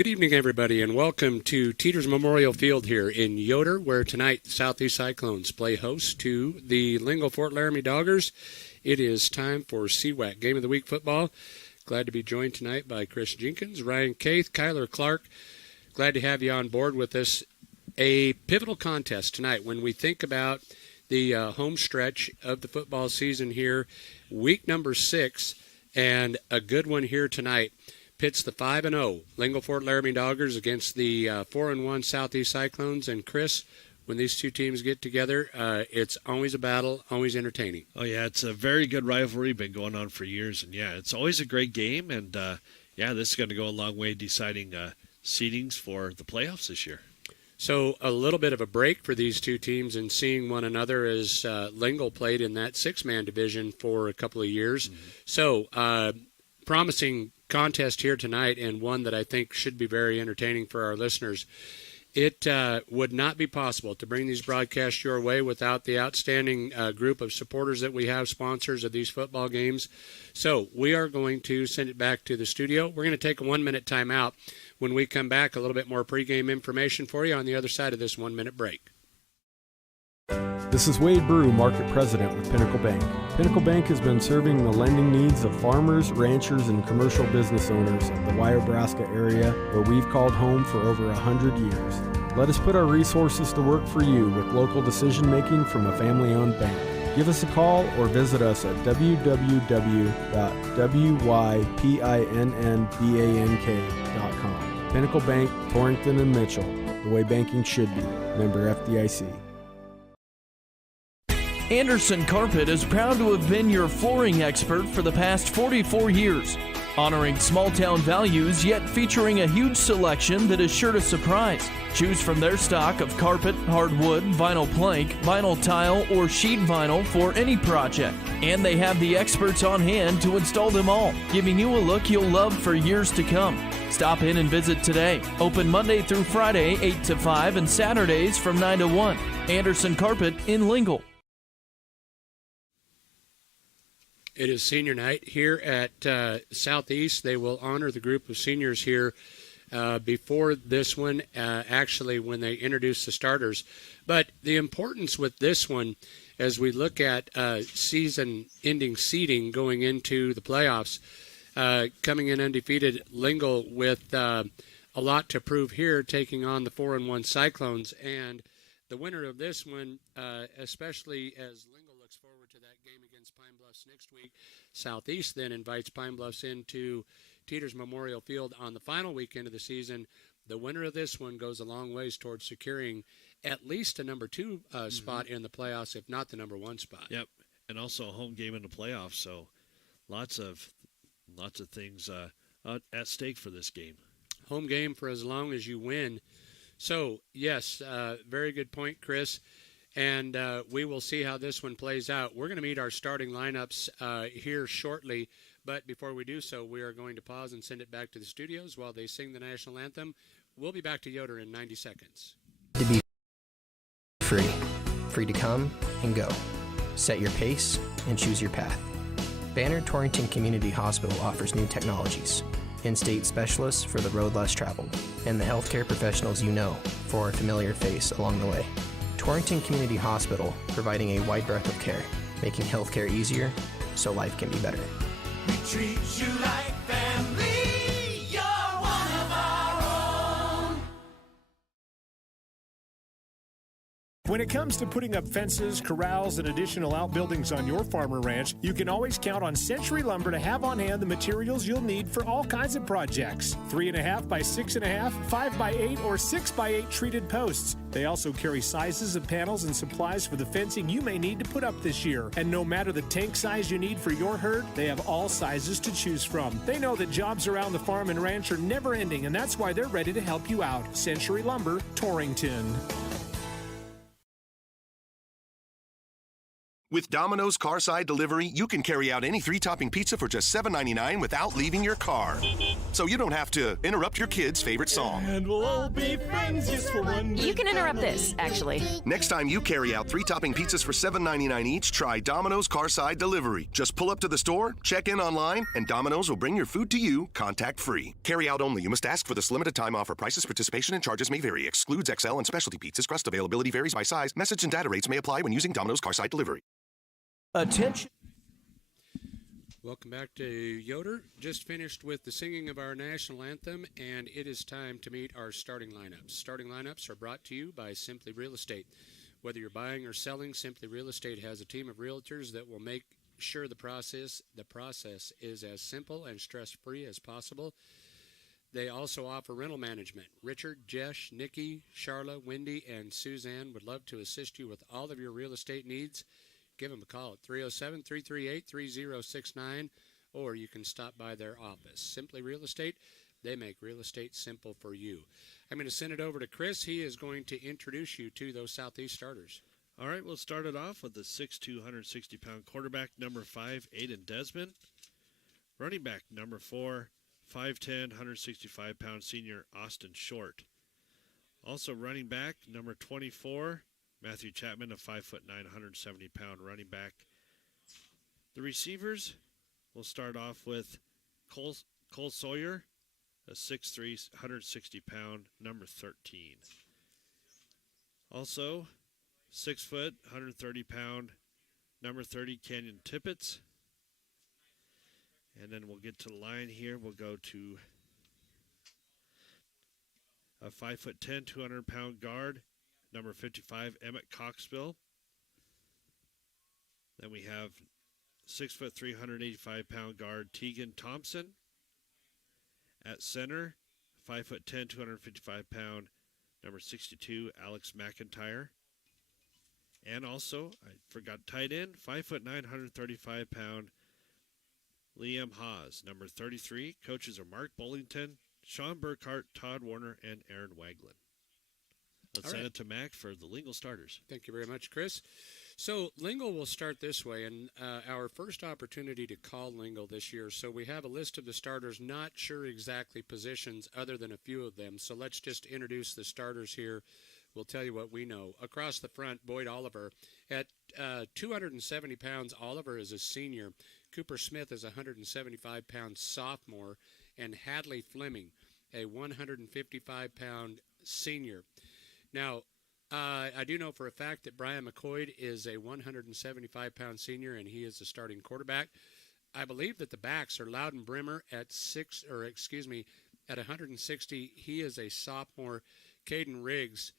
Good evening, everybody, and welcome to Teeters Memorial Field here in Yoder, where tonight the Southeast Cyclones play host to the Lingle-Fort Laramie Doggers. It is time for CWAC Game of the Week football. Glad to be joined tonight by Chris Jenkins, Ryan Caith, Kyler Clark. Glad to have you on board with us. A pivotal contest tonight when we think about the home stretch of the football season here, week number 6, and a good one here tonight. Pits the 5-0 Lingle-Fort Laramie Doggers against the 4-1 Southeast Cyclones. And Chris, when these two teams get together, it's always a battle, always entertaining. Oh, yeah, it's a very good rivalry, been going on for years. And, yeah, it's always a great game. And, this is going to go a long way deciding seedings for the playoffs this year. So a little bit of a break for these two teams and seeing one another as Lingle played in that 6-man division for a couple of years. Mm-hmm. So promising contest here tonight, and one that I think should be very entertaining for our listeners. It would not be possible to bring these broadcasts your way without the outstanding group of supporters that we have, sponsors of these football games. So we are going to send it back to the studio. We're going to take a 1-minute timeout. When we come back, a little bit more pregame information for you on the other side of this 1-minute break. This is Wade Brew, Market President with Pinnacle Bank. Pinnacle Bank has been serving the lending needs of farmers, ranchers, and commercial business owners of the Wyobraska area, where we've called home for over 100 years. Let us put our resources to work for you with local decision-making from a family-owned bank. Give us a call or visit us at www.wypinnbank.com. Pinnacle Bank, Torrington and Mitchell, the way banking should be. Member FDIC. Anderson Carpet is proud to have been your flooring expert for the past 44 years, honoring small-town values yet featuring a huge selection that is sure to surprise. Choose from their stock of carpet, hardwood, vinyl plank, vinyl tile, or sheet vinyl for any project. And they have the experts on hand to install them all, giving you a look you'll love for years to come. Stop in and visit today. Open Monday through Friday, 8 to 5, and Saturdays from 9 to 1. Anderson Carpet in Lingle. It is senior night here at Southeast. They will honor the group of seniors here before this one, actually when they introduce the starters. But the importance with this one, as we look at season-ending seeding going into the playoffs, coming in undefeated, Lingle with a lot to prove here, taking on the 4-1 Cyclones. And the winner of this one, especially as Lingle looks forward to that game against Pine Bluffs next week, Southeast then invites Pine Bluffs into Teeters Memorial Field on the final weekend of the season. The winner of this one goes a long ways towards securing at least a number 2 spot in the playoffs, if not the number 1 spot. Yep, and also a home game in the playoffs. So lots of things at stake for this game. Home game for as long as you win. So yes, very good point, Chris. And we will see how this one plays out. We're going to meet our starting lineups here shortly. But before we do so, we are going to pause and send it back to the studios while they sing the national anthem. We'll be back to Yoder in 90 seconds. To be free to come and go. Set your pace and choose your path. Banner Torrington Community Hospital offers new technologies, in-state specialists for the road less traveled, and the healthcare professionals you know for a familiar face along the way. Torrington Community Hospital, providing a wide breadth of care, making healthcare easier so life can be better. We treat you like family. You're one of our own. When it comes to putting up fences, corrals, and additional outbuildings on your farm or ranch, you can always count on Century Lumber to have on hand the materials you'll need for all kinds of projects. 3.5 by 6.5, 5 by 8, or 6 by 8 treated posts. They also carry sizes of panels and supplies for the fencing you may need to put up this year. And no matter the tank size you need for your herd, they have all sizes to choose from. They know that jobs around the farm and ranch are never ending, and that's why they're ready to help you out. Century Lumber, Torrington. With Domino's Carside Delivery, you can carry out any 3-topping pizza for just $7.99 without leaving your car. So you don't have to interrupt your kid's favorite song. And we'll all be friends just for one day. You can interrupt this, actually. Next time you carry out 3-topping pizzas for $7.99 each, try Domino's Carside Delivery. Just pull up to the store, check in online, and Domino's will bring your food to you contact-free. Carry out only. You must ask for this limited time offer. Prices, participation, and charges may vary. Excludes XL and specialty pizzas. Crust availability varies by size. Message and data rates may apply when using Domino's Carside Delivery. Attention. Welcome back to Yoder. Just finished with the singing of our national anthem, and it is time to meet our starting lineups. Starting lineups are brought to you by Simply Real Estate. Whether you're buying or selling, Simply Real Estate has a team of realtors that will make sure the process is as simple and stress-free as possible. They also offer rental management. Richard, Jesh, Nikki, Charla, Wendy, and Suzanne would love to assist you with all of your real estate needs. Give them a call at 307-338-3069, or you can stop by their office. Simply Real Estate, they make real estate simple for you. I'm going to send it over to Chris. He is going to introduce you to those Southeast starters. All right, we'll start it off with the 6'2", 160-pound quarterback, number 5, Aiden Desmond. Running back, number 4, 5'10", 165-pound senior, Austin Short. Also running back, number 24, Matthew Chapman, a 5'9", 170-pound running back. The receivers, we'll start off with Cole Sawyer, a 6'3", 160-pound, number 13. Also, 6 foot, 130-pound, number 30, Canyon Tippett. And then we'll get to the line here. We'll go to a 5'10", 200-pound guard, number 55, Emmett Coxville. Then we have 6 foot 3, 185-pound guard, Tegan Thompson. At center, 5'10", 255-pound, number 62, Alex McIntyre. And also, I forgot tight end, 5'9", 135-pound, Liam Haas. Number 33, coaches are Mark Bullington, Sean Burkhart, Todd Warner, and Aaron Waglin. Let's send it to Mac for the Lingle starters. Thank you very much, Chris. So Lingle will start this way, and our first opportunity to call Lingle this year. So we have a list of the starters, not sure exactly positions other than a few of them. So let's just introduce the starters here. We'll tell you what we know. Across the front, Boyd Oliver. At 270 pounds, Oliver is a senior. Cooper Smith is a 175-pound sophomore. And Hadley Fleming, a 155-pound senior. Now, I do know for a fact that Brian McCoy is a 175-pound senior, and he is a starting quarterback. I believe that the backs are Loudon Brimmer at 160. He is a sophomore. Caden Riggs,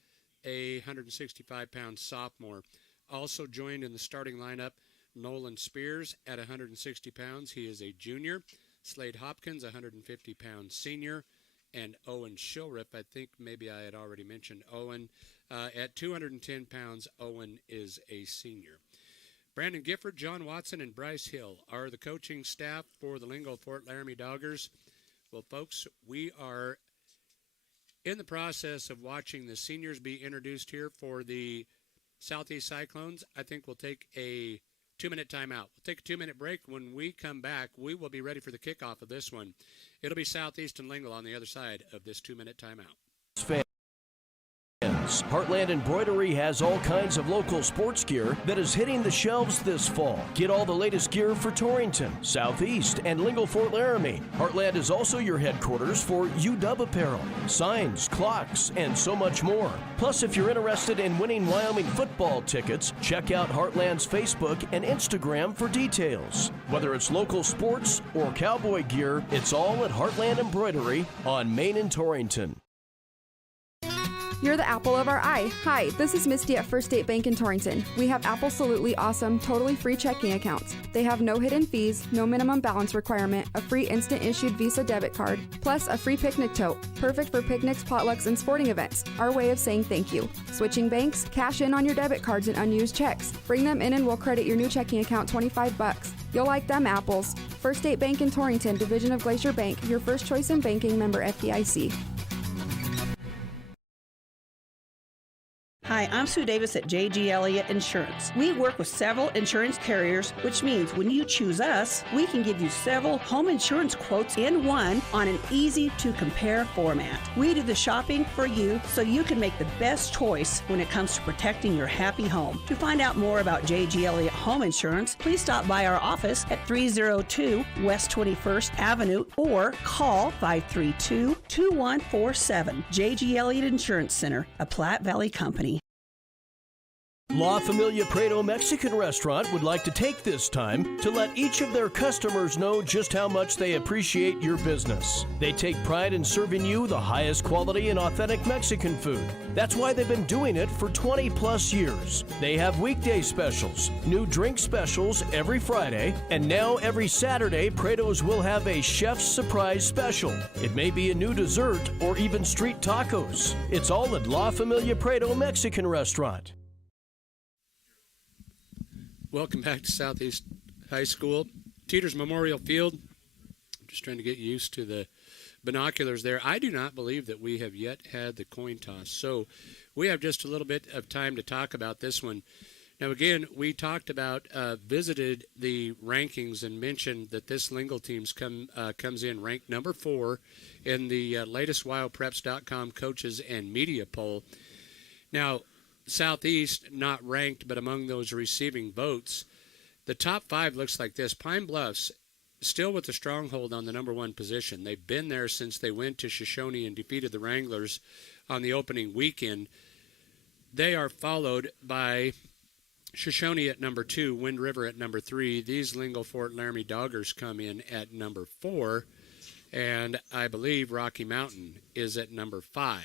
a 165-pound sophomore. Also joined in the starting lineup, Nolan Spears at 160 pounds. He is a junior. Slade Hopkins, 150-pound senior. And Owen Shilriff, I think maybe I had already mentioned Owen. At 210 pounds, Owen is a senior. Brandon Gifford, John Watson, and Bryce Hill are the coaching staff for the Lingle Fort Laramie Doggers. Well, folks, we are in the process of watching the seniors be introduced here for the Southeast Cyclones. I think we'll take a 2-minute timeout. We'll take a 2-minute break. When we come back, we will be ready for the kickoff of this one. It'll be Southeast and Lingle on the other side of this 2-minute timeout. Heartland Embroidery has all kinds of local sports gear that is hitting the shelves this fall. Get all the latest gear for Torrington, Southeast, and Lingle Fort Laramie. Heartland is also your headquarters for UW apparel, signs, clocks, and so much more. Plus, if you're interested in winning Wyoming football tickets, check out Heartland's Facebook and Instagram for details. Whether it's local sports or cowboy gear, it's all at Heartland Embroidery on Main and Torrington. You're the apple of our eye. Hi, this is Misty at First State Bank in Torrington. We have absolutely awesome, totally free checking accounts. They have no hidden fees, no minimum balance requirement, a free instant issued Visa debit card, plus a free picnic tote, perfect for picnics, potlucks, and sporting events. Our way of saying thank you. Switching banks? Cash in on your debit cards and unused checks. Bring them in and we'll credit your new checking account $25. You'll like them apples. First State Bank in Torrington, division of Glacier Bank, your first choice in banking, member FDIC. Hi, Hi, I'm Sue Davis at J.G. Elliott Insurance. We work with several insurance carriers, which means when you choose us, we can give you several home insurance quotes in one on an easy-to-compare format. We do the shopping for you so you can make the best choice when it comes to protecting your happy home. To find out more about J.G. Elliott Home Insurance, please stop by our office at 302 West 21st Avenue or call 532-2147. J.G. Elliott Insurance Center, a Platte Valley company. La Familia Prado Mexican Restaurant would like to take this time to let each of their customers know just how much they appreciate your business. They take pride in serving you the highest quality and authentic Mexican food. That's why they've been doing it for 20 plus years. They have weekday specials, new drink specials every Friday, and now every Saturday, Prado's will have a chef's surprise special. It may be a new dessert or even street tacos. It's all at La Familia Prado Mexican Restaurant. Welcome back to Southeast High School. Teeters Memorial Field. I'm just trying to get used to the binoculars there. I do not believe that we have yet had the coin toss. So we have just a little bit of time to talk about this one. Now, again, we talked about, visited the rankings and mentioned that this Lingle team comes in ranked number 4 in the latest WildPreps.com coaches and media poll. Now, Southeast not ranked, but among those receiving votes, the top 5 looks like this. Pine Bluffs still with the stronghold on the number 1 position. They've been there since they went to Shoshone and defeated the Wranglers on the opening weekend. They are followed by Shoshone at number 2, Wind River at number 3. These Lingle Fort Laramie Doggers come in at number 4, and I believe Rocky Mountain is at number 5.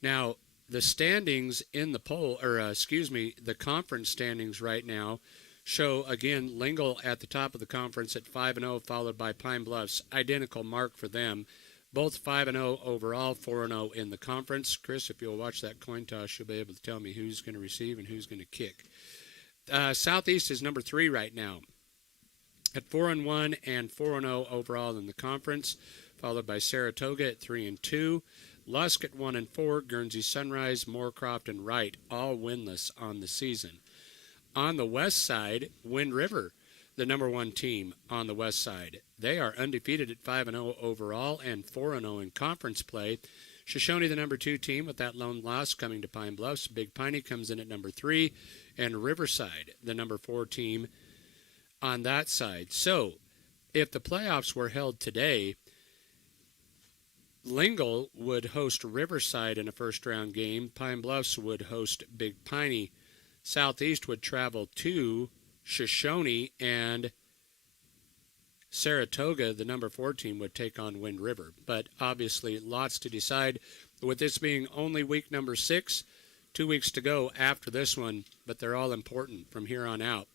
Now, the standings in the poll, the conference standings right now show, again, Lingle at the top of the conference at 5-0, followed by Pine Bluffs. Identical mark for them. Both 5-0 overall, 4-0 in the conference. Chris, if you'll watch that coin toss, you'll be able to tell me who's going to receive and who's going to kick. Southeast is number 3 right now at 4-1 and 4-0 overall in the conference, followed by Saratoga at 3-2. Lusk at 1-4, Guernsey Sunrise, Moorcroft, and Wright all winless on the season. On the west side, Wind River, the number 1 team on the west side. They are undefeated at 5-0 overall and 4-0 in conference play. Shoshone, the number 2 team with that lone loss coming to Pine Bluffs. Big Piney comes in at number 3, and Riverside, the number 4 team on that side. So, if the playoffs were held today, Lingle would host Riverside in a first-round game. Pine Bluffs would host Big Piney. Southeast would travel to Shoshone, and Saratoga, the number 4 team, would take on Wind River. But obviously, lots to decide. With this being only week number 6, 2 weeks to go after this one, but they're all important from here on out.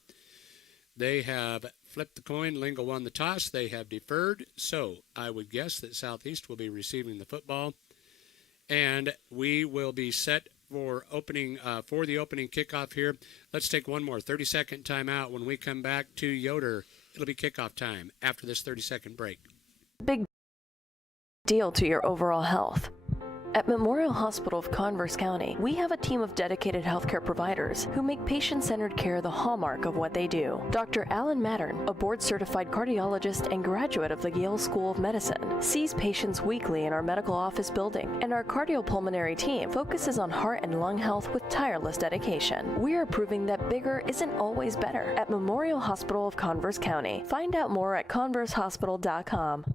They have flipped the coin. Lingle won the toss. They have deferred. So I would guess that Southeast will be receiving the football. And we will be set for the opening kickoff here. Let's take one more 30-second timeout. When we come back to Yoder, it'll be kickoff time after this 30-second break. Big deal to your overall health. At Memorial Hospital of Converse County, we have a team of dedicated healthcare providers who make patient-centered care the hallmark of what they do. Dr. Alan Mattern, a board-certified cardiologist and graduate of the Yale School of Medicine, sees patients weekly in our medical office building, and our cardiopulmonary team focuses on heart and lung health with tireless dedication. We are proving that bigger isn't always better at Memorial Hospital of Converse County. Find out more at conversehospital.com.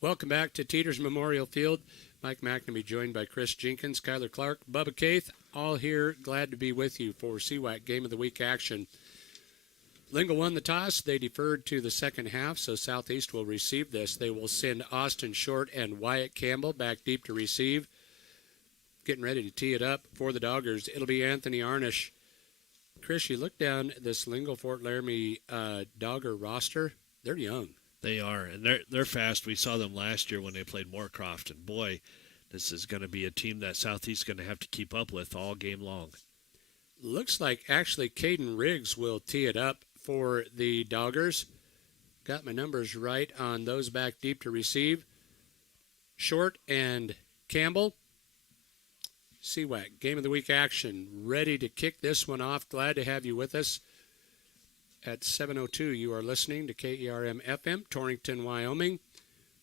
Welcome back to Teeters Memorial Field. Mike McNamee joined by Chris Jenkins, Kyler Clark, Bubba Caith, all here. Glad to be with you for CWAC Game of the Week action. Lingle won the toss. They deferred to the second half, so Southeast will receive this. They will send Austin Short and Wyatt Campbell back deep to receive. Getting ready to tee it up for the Doggers. It'll be Anthony Arnish. Chris, you look down at this Lingle Fort Laramie Dogger roster. They're young. They are, and they're fast. We saw them last year when they played Moorcroft, and boy, this is going to be a team that Southeast is going to have to keep up with all game long. Looks like actually Caden Riggs will tee it up for the Doggers. Got my numbers right on those back deep to receive. Short and Campbell CWAC Game of the Week action. Ready to kick this one off. Glad to have you with us. At 7:02, you are listening to KERM FM, Torrington, Wyoming.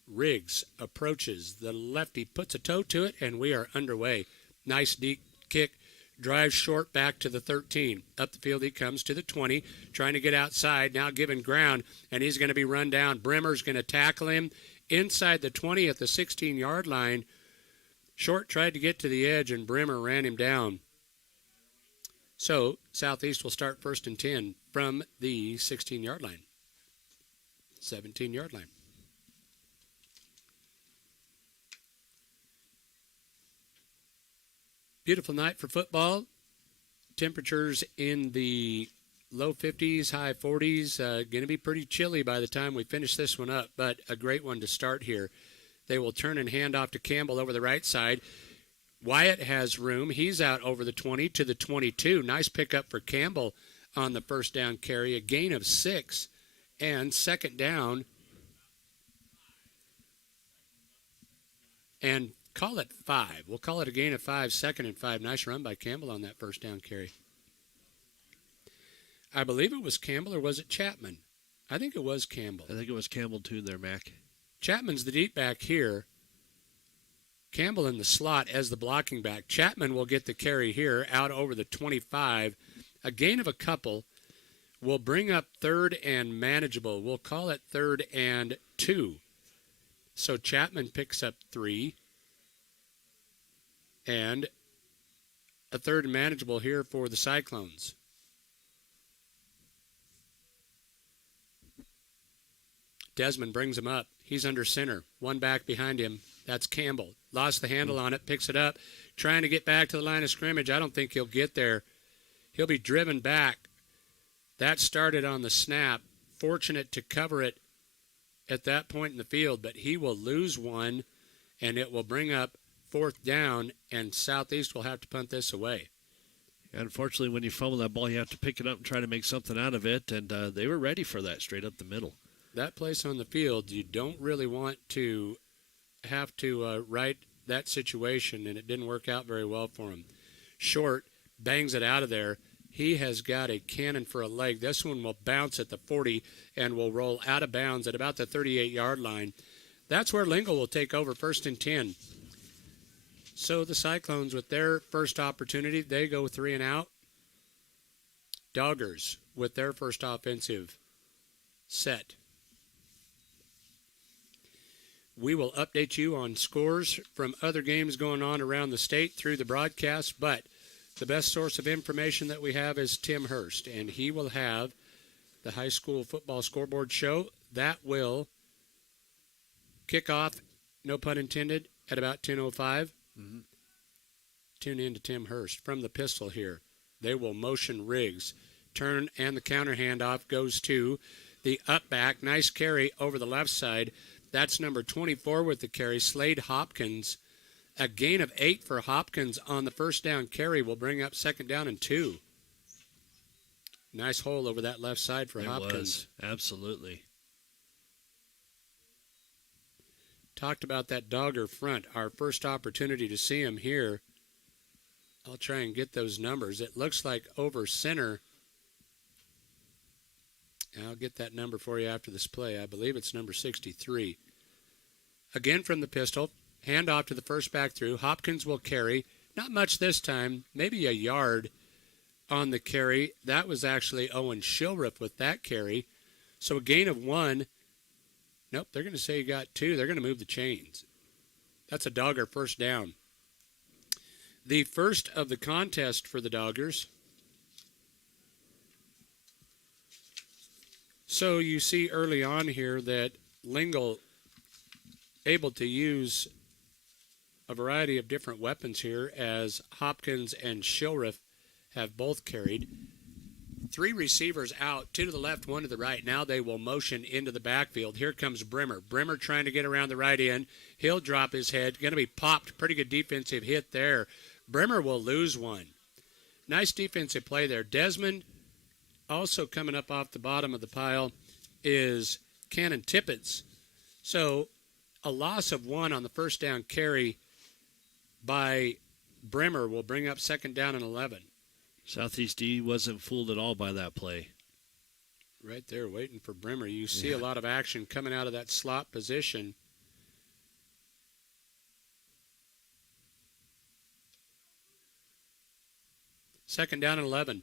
Riggs approaches. The lefty puts a toe to it, and we are underway. Nice deep kick. Drives short back to the 13. Up the field he comes to the 20, trying to get outside, now given ground, and he's going to be run down. Bremer's going to tackle him inside the 20 at the 16-yard line. Short tried to get to the edge, and Bremer ran him down. So Southeast will start 1st and 10 from the 16-yard line, 17-yard line. Beautiful night for football. Temperatures in the low 50s, high 40s. Going to be pretty chilly by the time we finish this one up, but a great one to start here. They will turn and hand off to Campbell over the right side. Wyatt has room. He's out over the 20 to the 22. Nice pickup for Campbell on the first down carry. A gain of 6 and second down. And call it 5. We'll call it a gain of 5, 2nd and 5. Nice run by Campbell on that first down carry. I believe it was Campbell, or was it Chapman? I think it was Campbell. I think it was Campbell too there, Mac. Chapman's the deep back here. Campbell in the slot as the blocking back. Chapman will get the carry here out over the 25. A gain of a couple will bring up 3rd and manageable. We'll call it 3rd and 2. So Chapman picks up 3. And a 3rd and manageable here for the Cyclones. Desmond brings him up. He's under center. One back behind him. That's Campbell. Lost the handle on it, picks it up, trying to get back to the line of scrimmage. I don't think he'll get there. He'll be driven back. That started on the snap. Fortunate to cover it at that point in the field, but he will lose one, and it will bring up 4th down, and Southeast will have to punt this away. Unfortunately, when you fumble that ball, you have to pick it up and try to make something out of it, and they were ready for that straight up the middle. That place on the field, you don't really want to have to right that situation, and it didn't work out very well for him. Short bangs it out of there. He has got a cannon for a leg. This one will bounce at the 40 and will roll out of bounds at about the 38-yard line. That's where Lingle will take over 1st and 10. So the Cyclones, with their first opportunity, they go 3 and out. Doggers with their first offensive set. We will update you on scores from other games going on around the state through the broadcast, but the best source of information that we have is Tim Hurst, and he will have the high school football scoreboard show. That will kick off, no pun intended, at about 10:05. Mm-hmm. Tune in to Tim Hurst from the pistol here. They will motion Riggs. Turn and the counter handoff goes to the up back. Nice carry over the left side. That's number 24 with the carry, Slade Hopkins. A gain of 8 for Hopkins on the first down carry will bring up 2nd down and 2. Nice hole over that left side for Hopkins. Absolutely. Talked about that Dogger front. Our first opportunity to see him here. I'll try and get those numbers. It looks like over center. I'll get that number for you after this play. I believe it's number 63. Again from the pistol. Hand off to the first back through. Hopkins will carry. Not much this time. Maybe a yard on the carry. That was actually Owen Shilriff with that carry. So a gain of 1. Nope, they're going to say he got 2. They're going to move the chains. That's a Dogger first down. The first of the contest for the Doggers. So you see early on here that Lingle able to use a variety of different weapons here, as Hopkins and Shilriff have both carried. 3 receivers out, 2 to the left, 1 to the right. Now they will motion into the backfield. Here comes Bremer. Bremer trying to get around the right end. He'll drop his head. Going to be popped. Pretty good defensive hit there. Bremer will lose one. Nice defensive play there. Desmond, also coming up off the bottom of the pile, is Cannon Tippett. So a loss of 1 on the first down carry by Brimmer will bring up second down and 11. Southeast D wasn't fooled at all by that play. Right there waiting for Brimmer. You see a lot of action coming out of that slot position. Second down and 11.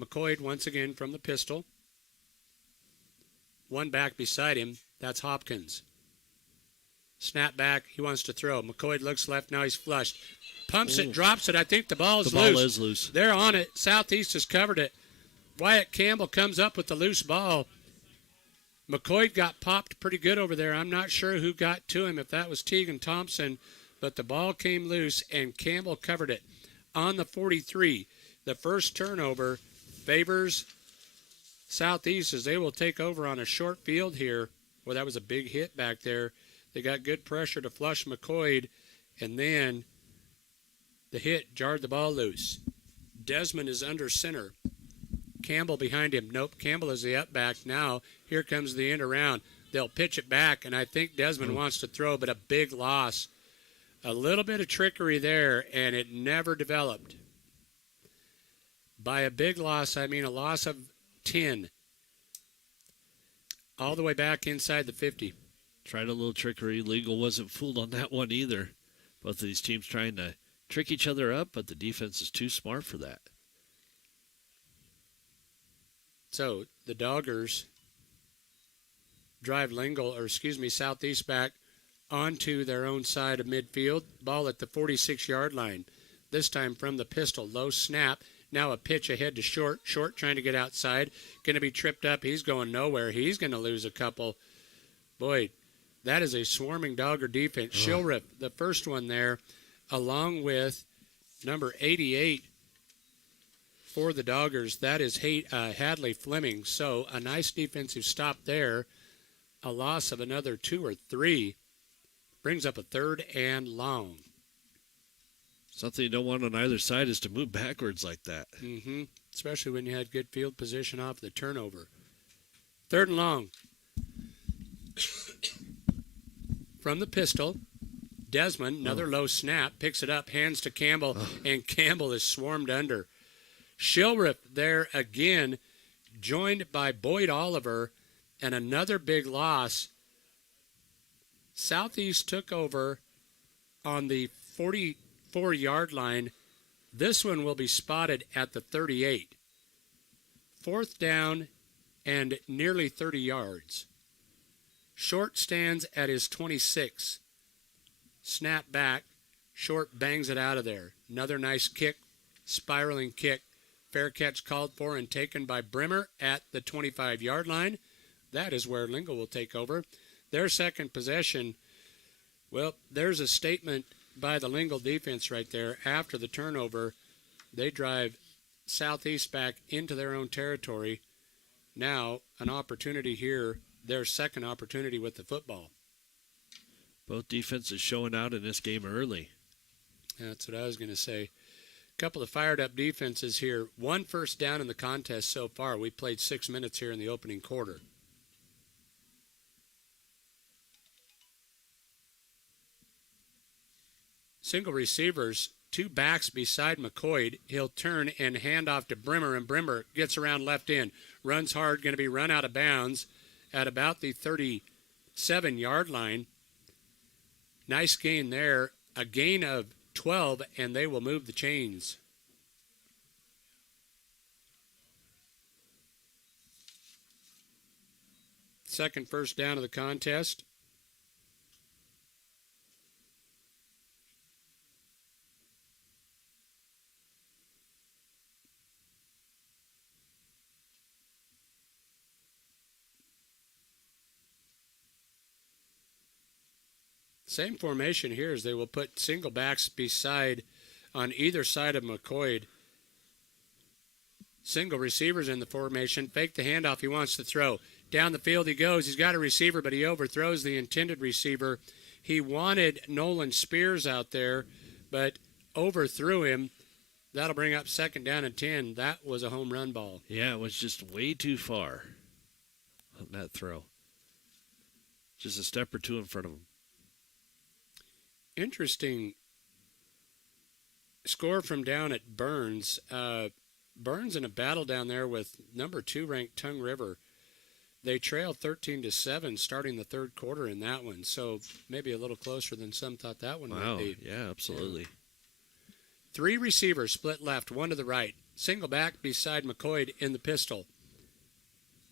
McCoy once again from the pistol. One back beside him. That's Hopkins. Snap back. He wants to throw. McCoy looks left. Now he's flushed. Pumps it, drops it. I think the ball is loose. The ball is loose. They're on it. Southeast has covered it. Wyatt Campbell comes up with the loose ball. McCoy got popped pretty good over there. I'm not sure who got to him, if that was Tegan Thompson, but the ball came loose and Campbell covered it on the 43. The first turnover favors Southeast as they will take over on a short field here. Well, that was a big hit back there. They got good pressure to flush McCoy, and then the hit jarred the ball loose. Desmond is under center. Campbell behind him. Nope, Campbell is the up back. Now, here comes the end around. They'll pitch it back, and I think Desmond wants to throw, but a big loss. A little bit of trickery there, and it never developed. By a big loss, I mean a loss of 10. All the way back inside the 50. Tried a little trickery. Legal wasn't fooled on that one either. Both of these teams trying to trick each other up, but the defense is too smart for that. So the Doggers drive Southeast back onto their own side of midfield. Ball at the 46-yard line. This time from the pistol. Low snap. Now a pitch ahead to Short. Short trying to get outside. Going to be tripped up. He's going nowhere. He's going to lose a couple. Boy, that is a swarming Dogger defense. Shilriff, the first one there, along with number 88 for the Doggers. That is Hadley Fleming. So a nice defensive stop there. A loss of another 2 or 3 brings up a third and long. Something you don't want on either side is to move backwards like that. Mm-hmm. Especially when you had good field position off the turnover. Third and long. From the pistol, Desmond, another low snap, picks it up, hands to Campbell, and Campbell is swarmed under. Shilriff there again, joined by Boyd Oliver, and another big loss. Southeast took over on the 44-yard line. This one will be spotted at the 38. Fourth down and nearly 30 yards. Short stands at his 26. Snap back. Short bangs it out of there. Another nice kick, spiraling kick. Fair catch called for and taken by Brimmer at the 25-yard line. That is where Lingle will take over. Their second possession, well, there's a statement by the Lingle defense right there. After the turnover, they drive Southeast back into their own territory. Now, an opportunity here, their second opportunity with the football. Both defenses showing out in this game early. That's what I was going to say. A couple of fired up defenses here. One first down in the contest so far. We played 6 minutes here in the opening quarter. Single receivers, 2 backs beside McCoy. He'll turn and hand off to Brimmer, and Brimmer gets around left in. Runs hard, going to be run out of bounds at about the 37-yard line. Nice gain there. A gain of 12, and they will move the chains. Second first down of the contest. Same formation here as they will put single backs beside on either side of McCoy. Single receivers in the formation. Fake the handoff. He wants to throw. Down the field he goes. He's got a receiver, but he overthrows the intended receiver. He wanted Nolan Spears out there, but overthrew him. That'll bring up second down and 10. That was a home run ball. Yeah, it was just way too far on that throw. Just a step or two in front of him. Interesting score from down at Burns. Burns in a battle down there with number 2 ranked Tongue River. They trailed 13-7 starting the third quarter in that one, so maybe a little closer than some thought that one would be. Yeah, absolutely. Yeah. 3 receivers split left, 1 to the right. Single back beside McCoy in the pistol.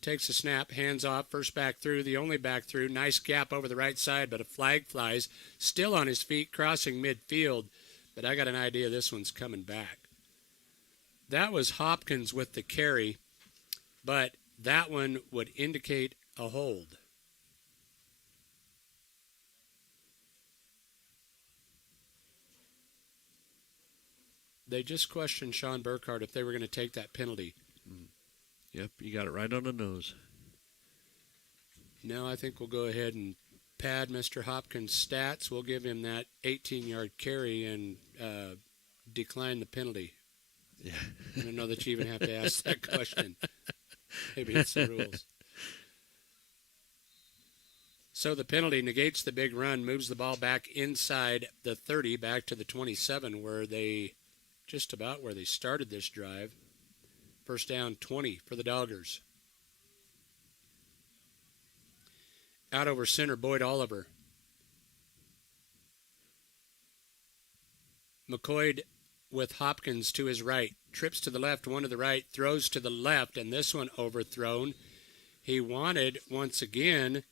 Takes a snap, hands off, first back through, the only back through. Nice gap over the right side, but a flag flies. Still on his feet, crossing midfield, but I got an idea this one's coming back. That was Hopkins with the carry, but that one would indicate a hold. They just questioned Sean Burkhardt if they were going to take that penalty. Yep, you got it right on the nose. No, I think we'll go ahead and pad Mr. Hopkins' stats. We'll give him that 18-yard carry and decline the penalty. Yeah. I don't know that you even have to ask that question. Maybe it's the rules. So the penalty negates the big run, moves the ball back inside the 30, back to the 27, where they just about where they started this drive. First down, 20 for the Doggers. Out over center, Boyd Oliver. McCoy with Hopkins to his right. Trips to the left, 1 to the right, throws to the left, and this one overthrown. He wanted, once again,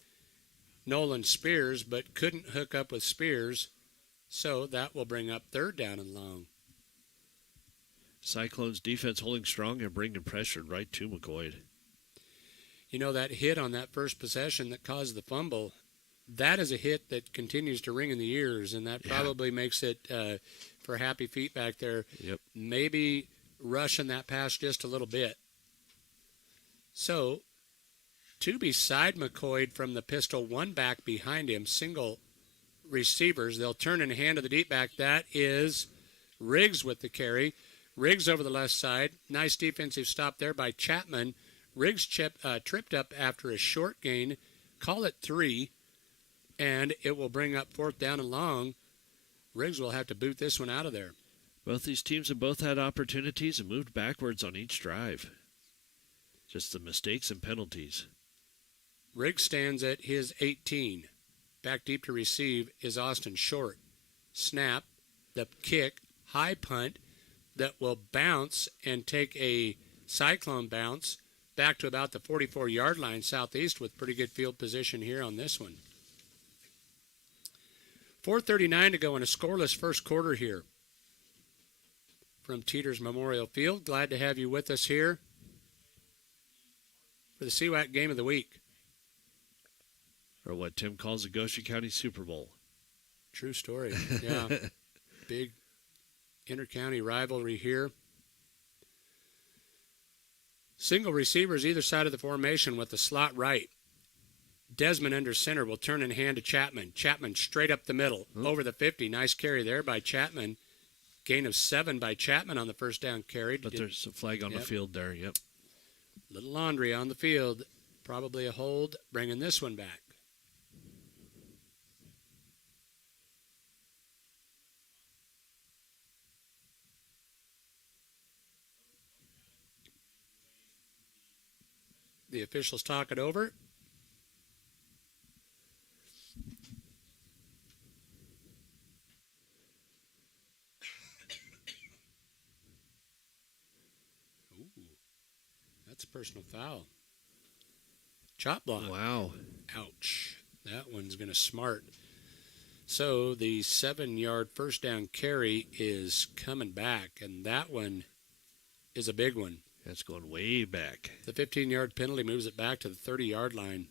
Nolan Spears, but couldn't hook up with Spears, so that will bring up third down and long. Cyclones defense holding strong and bringing pressure right to McCoy. You know, that hit on that first possession that caused the fumble, that is a hit that continues to ring in the ears, and that probably makes it for happy feet back there. Yep. Maybe rushing that pass just a little bit. So, 2 beside McCoy from the pistol, 1 back behind him, single receivers. They'll turn and hand to the deep back. That is Riggs with the carry. Riggs over the left side. Nice defensive stop there by Chapman. Riggs tripped up after a short gain. Call it 3, and it will bring up fourth down and long. Riggs will have to boot this one out of there. Both these teams have both had opportunities and moved backwards on each drive. Just the mistakes and penalties. Riggs stands at his 18. Back deep to receive is Austin Short. Snap, the kick, high punt that will bounce and take a cyclone bounce back to about the 44-yard line southeast with pretty good field position here on this one. 4:39 to go in a scoreless first quarter here from Teeters Memorial Field. Glad to have you with us here for the CWAC Game of the Week. Or what Tim calls the Goshen County Super Bowl. True story. Yeah. Big inter-county rivalry here. Single receivers either side of the formation with the slot right. Desmond under center will turn and hand to Chapman. Chapman straight up the middle, over the 50. Nice carry there by Chapman. Gain of 7 by Chapman on the first down carry. But there's a flag on the field there, yep. Little laundry on the field. Probably a hold, bringing this one back. The officials talk it over. Ooh, that's a personal foul. Chop block. Wow. Ouch. That one's going to smart. So the 7-yard first down carry is coming back, and that one is a big one. That's going way back. The 15-yard penalty moves it back to the 30-yard line.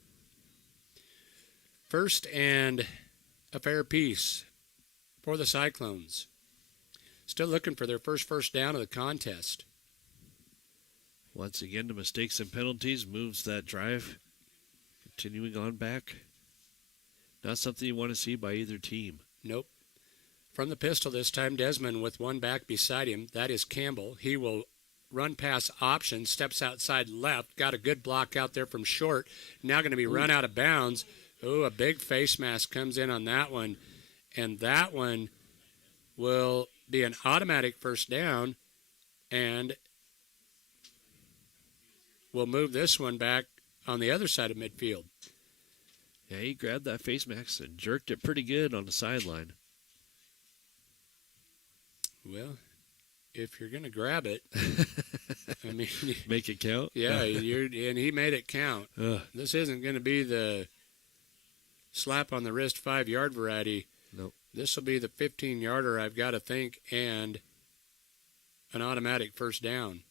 First and a fair piece for the Cyclones. Still looking for their first down of the contest. Once again, the mistakes and penalties moves that drive. Continuing on back. Not something you want to see by either team. Nope. From the pistol this time, Desmond with 1 back beside him. That is Campbell. He will run pass option, steps outside left. Got a good block out there from Short. Now going to be run out of bounds. Ooh, a big face mask comes in on that one. And that one will be an automatic first down, and we'll move this one back on the other side of midfield. Yeah, he grabbed that face mask and jerked it pretty good on the sideline. Well, if you're going to grab it, I mean, make it count. Yeah, and he made it count. This isn't going to be the slap on the wrist 5-yard variety. Nope. This will be the 15-yarder, I've got to think, and an automatic first down.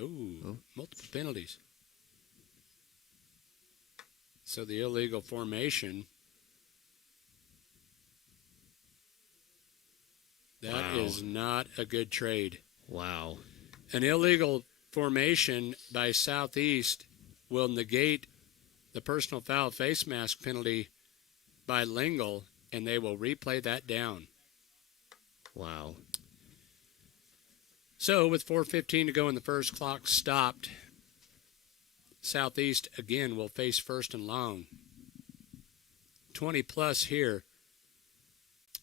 Oh, multiple penalties. So the illegal formation. That is not a good trade. Wow. An illegal formation by Southeast will negate the personal foul face mask penalty by Lingle, and they will replay that down. Wow. So with 4:15 to go in the first, clock stopped. Southeast again will face first and long. 20 plus here.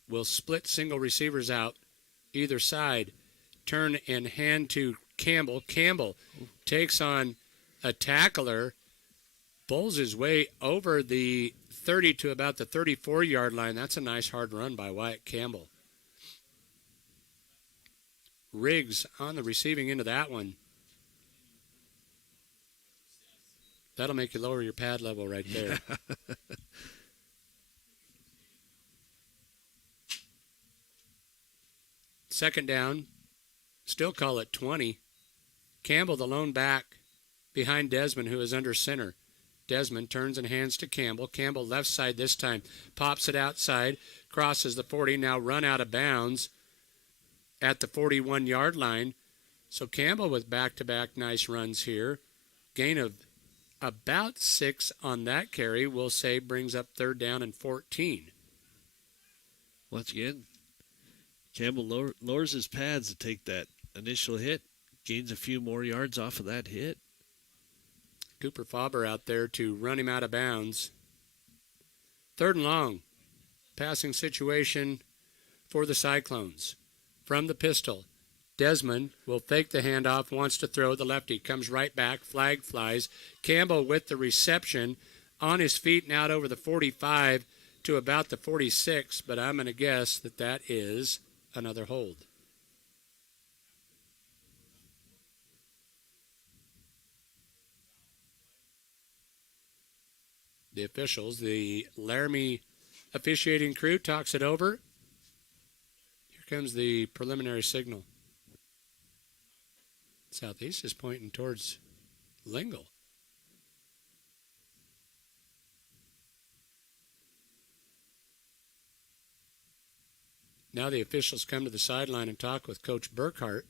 Will split single receivers out either side. Turn and hand to Campbell. Campbell takes on a tackler, bowls his way over the 30 to about the 34-yard line. That's a nice hard run by Wyatt Campbell. Riggs on the receiving end of that one. That'll make you lower your pad level right there. Second down, still call it 20. Campbell, the lone back, behind Desmond, who is under center. Desmond turns and hands to Campbell. Campbell left side this time. Pops it outside, crosses the 40, now run out of bounds at the 41-yard line. So Campbell with back-to-back nice runs here. Gain of about 6 on that carry, we'll say, brings up third down and 14. Once again, Campbell lowers his pads to take that initial hit, gains a few more yards off of that hit. Cooper Faber out there to run him out of bounds. Third and long. Passing situation for the Cyclones. From the pistol, Desmond will fake the handoff, wants to throw. The lefty comes right back, flag flies. Campbell with the reception, on his feet and out over the 45 to about the 46, but I'm going to guess that that is another hold. The officials, the Laramie officiating crew, talks it over. Here comes the preliminary signal. Southeast is pointing towards Lingle. Now the officials come to the sideline and talk with Coach Burkhart.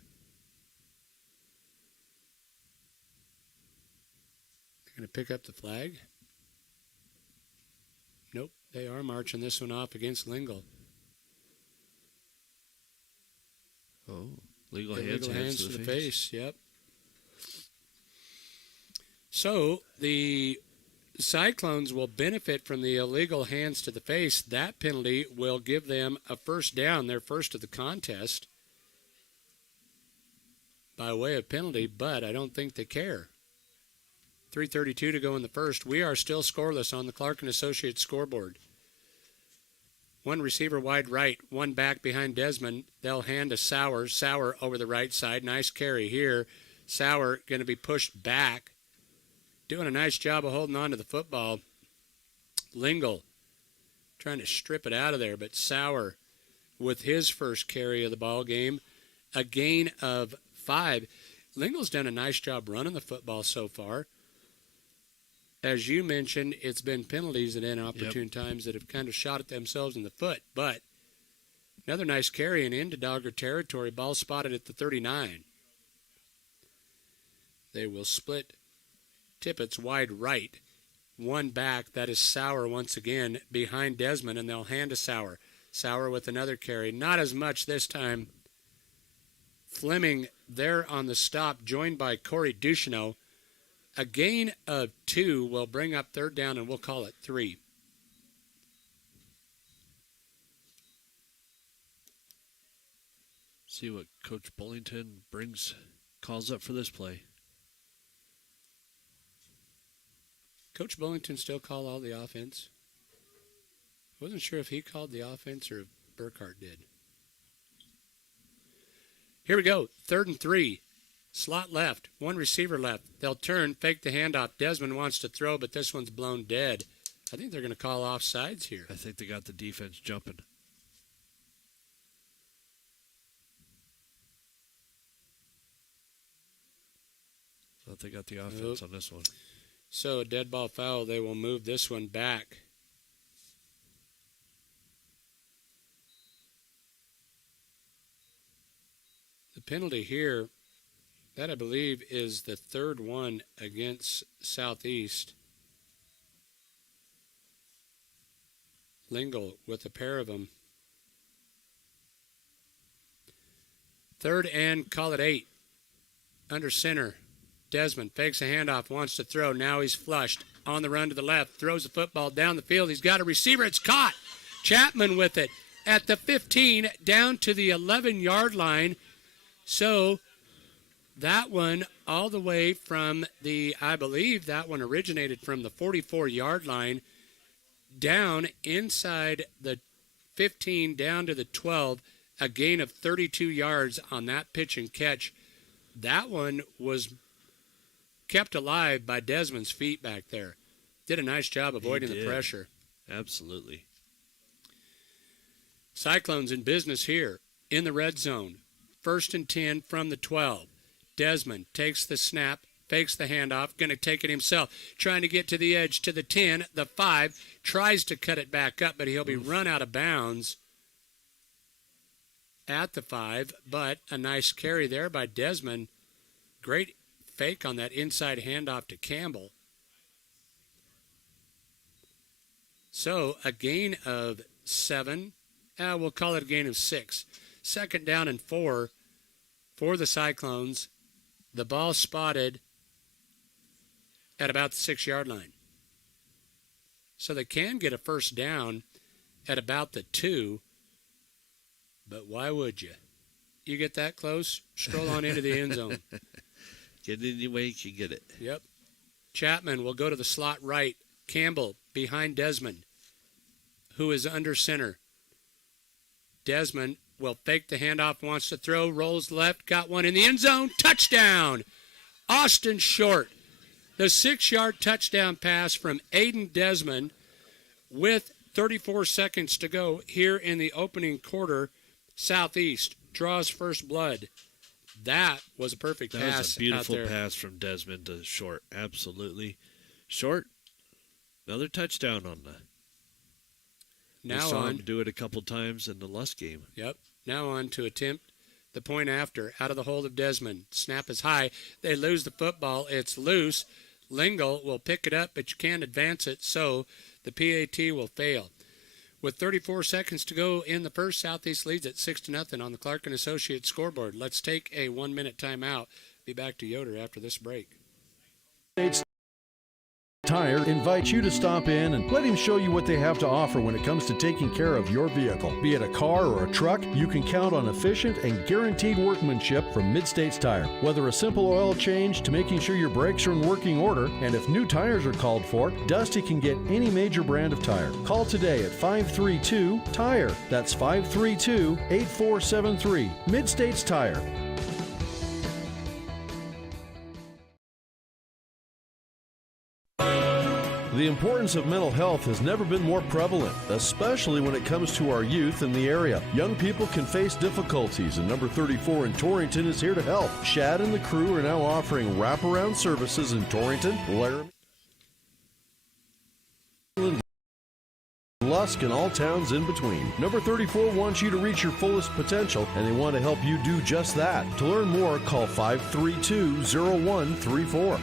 They're going to pick up the flag. Nope, they are marching this one off against Lingle. Oh, legal hands to the face. Yep. So the Cyclones will benefit from the illegal hands to the face. That penalty will give them a first down, their first of the contest, by way of penalty, but I don't think they care. 3:32 to go in the first. We are still scoreless on the Clark & Associates scoreboard. One receiver wide right, one back behind Desmond. They'll hand to Sauer. Sauer over the right side. Nice carry here. Sauer going to be pushed back. Doing a nice job of holding on to the football. Lingle trying to strip it out of there, but Sauer with his first carry of the ball game. A gain of 5. Lingle's done a nice job running the football so far. As you mentioned, it's been penalties at inopportune times that have kind of shot at themselves in the foot. But another nice carry and into Dogger territory. Ball spotted at the 39. They will split Tippett's wide right. One back, that is Sauer once again behind Desmond, and they'll hand to Sauer. Sauer with another carry. Not as much this time. Fleming there on the stop, joined by Corey Ducheneau. A gain of 2 will bring up third down, and we'll call it 3. See what Coach Bullington calls up for this play. Coach Bullington still call all the offense? Wasn't sure if he called the offense or if Burkhart did. Here we go. 3rd and 3. Slot left. One receiver left. They'll turn, fake the handoff. Desmond wants to throw, but this one's blown dead. I think they're going to call offsides here. I think they got the defense jumping. I thought they got the offense on this one. So a dead ball foul. They will move this one back. The penalty here, that I believe is the 3rd one against Southeast. Lingle with a pair of them. 3rd and call it 8. Under center. Desmond fakes a handoff, wants to throw. Now he's flushed. On the run to the left. Throws the football down the field. He's got a receiver. It's caught. Chapman with it. At the 15, down to the 11-yard line. So that one all the way from I believe that one originated from the 44-yard line down inside the 15 down to the 12, a gain of 32 yards on that pitch and catch. That one was kept alive by Desmond's feet back there. Did a nice job avoiding the pressure. Absolutely. Cyclones in business here in the red zone. 1st and 10 from the 12. Desmond takes the snap, fakes the handoff, going to take it himself, trying to get to the edge, to the 10, the 5, tries to cut it back up, but he'll be run out of bounds at the 5, but a nice carry there by Desmond. Great fake on that inside handoff to Campbell. So a gain of 7, we'll call it a gain of 6. 2nd down and 4 for the Cyclones. The ball spotted at about the 6-yard line. So they can get a 1st down at about the 2, but why would you? You get that close, stroll on into the end zone. Get it any way you can get it. Yep. Chapman will go to the slot right. Campbell behind Desmond, who is under center. Desmond will fake the handoff, wants to throw, rolls left, got one in the end zone. Touchdown! Austin Short. The 6-yard touchdown pass from Aiden Desmond with 34 seconds to go here in the opening quarter. Southeast draws first blood. That was a perfect pass. That was a beautiful out there. pass from Desmond to Short. Absolutely. Short, another touchdown on the. Now we saw on. him do it a couple times in the Lust game. Yep. Now on to attempt the point after. Out of the hold of Desmond. Snap is high. They lose the football. It's loose. Lingle will pick it up, but you can't advance it, so the PAT will fail. With 34 seconds to go in the first, Southeast leads at 6-0 on the Clark & Associates scoreboard. Let's take a 1-minute timeout. Be back to Yoder after this break. Tire invites you to stop in and let him show you what they have to offer when it comes to taking care of your vehicle. Be it a car or a truck, you can count on efficient and guaranteed workmanship from Mid-States Tire. Whether a simple oil change to making sure your brakes are in working order, and if new tires are called for, Dusty can get any major brand of tire. Call today at 532-TIRE. That's 532-8473. Mid-States Tire. The importance of mental health has never been more prevalent, especially when it comes to our youth in the area. Young people can face difficulties, and number 34 in Torrington is here to help. Shad and the crew are now offering wraparound services in Torrington, Laramie, Lusk, and all towns in between. Number 34 wants you to reach your fullest potential, and they want to help you do just that. To learn more, call 532-0134.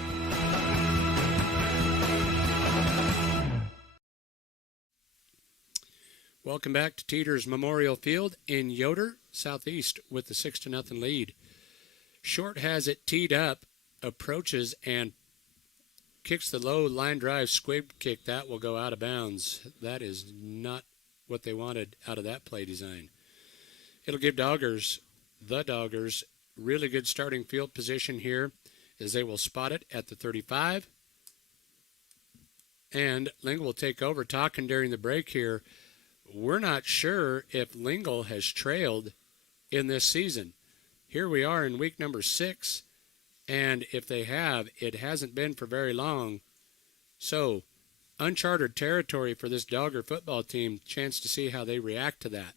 Welcome back to Teeter's Memorial Field in Yoder, Southeast, with the 6-0 lead. Short has it teed up, approaches, and kicks the low line drive squib kick. That will go out of bounds. That is not what they wanted out of that play design. It'll give Doggers the Doggers really good starting field position here as they will spot it at the 35. And Lingle will take over. Talking during the break here, we're not sure if Lingle has trailed in this season. Here we are in week number 6, and if they have, it hasn't been for very long. So, uncharted territory for this Dogger football team. Chance to see how they react to that.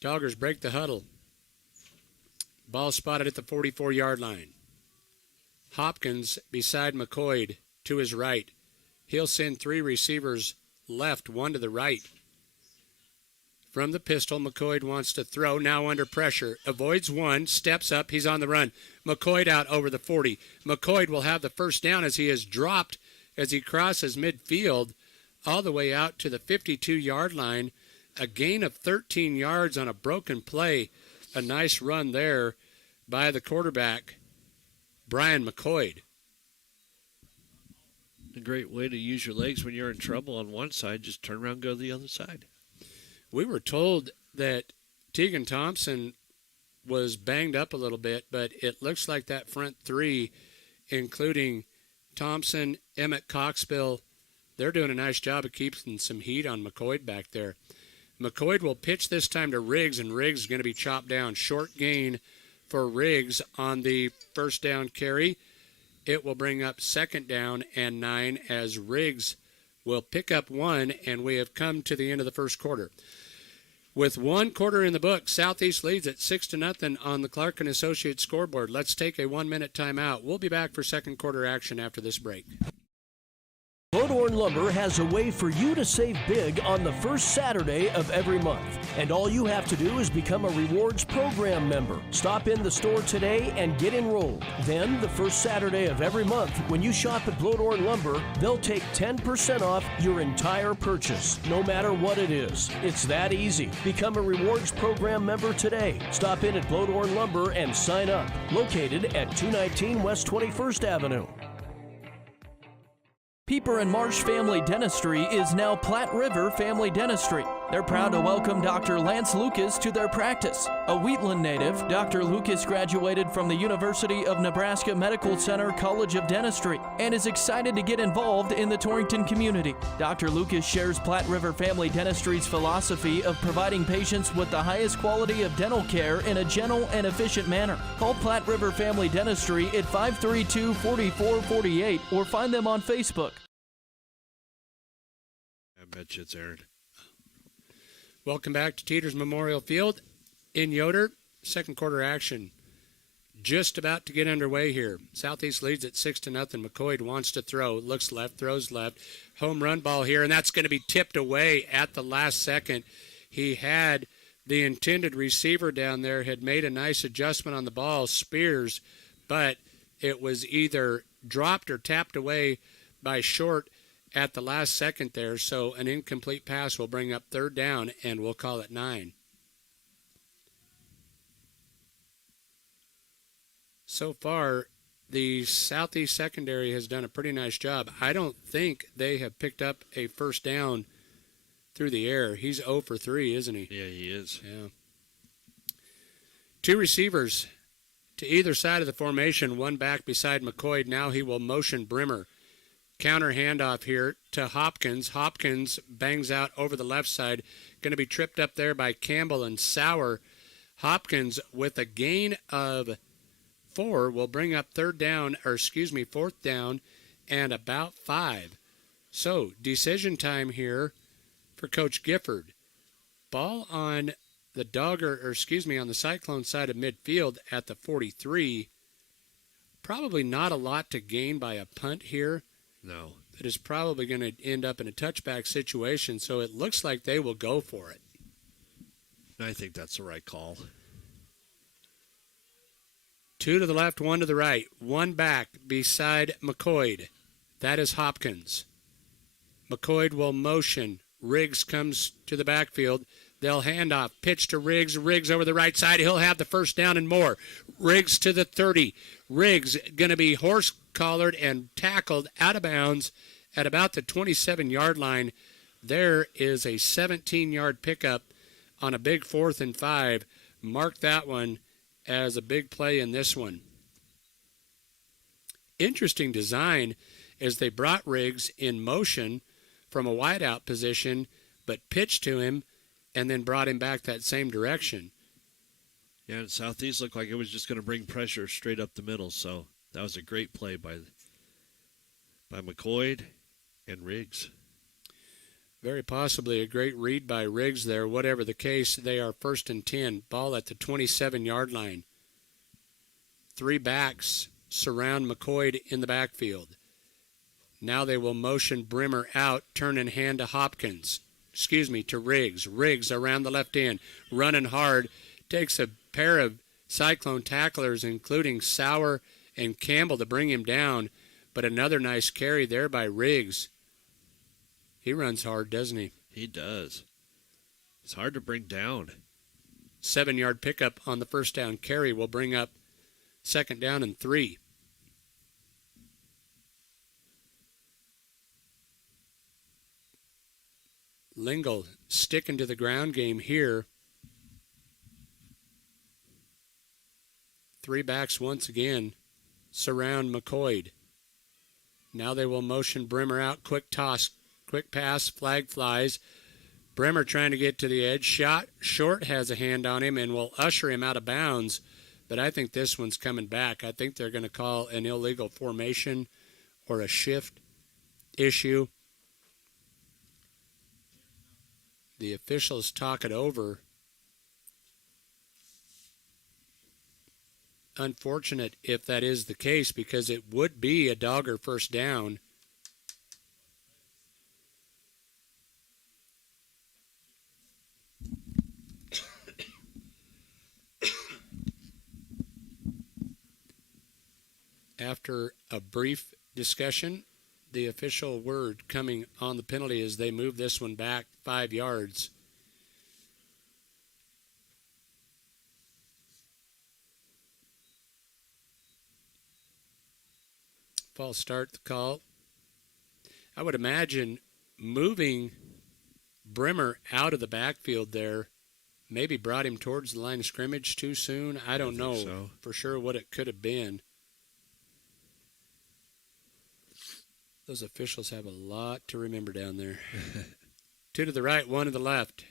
Doggers break the huddle. Ball spotted at the 44-yard line. Hopkins beside McCoy to his right. He'll send 3 receivers left, 1 to the right. From the pistol, McCoy wants to throw, now under pressure. Avoids 1, steps up, he's on the run. McCoy out over the 40. McCoy will have the first down as he is dropped as he crosses midfield all the way out to the 52-yard line. A gain of 13 yards on a broken play. A nice run there by the quarterback, Brian McCoy. A great way to use your legs when you're in trouble on one side. Just turn around and go to the other side. We were told that Tegan Thompson was banged up a little bit, but it looks like that front 3, including Thompson, Emmett Coxbill, they're doing a nice job of keeping some heat on McCoy back there. McCoy will pitch this time to Riggs, and Riggs is going to be chopped down. Short gain for Riggs on the first down carry. It will bring up 2nd down and 9 as Riggs will pick up 1, and we have come to the end of the first quarter. With 1 quarter in the book, Southeast leads at 6-0 on the Clark & Associates scoreboard. Let's take a 1-minute timeout. We'll be back for second quarter action after this break. Bloodhorn Lumber has a way for you to save big on the first Saturday of every month. And all you have to do is become a Rewards Program member. Stop in the store today and get enrolled. Then, the first Saturday of every month, when you shop at Bloodhorn Lumber, they'll take 10% off your entire purchase, no matter what it is. It's that easy. Become a Rewards Program member today. Stop in at Bloodhorn Lumber and sign up. Located at 219 West 21st Avenue. Pieper and Marsh Family Dentistry is now Platte River Family Dentistry. They're proud to welcome Dr. Lance Lucas to their practice. A Wheatland native, Dr. Lucas graduated from the University of Nebraska Medical Center College of Dentistry and is excited to get involved in the Torrington community. Dr. Lucas shares Platte River Family Dentistry's philosophy of providing patients with the highest quality of dental care in a gentle and efficient manner. Call Platte River Family Dentistry at 532-4448 or find them on Facebook. I bet you it's Aaron. Welcome back to Teeters Memorial Field in Yoder. Second quarter action just about to get underway here. Southeast leads at 6-0. McCoy wants to throw. Looks left, throws left. Home run ball here, and that's going to be tipped away at the last second. He had the intended receiver down there, had made a nice adjustment on the ball, Spears, but it was either dropped or tapped away by Short at the last second there, so an incomplete pass will bring up 3rd down, and we'll call it 9. So far, the Southeast secondary has done a pretty nice job. I don't think they have picked up a first down through the air. He's 0 for 3, isn't he? Yeah, he is. Yeah. 2 receivers to either side of the formation, 1 back beside McCoy. Now he will motion Brimmer. Counter handoff here to Hopkins. Hopkins bangs out over the left side. Going to be tripped up there by Campbell and Sauer. Hopkins with a gain of 4 will bring up 4th down and about 5. So decision time here for Coach Gifford. Ball on the on the Cyclone side of midfield at the 43. Probably not a lot to gain by a punt here. No. That is probably going to end up in a touchback situation, so it looks like they will go for it. I think that's the right call. 2 to the left, 1 to the right. 1 back beside McCoy. That is Hopkins. McCoy will motion. Riggs comes to the backfield. They'll hand off. Pitch to Riggs. Riggs over the right side. He'll have the first down and more. Riggs to the 30. Riggs going to be horse-collared and tackled out of bounds at about the 27-yard line. There is a 17-yard pickup on a big 4th and 5. Mark that one as a big play in this one. Interesting design as they brought Riggs in motion from a wideout position, but pitched to him and then brought him back that same direction. Yeah, and Southeast looked like it was just going to bring pressure straight up the middle, so that was a great play by McCoy and Riggs. Very possibly a great read by Riggs there. Whatever the case, they are 1st and 10. Ball at the 27-yard line. 3 backs surround McCoy in the backfield. Now they will motion Brimmer out, turn and hand to to Riggs. Riggs around the left end, running hard, takes a pair of Cyclone tacklers, including Sauer and Campbell, to bring him down. But another nice carry there by Riggs. He runs hard, doesn't he? He does. It's hard to bring down. 7-yard pickup on the first down carry will bring up 2nd down and 3. Lingle sticking to the ground game here. 3 backs once again surround McCoy. Now they will motion Brimmer out. Quick toss, quick pass, flag flies. Brimmer trying to get to the edge. Shot short, has a hand on him and will usher him out of bounds. But I think this one's coming back. I think they're going to call an illegal formation or a shift issue. The officials talk it over. Unfortunate if that is the case, because it would be a dogger first down. After a brief discussion, the official word coming on the penalty is they move this one back 5 yards. False start the call. I would imagine moving Brimmer out of the backfield there maybe brought him towards the line of scrimmage too soon. I don't know for sure what it could have been. Those officials have a lot to remember down there. 2 to the right, 1 to the left.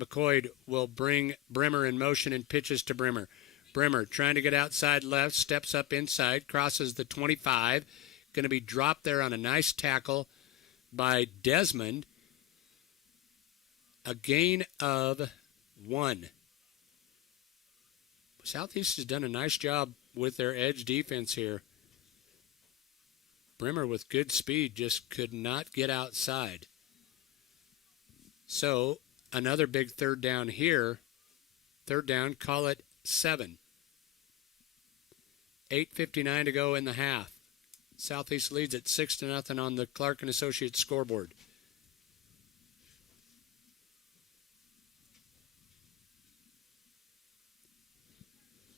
McCoy will bring Brimmer in motion and pitches to Brimmer. Brimmer trying to get outside left, steps up inside, crosses the 25. Going to be dropped there on a nice tackle by Desmond. A gain of 1. Southeast has done a nice job with their edge defense here. Brimmer with good speed just could not get outside. So another big 3rd down here. 3rd down, call it 7. 8:59 to go in the half. Southeast leads at 6-0 on the Clark and Associates scoreboard.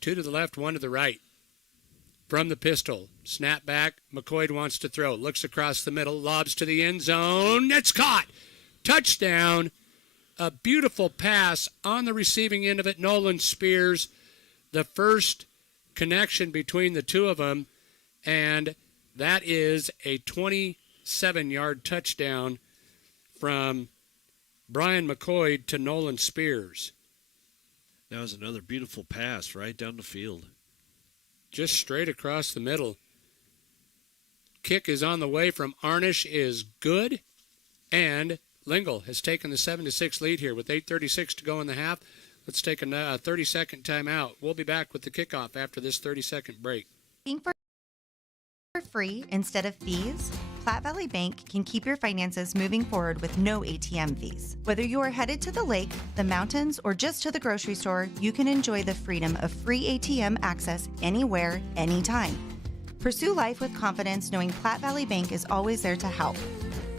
Two to the left, 1 to the right. From the pistol, snap back, McCoy wants to throw, looks across the middle, lobs to the end zone, it's caught! Touchdown! A beautiful pass on the receiving end of it, Nolan Spears. The first connection between the two of them, and that is a 27-yard touchdown from Brian McCoy to Nolan Spears. That was another beautiful pass right down the field. Just straight across the middle. Kick is on the way from Arnish is good, and Lingle has taken the 7-6 lead here with 8:36 to go in the half. Let's take a 30-second timeout. We'll be back with the kickoff after this 30-second break. Think for free instead of fees? Platte Valley Bank can keep your finances moving forward with no ATM fees. Whether you are headed to the lake, the mountains, or just to the grocery store, you can enjoy the freedom of free ATM access anywhere, anytime. Pursue life with confidence knowing Platte Valley Bank is always there to help.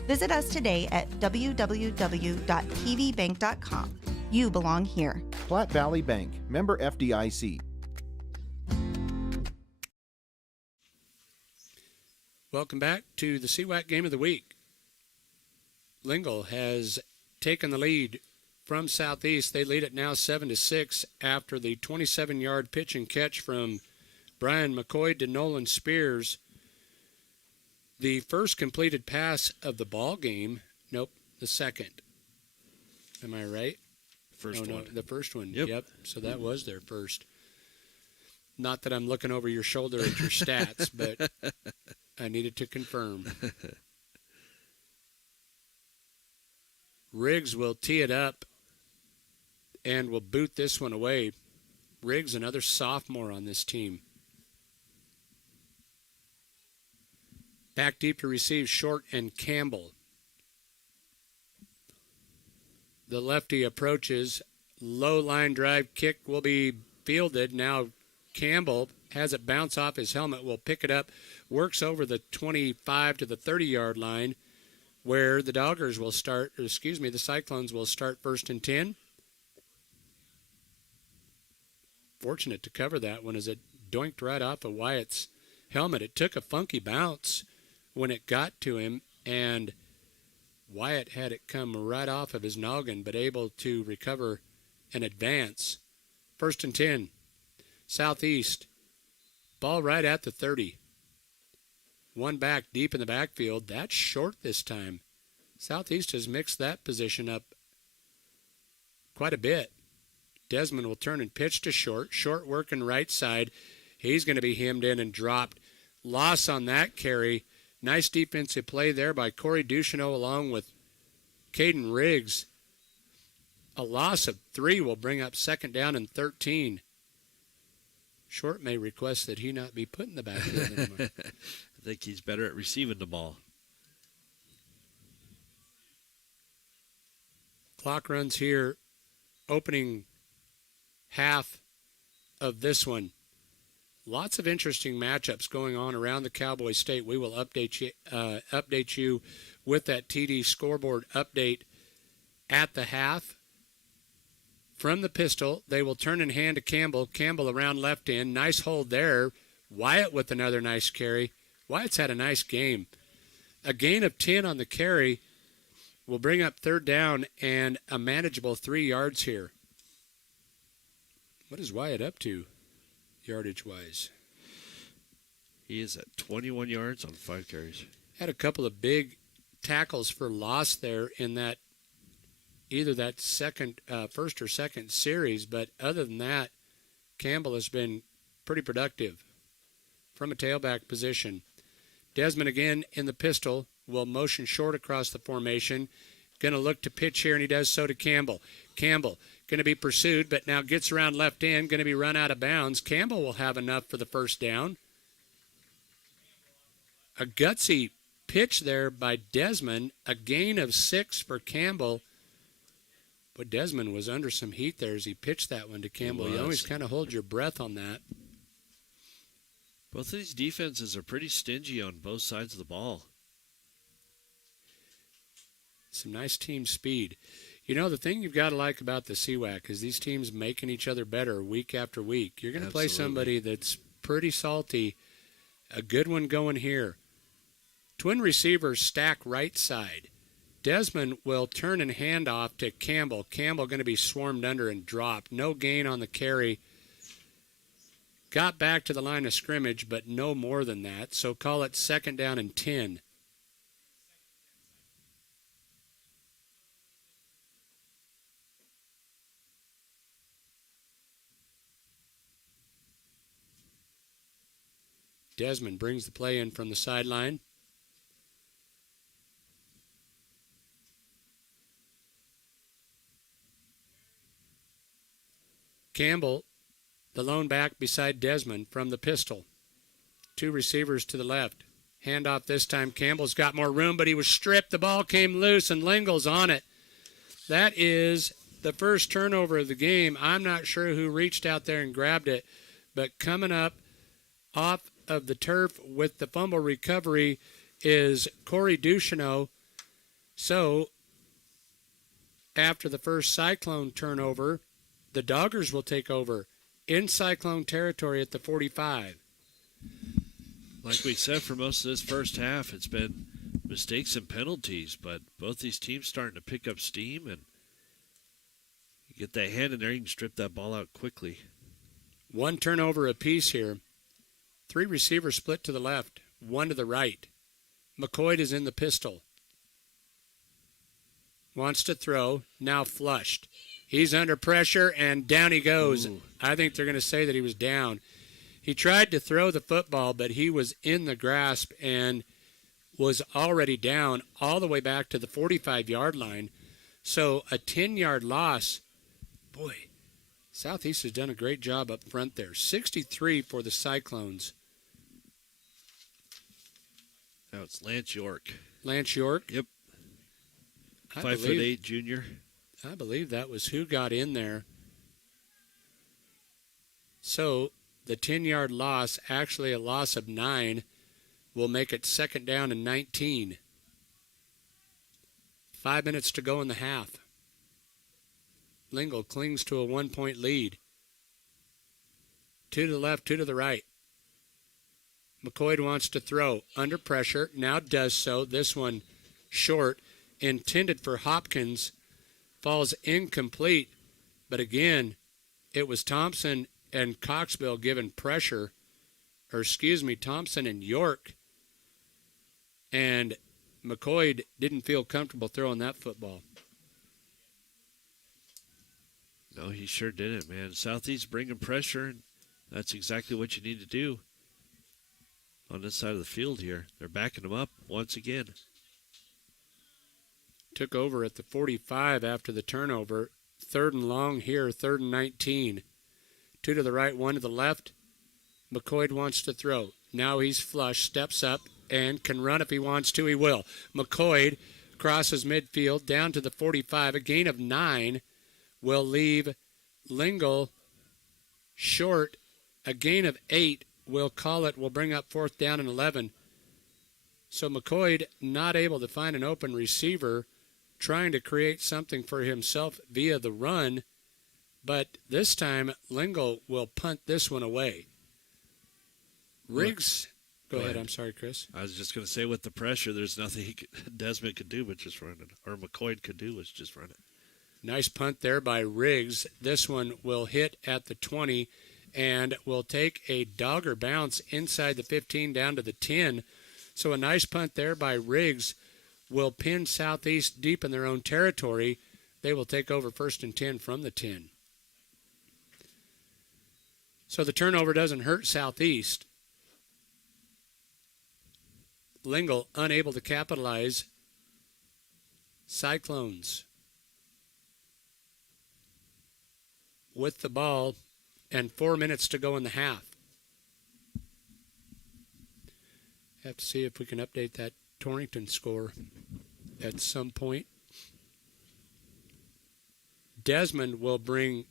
Visit us today at www.pvbank.com. You belong here. Platte Valley Bank, member FDIC. Welcome back to the CWAC Game of the Week. Lingle has taken the lead from Southeast. They lead it now 7-6 after the 27-yard pitch and catch from Brian McCoy to Nolan Spears. The first completed pass of the ball game. Nope, the second. Am I right? First one. No, the first one. Yep. So that was their first. Not that I'm looking over your shoulder at your stats, but I needed to confirm. Riggs will tee it up and will boot this one away. Riggs, another sophomore on this team. Back deep to receive Short and Campbell. The lefty approaches. Low line drive kick will be fielded. Now Campbell has it bounce off his helmet, will pick it up, works over the 25 to the 30-yard line where the the Cyclones will start 1st and 10. Fortunate to cover that one as it doinked right off of Wyatt's helmet. It took a funky bounce when it got to him, and Wyatt had it come right off of his noggin, but able to recover and advance. 1st and 10. Southeast. Ball right at the 30. One back deep in the backfield. That's Short this time. Southeast has mixed that position up quite a bit. Desmond will turn and pitch to Short. Short working right side. He's going to be hemmed in and dropped. Loss on that carry. Nice defensive play there by Corey Ducheneau along with Caden Riggs. A loss of 3 will bring up 2nd down and 13. Short may request that he not be put in the backfield anymore. I think he's better at receiving the ball. Clock runs here, opening half of this one. Lots of interesting matchups going on around the Cowboy State. We will update you with that TD scoreboard update at the half. From the pistol, they will turn and hand to Campbell. Campbell around left end. Nice hold there. Wyatt with another nice carry. Wyatt's had a nice game. A gain of 10 on the carry will bring up 3rd down and a manageable 3 yards here. What is Wyatt up to, yardage-wise? He is at 21 yards on 5 carries. Had a couple of big tackles for loss there in that either that first or second series, but other than that, Campbell has been pretty productive from a tailback position. Desmond again in the pistol will motion Short across the formation. Going to look to pitch here, and he does so to Campbell. Campbell going to be pursued, but now gets around left end, going to be run out of bounds. Campbell will have enough for the 1st down. A gutsy pitch there by Desmond, a gain of 6 for Campbell. But Desmond was under some heat there as he pitched that one to Campbell. You always kind of hold your breath on that. Both of these defenses are pretty stingy on both sides of the ball. Some nice team speed. You know, the thing you've got to like about the CWAC is these teams making each other better week after week. You're going to play somebody that's pretty salty. A good one going here. Twin receivers stack right side. Desmond will turn and hand off to Campbell. Campbell going to be swarmed under and dropped. No gain on the carry. Got back to the line of scrimmage, but no more than that. So call it 2nd down and 10. Desmond brings the play in from the sideline. Campbell, the lone back beside Desmond from the pistol. 2 receivers to the left. Handoff this time. Campbell's got more room, but he was stripped. The ball came loose, and Lingle's on it. That is the first turnover of the game. I'm not sure who reached out there and grabbed it, but coming up off of the turf with the fumble recovery is Corey Ducheneau. So after the first Cyclone turnover, the Doggers will take over in Cyclone territory at the 45. Like we said, for most of this first half, it's been mistakes and penalties, but both these teams starting to pick up steam, and you get that hand in there, you can strip that ball out quickly. One turnover apiece here. 3 receivers split to the left, 1 to the right. McCoy is in the pistol. Wants to throw, now flushed. He's under pressure, and down he goes. Ooh. I think they're going to say that he was down. He tried to throw the football, but he was in the grasp and was already down all the way back to the 45-yard line. So a 10-yard loss. Boy, Southeast has done a great job up front there. 63 for the Cyclones. Now it's Lance York. Lance York? Yep. 5'8" junior. I believe that was who got in there. So the 10-yard loss, actually a loss of 9, will make it 2nd down and 19. 5 minutes to go in the half. Lingle clings to a 1-point lead. 2 to the left, 2 to the right. McCoy wants to throw. Under pressure, now does so. This one short, intended for Hopkins. Falls incomplete, but again, it was Thompson and Coxville given pressure, Thompson and York, and McCoy didn't feel comfortable throwing that football. No, he sure didn't, man. Southeast bringing pressure, and that's exactly what you need to do on this side of the field here. They're backing them up once again. Took over at the 45 after the turnover. 3rd and long here, 3rd and 19. 2 to the right, 1 to the left. McCoy wants to throw. Now he's flush, steps up, and can run if he wants to. He will. McCoy crosses midfield down to the 45. A gain of 9 will leave Lingle short. A gain of 8 will bring up 4th down and 11. So McCoy not able to find an open receiver, trying to create something for himself via the run, but this time Lingle will punt this one away. Riggs, go ahead. I'm sorry, Chris. I was just going to say, with the pressure, there's nothing Desmond could do but just run it, or McCoy could do was just run it. Nice punt there by Riggs. This one will hit at the 20 and will take a dogger bounce inside the 15 down to the 10. So a nice punt there by Riggs will pin Southeast deep in their own territory. They will take over 1st and 10 from the 10. So the turnover doesn't hurt Southeast. Lingle unable to capitalize. Cyclones with the ball and 4 minutes to go in the half. Have to see if we can update that Torrington score at some point. Desmond will bring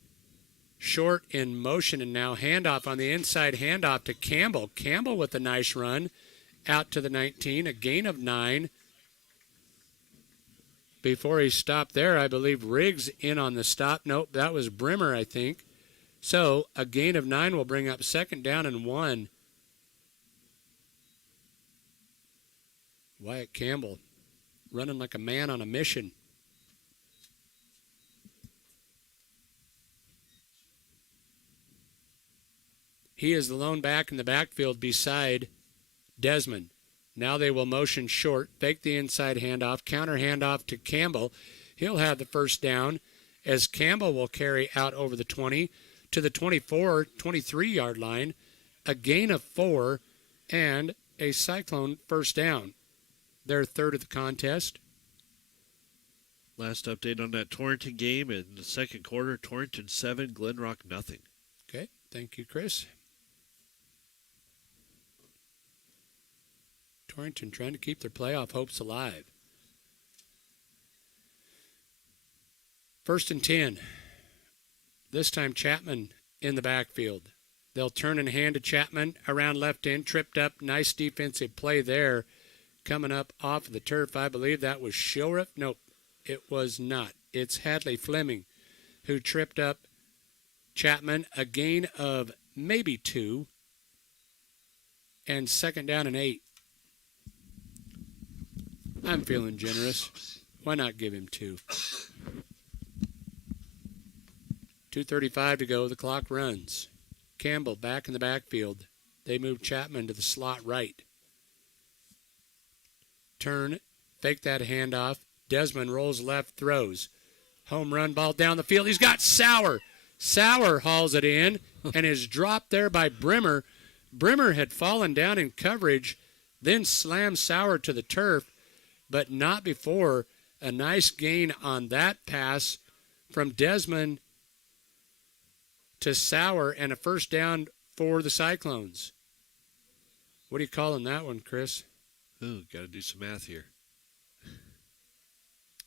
short in motion, and now handoff on the inside, handoff to Campbell. Campbell with a nice run out to the 19, a gain of 9. Before he stopped there, I believe Riggs in on the stop. Nope, that was Brimmer, I think. So a gain of 9 will bring up 2nd down and 1. Wyatt Campbell running like a man on a mission. He is the lone back in the backfield beside Desmond. Now they will motion short, fake the inside handoff, counter handoff to Campbell. He'll have the 1st down as Campbell will carry out over the 20 to the 24, 23-yard line. A gain of 4 and a Cyclone 1st down. Their 3rd of the contest. Last update on that Torrington game in the 2nd quarter, Torrington 7, Glenrock nothing. Okay, thank you, Chris. Torrington trying to keep their playoff hopes alive. 1st and 10. This time Chapman in the backfield. They'll turn and hand to Chapman around left end, tripped up. Nice defensive play there. Coming up off of the turf, I believe that was Shilriff. Nope, it was not. It's Hadley Fleming who tripped up Chapman, a gain of maybe 2, and 2nd down and 8. I'm feeling generous. Why not give him 2? 2:35 to go. The clock runs. Campbell back in the backfield. They move Chapman to the slot right. Turn, fake that handoff. Desmond rolls left, throws. Home run ball down the field. He's got Sauer. Sauer hauls it in and is dropped there by Brimmer. Brimmer had fallen down in coverage, then slammed Sauer to the turf, but not before a nice gain on that pass from Desmond to Sauer and a first down for the Cyclones. What are you calling that one, Chris? Ooh, got to do some math here.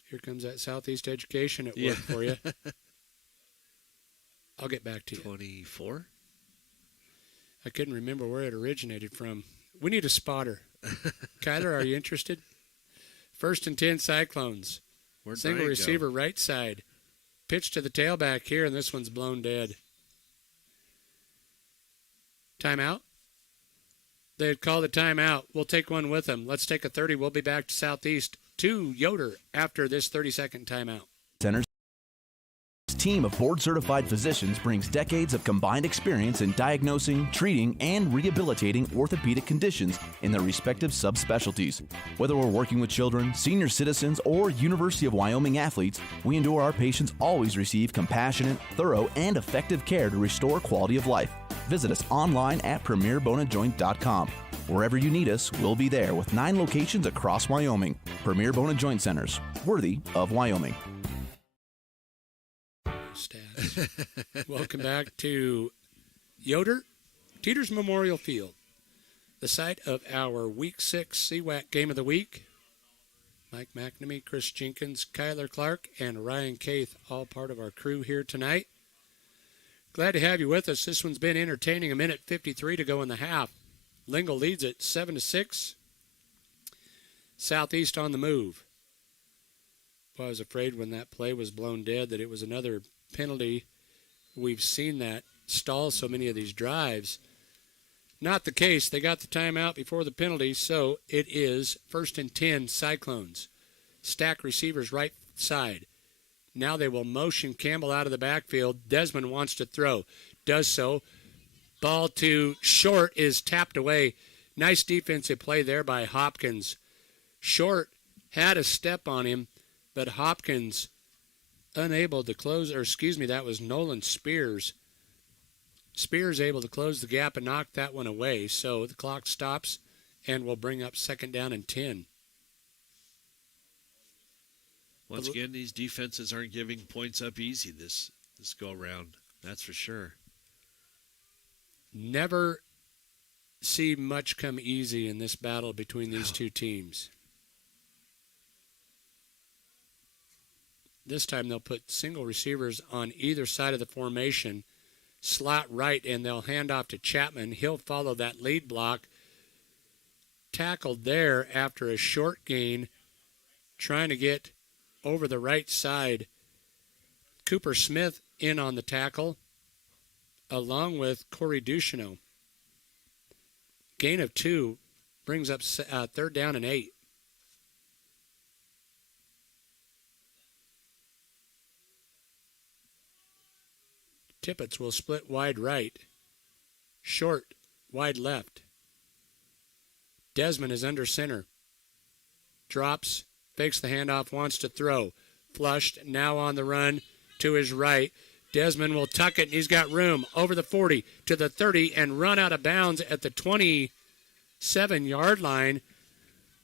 Here comes that Southeast Education at work for you. I'll get back to you. 24? I couldn't remember where it originated from. We need a spotter. Kyler, are you interested? 1st and 10 Cyclones. Where'd Single Brian receiver go? right side. Pitch to the tailback here, and this one's blown dead. Timeout? They had called a timeout. We'll take one with them. Let's take a 30. We'll be back to Southeast to Yoder after this 30-second timeout. Center's team of board-certified physicians brings decades of combined experience in diagnosing, treating, and rehabilitating orthopedic conditions in their respective subspecialties. Whether we're working with children, senior citizens, or University of Wyoming athletes, we ensure our patients always receive compassionate, thorough, and effective care to restore quality of life. Visit us online at premierboneandjoint.com. Wherever you need us, we'll be there with 9 locations across Wyoming. Premier Bone and Joint Centers, worthy of Wyoming. Welcome back to Yoder, Teeters Memorial Field, the site of our Week 6 CWAC Game of the Week. Mike McNamee, Chris Jenkins, Kyler Clark, and Ryan Caith, all part of our crew here tonight. Glad to have you with us. This one's been entertaining. 1:53 to go in the half. Lingle leads it 7-6. Southeast on the move. Well, I was afraid when that play was blown dead that it was another penalty. We've seen that stall so many of these drives. Not the case. They got the timeout before the penalty, so it is 1st and 10 Cyclones. Stack receivers right side. Now they will motion Campbell out of the backfield. Desmond wants to throw. Does so. Ball to Short is tapped away. Nice defensive play there by Hopkins. Short had a step on him, but Hopkins unable to close, that was Nolan Spears. Spears able to close the gap and knock that one away. So the clock stops and will bring up 2nd down and 10. Once again, these defenses aren't giving points up easy this go-around. That's for sure. Never see much come easy in this battle between these two teams. This time they'll put single receivers on either side of the formation, slot right, and they'll hand off to Chapman. He'll follow that lead block. Tackled there after a short gain, trying to get over the right side. Cooper Smith in on the tackle, along with Corey Ducheneau. Gain of 2 brings up 3rd down and 8. Tippett will split wide right. Short, wide left. Desmond is under center. Drops, fakes the handoff, wants to throw. Flushed, now on the run to his right. Desmond will tuck it, and he's got room over the 40 to the 30 and run out of bounds at the 27-yard line.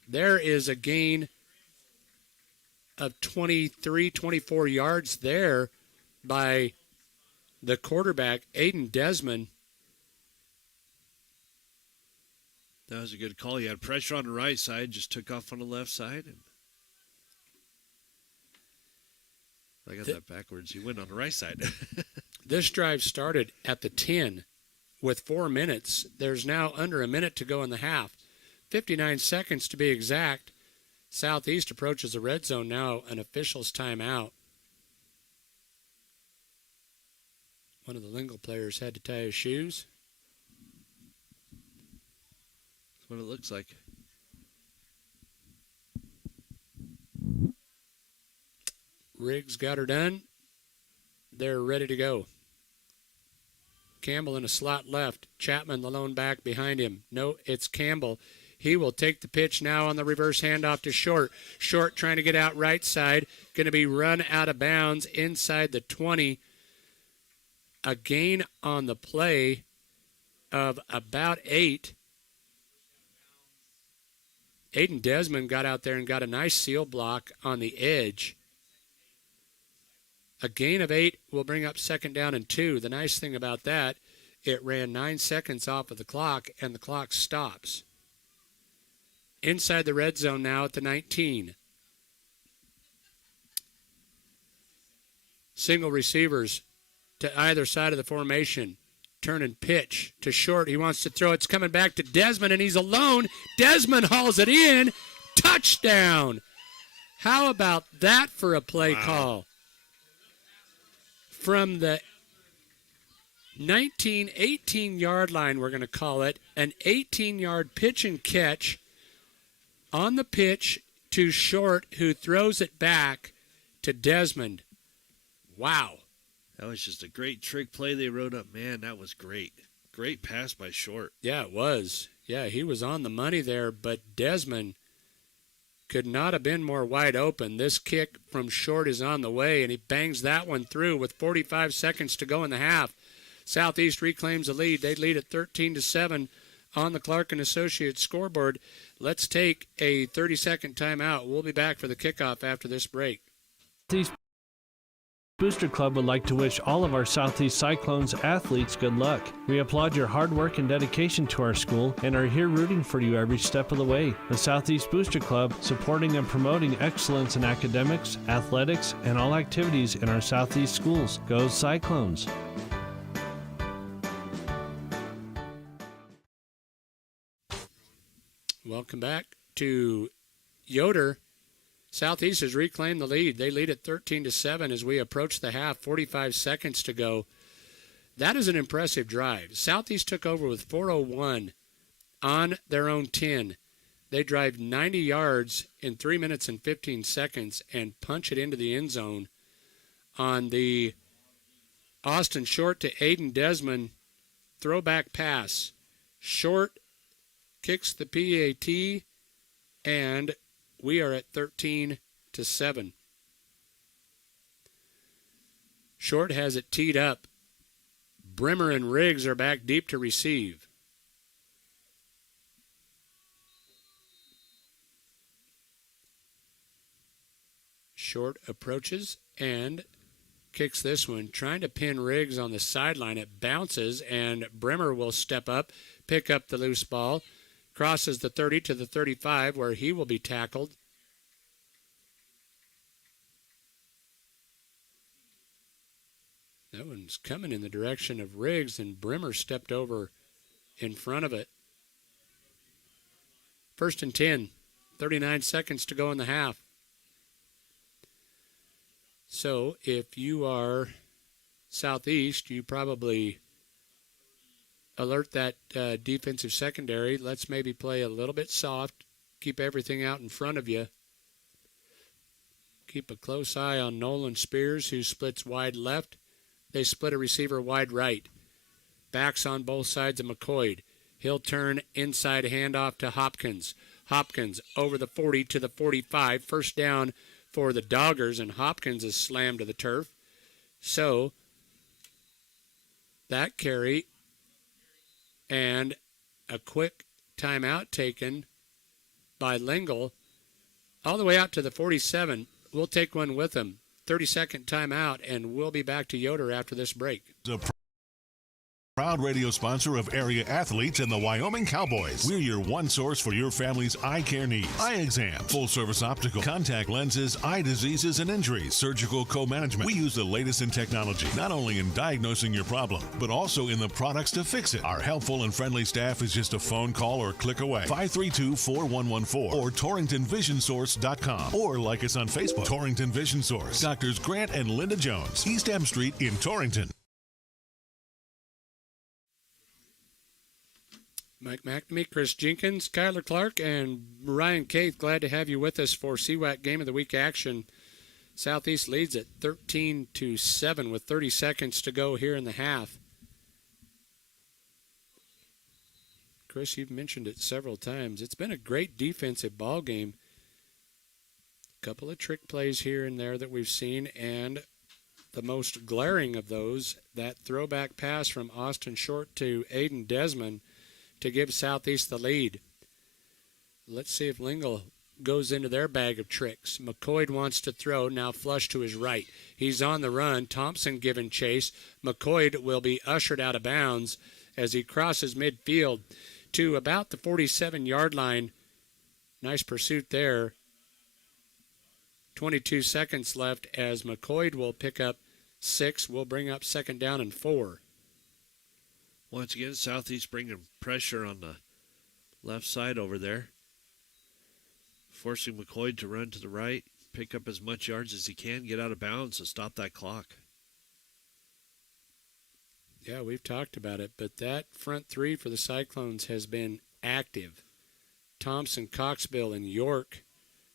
There is a gain of 23, 24 yards there by the quarterback, Aiden Desmond. That was a good call. He had pressure on the right side, just took off on the left side. And I got that backwards. He went on the right side. This drive started at the 10 with 4 minutes. There's now under a minute to go in the half. 59 seconds to be exact. Southeast approaches the red zone now, an official's timeout. One of the Lingle players had to tie his shoes. That's what it looks like. Riggs got her done. They're ready to go. Campbell in a slot left. Chapman, the lone back behind him. No, it's Campbell. He will take the pitch now on the reverse handoff to Short. Short trying to get out right side. Going to be run out of bounds inside the 20. A gain on the play of about 8. Aiden Desmond got out there and got a nice seal block on the edge. A gain of 8 will bring up second down and 2. The nice thing about that, it ran 9 seconds off of the clock, and the clock stops. Inside the red zone now at the 19. Single receivers to either side of the formation. Turn and pitch to Short. He wants to throw. It's coming back to Desmond, and he's alone. Desmond hauls it in. Touchdown. How about that for a play call? From the 18-yard line, we're going to call it, an 18-yard pitch and catch on the pitch to Short, who throws it back to Desmond. Wow. That was just a great trick play they wrote up. Man, that was great. Great pass by Short. Yeah, it was. Yeah, he was on the money there, but Desmond could not have been more wide open. This kick from Short is on the way, and he bangs that one through with 45 seconds to go in the half. Southeast reclaims the lead. They lead at 13-7 on the Clark & Associates scoreboard. Let's take a 30-second timeout. We'll be back for the kickoff after this break. These Booster Club would like to wish all of our Southeast Cyclones athletes good luck. We applaud your hard work and dedication to our school and are here rooting for you every step of the way. The Southeast Booster Club, supporting and promoting excellence in academics, athletics, and all activities in our Southeast schools. Go Cyclones! Welcome back to Yoder. Southeast has reclaimed the lead. They lead at 13-7 as we approach the half. 45 seconds to go. That is an impressive drive. Southeast took over with 4:01 on their own 10. They drive 90 yards in 3 minutes and 15 seconds and punch it into the end zone on the Austin Short to Aiden Desmond throwback pass. Short kicks the PAT, and we are at 13-7. Short has it teed up. Brimmer and Riggs are back deep to receive. Short approaches and kicks this one, trying to pin Riggs on the sideline. It bounces, and Brimmer will step up, pick up the loose ball. Crosses the 30 to the 35, where he will be tackled. That one's coming in the direction of Riggs, and Brimmer stepped over in front of it. 1st and 10, 39 seconds to go in the half. So if you are Southeast, you probably alert that defensive secondary. Let's maybe play a little bit soft. Keep everything out in front of you. Keep a close eye on Nolan Spears, who splits wide left. They split a receiver wide right. Backs on both sides of McCoy. He'll turn inside handoff to Hopkins. Hopkins over the 40 to the 45. First down for the Doggers, and Hopkins is slammed to the turf. So that carry and a quick timeout taken by Lingle all the way out to the 47. We'll take one with them. 30-second timeout, and we'll be back to Yoder after this break. Proud radio sponsor of area athletes and the Wyoming Cowboys. We're your one source for your family's eye care needs. Eye exam, full service optical, contact lenses, eye diseases and injuries, surgical co-management. We use the latest in technology, not only in diagnosing your problem, but also in the products to fix it. Our helpful and friendly staff is just a phone call or click away. 532-4114 or TorringtonVisionSource.com, or like us on Facebook. Torrington Vision Source. Doctors Grant and Linda Jones, East M Street in Torrington. Mike McNamee, Chris Jenkins, Kyler Clark, and Ryan Caith, glad to have you with us for CWAC Game of the Week action. Southeast leads at 13-7 with 30 seconds to go here in the half. Chris, you've mentioned it several times. It's been a great defensive ball game. A couple of trick plays here and there that we've seen, and the most glaring of those, that throwback pass from Austin Short to Aiden Desmond to give Southeast the lead. Let's see if Lingle goes into their bag of tricks. McCoy wants to throw, now flush to his right. He's on the run. Thompson giving chase. McCoy will be ushered out of bounds as he crosses midfield to about the 47-yard line. Nice pursuit there. 22 seconds left as McCoy will pick up 6. We'll bring up 2nd down and 4. Once again, Southeast bringing pressure on the left side over there, forcing McCoy to run to the right, pick up as much yards as he can, get out of bounds to stop that clock. Yeah, we've talked about it, but that front three for the Cyclones has been active. Thompson, Coxbill, and York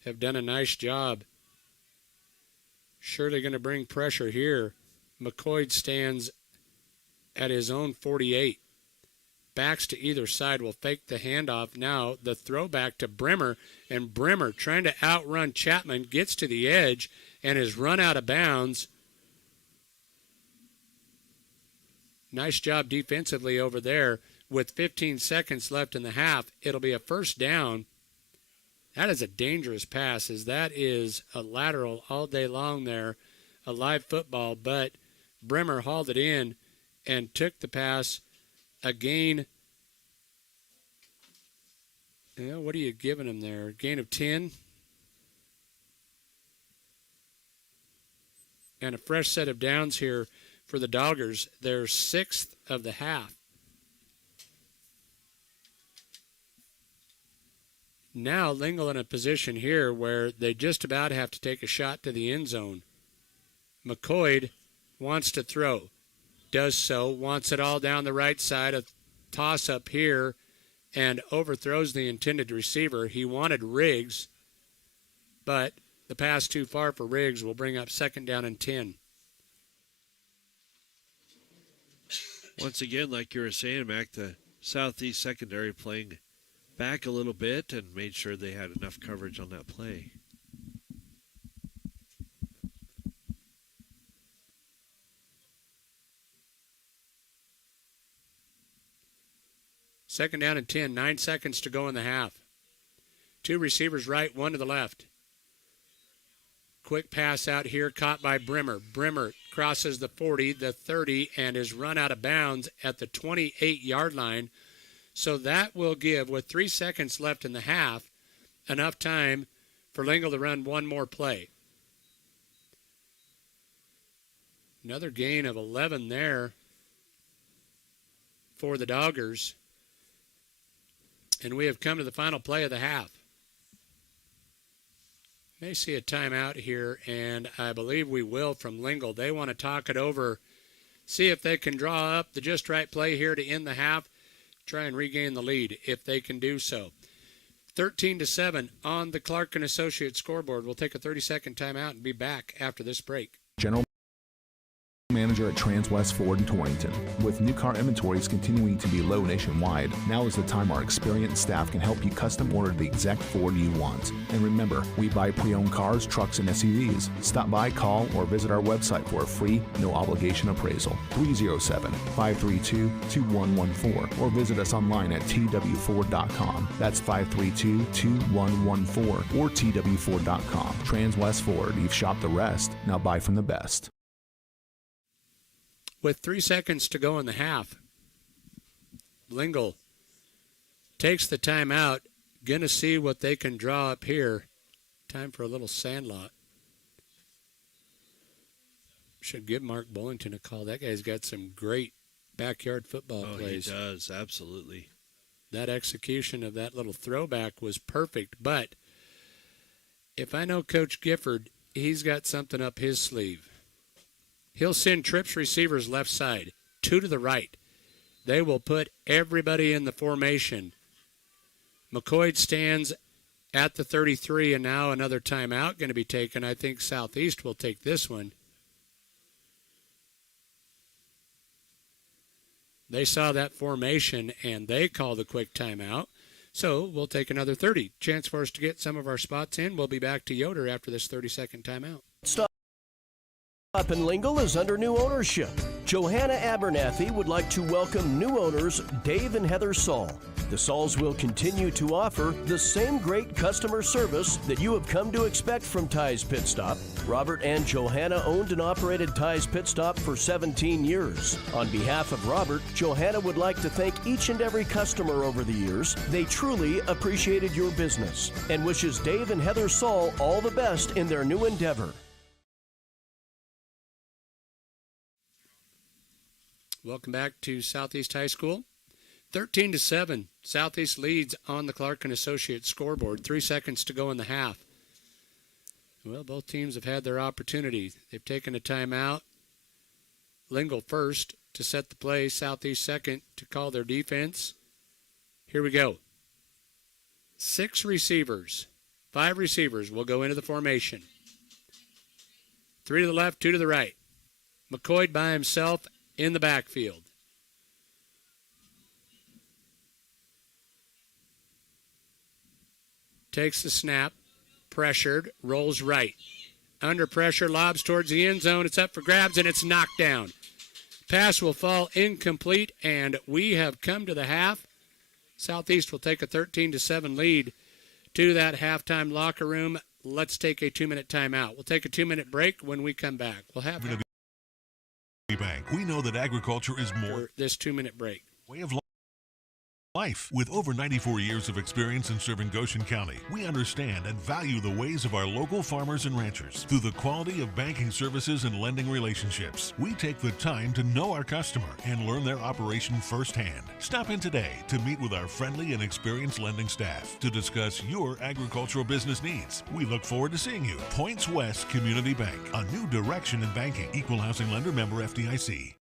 have done a nice job. Surely going to bring pressure here. McCoy stands at his own 48. Backs to either side will fake the handoff. Now the throwback to Bremer, and Bremer trying to outrun Chapman gets to the edge and is run out of bounds. Nice job defensively over there. With 15 seconds left in the half, it'll be a 1st down. That is a dangerous pass, as that is a lateral all day long there, a live football, but Bremer hauled it in and took the pass. A gain. What are you giving him there? Gain of 10. And a fresh set of downs here for the Doggers. Their 6th of the half. Now Lingle in a position here where they just about have to take a shot to the end zone. McCoy wants to throw. Does so, wants it all down the right side, a toss-up here, and overthrows the intended receiver. He wanted Riggs, but the pass too far for Riggs will bring up 2nd down and 10. Once again, like you were saying, Mac, the Southeast secondary playing back a little bit and made sure they had enough coverage on that play. Second down and 10, 9 seconds to go in the half. 2 receivers right, 1 to the left. Quick pass out here, caught by Bremer. Bremer crosses the 40, the 30, and is run out of bounds at the 28-yard line. So that will give, with 3 seconds left in the half, enough time for Lingle to run one more play. Another gain of 11 there for the Doggers. And we have come to the final play of the half. May see a timeout here, and I believe we will from Lingle. They want to talk it over, see if they can draw up the just right play here to end the half, try and regain the lead if they can do so. 13-7 on the Clark & Associates scoreboard. We'll take a 30-second timeout and be back after this break. General Manager at Transwest Ford in Torrington. With new car inventories continuing to be low nationwide, now is the time our experienced staff can help you custom order the exact Ford you want. And remember, we buy pre-owned cars, trucks, and SUVs. Stop by, call, or visit our website for a free, no-obligation appraisal. 307-532-2114 or visit us online at twford.com. That's 532-2114 or twford.com. Transwest Ford, you've shopped the rest, now buy from the best. With 3 seconds to go in the half, Lingle takes the timeout. Going to see what they can draw up here. Time for a little sandlot. Should give Mark Bullington a call. That guy's got some great backyard football plays. He does, absolutely. That execution of that little throwback was perfect. But if I know Coach Gifford, he's got something up his sleeve. He'll send trips receivers left side, 2 to the right. They will put everybody in the formation. McCoy stands at the 33, and now another timeout going to be taken. I think Southeast will take this one. They saw that formation, and they called a quick timeout. So we'll take another 30. Chance for us to get some of our spots in. We'll be back to Yoder after this 30-second timeout. Stop in Lingle is under new ownership. Johanna Abernathy would like to welcome new owners Dave and Heather Saul. The Sauls will continue to offer the same great customer service that you have come to expect from Ty's Pit Stop. Robert and Johanna owned and operated Ty's Pit Stop for 17 years. On behalf of Robert, Johanna would like to thank each and every customer over the years. They truly appreciated your business and wishes Dave and Heather Saul all the best in their new endeavor. Welcome back to Southeast High School. 13-7, Southeast leads on the Clark and Associates scoreboard. 3 seconds to go in the half. Well, both teams have had their opportunity. They've taken a timeout. Lingle first to set the play. Southeast second to call their defense. Here we go. 6 receivers. 5 receivers will go into the formation. 3 to the left, 2 to the right. McCoy by himself in the backfield. Takes the snap, pressured, rolls right. Under pressure, lobs towards the end zone. It's up for grabs, and it's knocked down. Pass will fall incomplete, and we have come to the half. Southeast will take a 13-7 lead to that halftime locker room. Let's take a 2-minute timeout. We'll take a 2-minute break. When we come back, we'll have Bank. We know that agriculture is more this 2-minute break. Way of life. With over 94 years of experience in serving Goshen County, we understand and value the ways of our local farmers and ranchers. Through the quality of banking services and lending relationships, we take the time to know our customer and learn their operation firsthand. Stop in today to meet with our friendly and experienced lending staff to discuss your agricultural business needs. We look forward to seeing you. Points West Community Bank, a new direction in banking. Equal housing lender, member FDIC.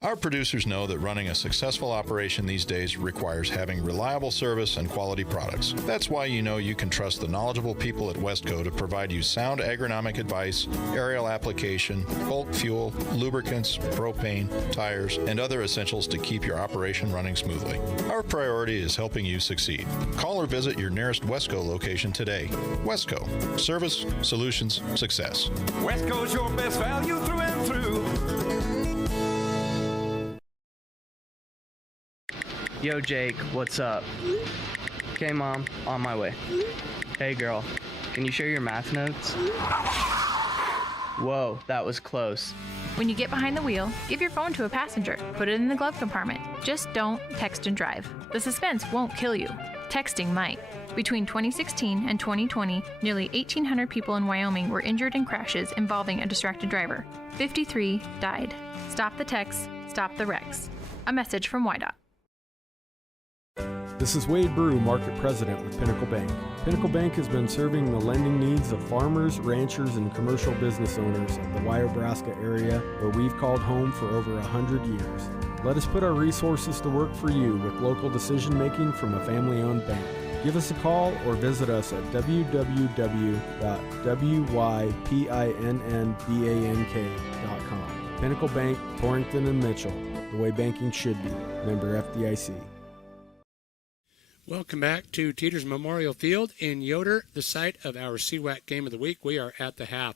Our producers know that running a successful operation these days requires having reliable service and quality products. That's why you know you can trust the knowledgeable people at Westco to provide you sound agronomic advice, aerial application, bulk fuel, lubricants, propane, tires, and other essentials to keep your operation running smoothly. Our priority is helping you succeed. Call or visit your nearest Westco location today. Westco. Service, solutions, success. Westco's your best value through and through. Yo, Jake, what's up? Okay, Mom, on my way. Hey, girl, can you share your math notes? Whoa, that was close. When you get behind the wheel, give your phone to a passenger. Put it in the glove compartment. Just don't text and drive. The suspense won't kill you. Texting might. Between 2016 and 2020, nearly 1,800 people in Wyoming were injured in crashes involving a distracted driver. 53 died. Stop the texts, stop the wrecks. A message from WYDOT. This is Wade Brew, Market President with Pinnacle Bank. Pinnacle Bank has been serving the lending needs of farmers, ranchers, and commercial business owners in the Wyobraska area, where we've called home for over 100 years. Let us put our resources to work for you with local decision-making from a family-owned bank. Give us a call or visit us at www.wypinnbank.com. Pinnacle Bank, Torrington and Mitchell, the way banking should be. Member FDIC. Welcome back to Teeters Memorial Field in Yoder, the site of our CWAC Game of the Week. We are at the half.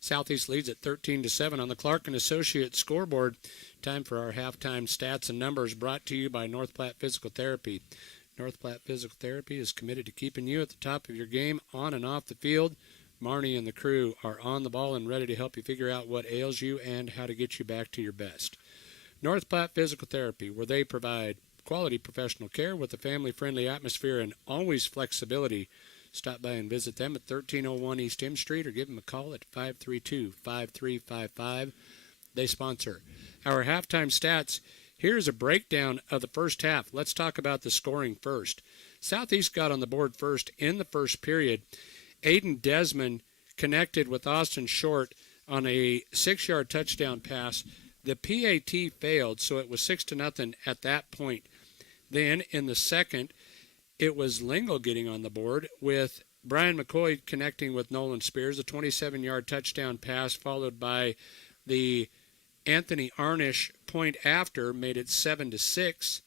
Southeast leads at 13-7 on the Clark and Associates scoreboard. Time for our halftime stats and numbers, brought to you by North Platte Physical Therapy. North Platte Physical Therapy is committed to keeping you at the top of your game on and off the field. Marnie and the crew are on the ball and ready to help you figure out what ails you and how to get you back to your best. North Platte Physical Therapy, where they provide quality professional care with a family-friendly atmosphere and always flexibility. Stop by and visit them at 1301 East M Street or give them a call at 532-5355. They sponsor our halftime stats. Here's a breakdown of the first half. Let's talk about the scoring first. Southeast got on the board first in the first period. Aiden Desmond connected with Austin Short on a 6-yard touchdown pass The PAT failed, so it was 6-0 at that point. Then in the second, it was Lingle getting on the board with Brian McCoy connecting with Nolan Spears, a 27-yard touchdown pass, followed by the Anthony Arnish point after, made it 7-6.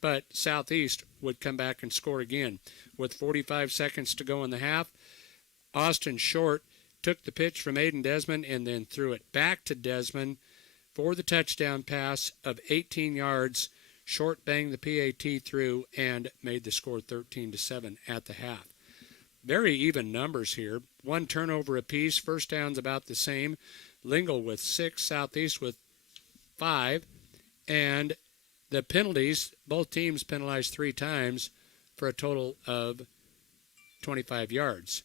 But Southeast would come back and score again. With 45 seconds to go in the half, Austin Short took the pitch from Aiden Desmond and then threw it back to Desmond for the touchdown pass of 18 yards. Short banged the PAT through and made the score 13-7 at the half. Very even numbers here. 1 turnover apiece. First down's about the same. Lingle with 6, Southeast with 5. And the penalties, both teams penalized 3 times for a total of 25 yards.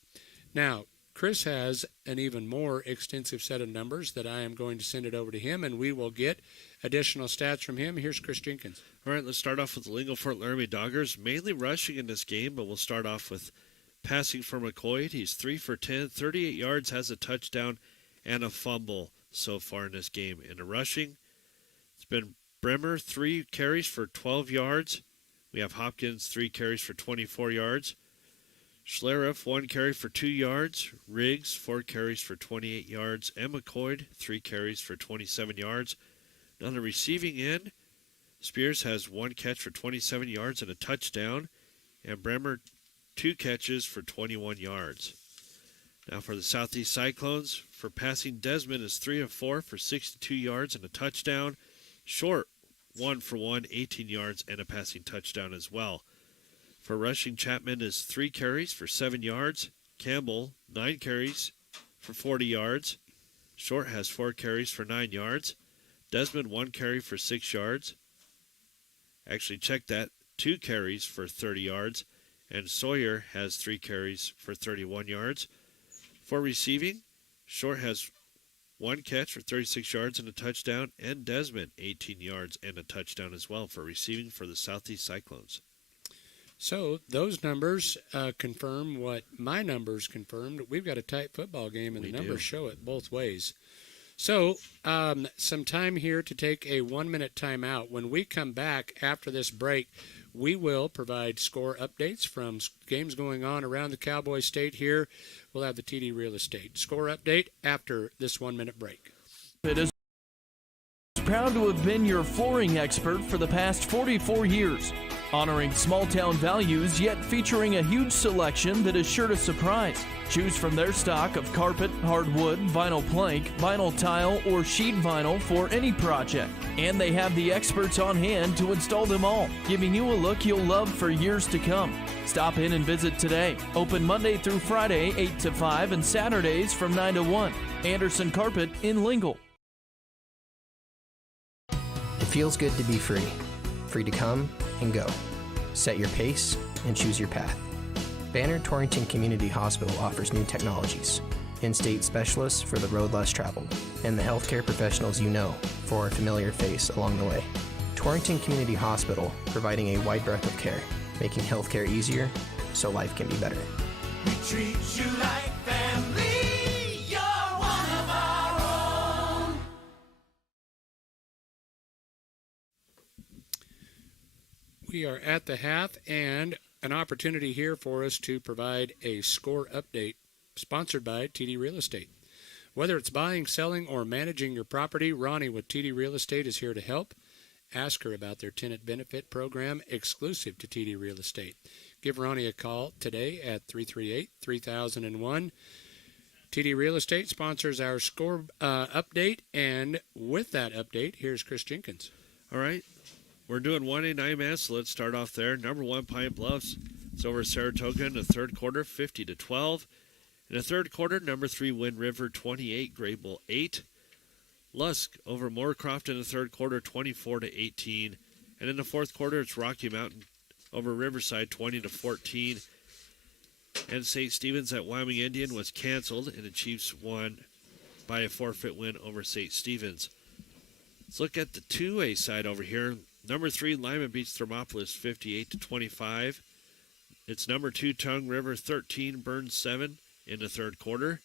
Now, Chris has an even more extensive set of numbers that I am going to send it over to him, and we will get additional stats from him. Here's Chris Jenkins. All right, let's start off with the Lingle Fort Laramie Doggers. Mainly rushing in this game, but we'll start off with passing for McCoy. He's 3 for 10, 38 yards, has a touchdown and a fumble so far in this game. In the rushing, it's been Bremer, 3 carries for 12 yards. We have Hopkins, 3 carries for 24 yards. Schlereth, 1 carry for 2 yards. Riggs, 4 carries for 28 yards. And McCoy, 3 carries for 27 yards. On the receiving end, Spears has 1 catch for 27 yards and a touchdown. And Bremer, 2 catches for 21 yards. Now for the Southeast Cyclones, for passing, Desmond is 3 of 4 for 62 yards and a touchdown. Short, 1 for 1, 18 yards and a passing touchdown as well. For rushing, Chapman is 3 carries for 7 yards. Campbell, 9 carries for 40 yards. Short has 4 carries for 9 yards. Desmond, 1 carry for 6 yards. Actually, check that. 2 carries for 30 yards. And Sawyer has 3 carries for 31 yards. For receiving, Short has 1 catch for 36 yards and a touchdown. And Desmond, 18 yards and a touchdown as well for receiving for the Southeast Cyclones. So those numbers confirm what my numbers confirmed. We've got a tight football game, and the numbers show it both ways. So some time here to take a 1-minute timeout. When we come back after this break, we will provide score updates from games going on around the Cowboy State here. We'll have the TD Real Estate score update after this 1-minute break. It is proud to have been your flooring expert for the past 44 years. Honoring small-town values, yet featuring a huge selection that is sure to surprise. Choose from their stock of carpet, hardwood, vinyl plank, vinyl tile, or sheet vinyl for any project. And they have the experts on hand to install them all, giving you a look you'll love for years to come. Stop in and visit today. Open Monday through Friday, 8 to 5, and Saturdays from 9 to 1. Anderson Carpet in Lingle. It feels good to be free. Free to come and go. Set your pace and choose your path. Banner Torrington Community Hospital offers new technologies, in-state specialists for the road less traveled, and the healthcare professionals you know for a familiar face along the way. Torrington Community Hospital, providing a wide breadth of care, making healthcare easier so life can be better. We treat you like family. You're one of our own. We are at the half, and an opportunity here for us to provide a score update sponsored by TD Real Estate. Whether it's buying, selling, or managing your property, Ronnie with TD Real Estate is here to help. Ask her about their tenant benefit program exclusive to TD Real Estate. Give Ronnie a call today at 338-3001. TD Real Estate sponsors our score update, and with that update, here's Chris Jenkins. All right. We're doing 1A 9 minutes, so let's start off there. Number 1, Pine Bluffs. It's over Saratoga in the third quarter, 50-12. In the third quarter, number 3, Wind River, 28, Grable, 8. Lusk over Moorcroft in the third quarter, 24-18. And in the fourth quarter, it's Rocky Mountain over Riverside, 20-14. And St. Stephen's at Wyoming Indian was canceled, and the Chiefs won by a forfeit win over St. Stephen's. Let's look at the 2A side over here. Number 3, Lyman beats Thermopolis 58-25. It's number 2, Tongue River 13, Burns 7 in the third quarter.